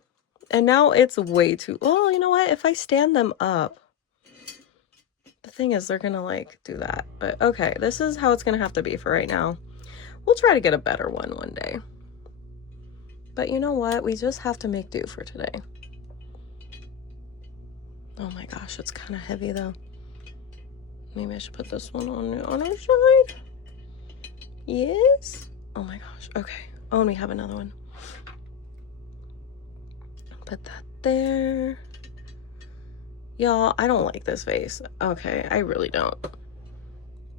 And now it's way too... Well, you know what? If I stand them up... The thing is, they're gonna like do that. But okay, this is how it's gonna have to be for right now. We'll try to get a better one day. But you know what? We just have to make do for today. Oh my gosh, it's kind of heavy though. Maybe I should put this one on the other side. Yes. Oh my gosh. Okay. Oh, and we have another one. Put that there. Y'all, I don't like this vase. Okay, I really don't.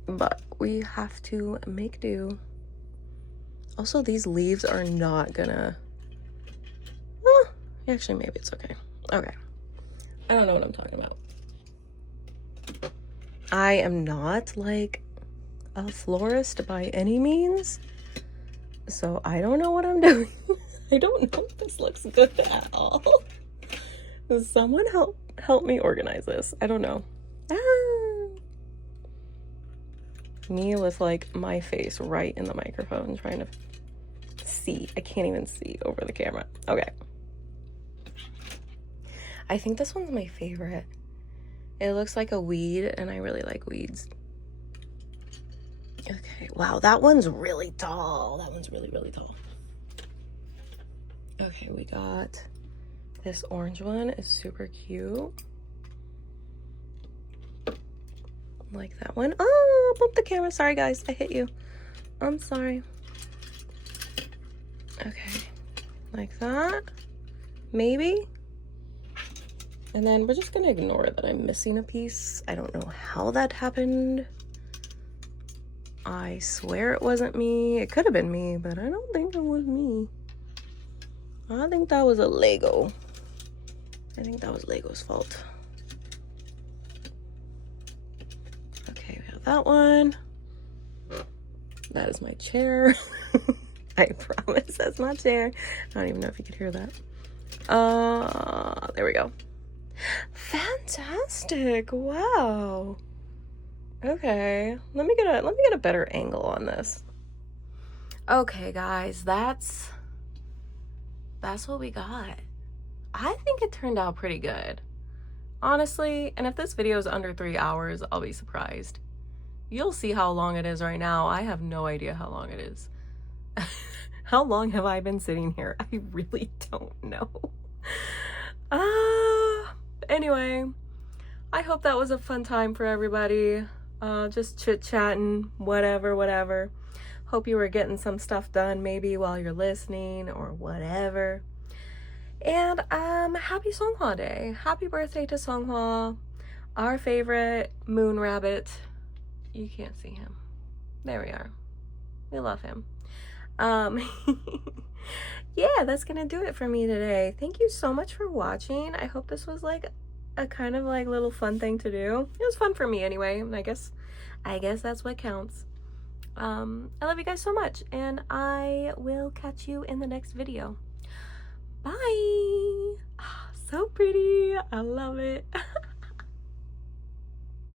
But we have to make do. Also, these leaves are not gonna... Oh, actually, maybe it's okay. Okay. I don't know what I'm talking about. I am not like a florist by any means. So I don't know what I'm doing. I don't know if this looks good at all. Someone help me organize this. I don't know. Me with like my face right in the microphone trying to see. I can't even see over the camera. Okay. I think this one's my favorite. It looks like a weed and I really like weeds. Okay. Wow, that one's really tall. That one's really, really tall. Okay, we got this orange one. Is super cute. Like that one. Oh, I bumped the camera. Sorry, guys. I hit you. I'm sorry. Okay. Like that. Maybe. And then we're just going to ignore that I'm missing a piece. I don't know how that happened. I swear it wasn't me. It could have been me, but I don't think it was me. I think that was a Lego. I think that was Lego's fault. Okay, we have that one. That is my chair. I promise that's my chair. I don't even know if you could hear that. There we go. Fantastic. Wow. Okay. Let me get a better angle on this. Okay, guys, that's what we got. I think it turned out pretty good. Honestly, and if this video is under 3 hours, I'll be surprised. You'll see how long it is right now. I have no idea how long it is. How long have I been sitting here? I really don't know. Anyway, I hope that was a fun time for everybody. Just chit-chatting, whatever. Hope you were getting some stuff done maybe while you're listening or whatever. And happy Seonghwa Day. Happy birthday to Seonghwa, our favorite moon rabbit. You can't see him. There we are. We love him. Yeah, that's gonna do it for me today. Thank you so much for watching. I hope this was like a kind of like little fun thing to do. It was fun for me anyway. I guess that's what counts. I love you guys so much, and I will catch you in the next video. Bye. So pretty. I love it.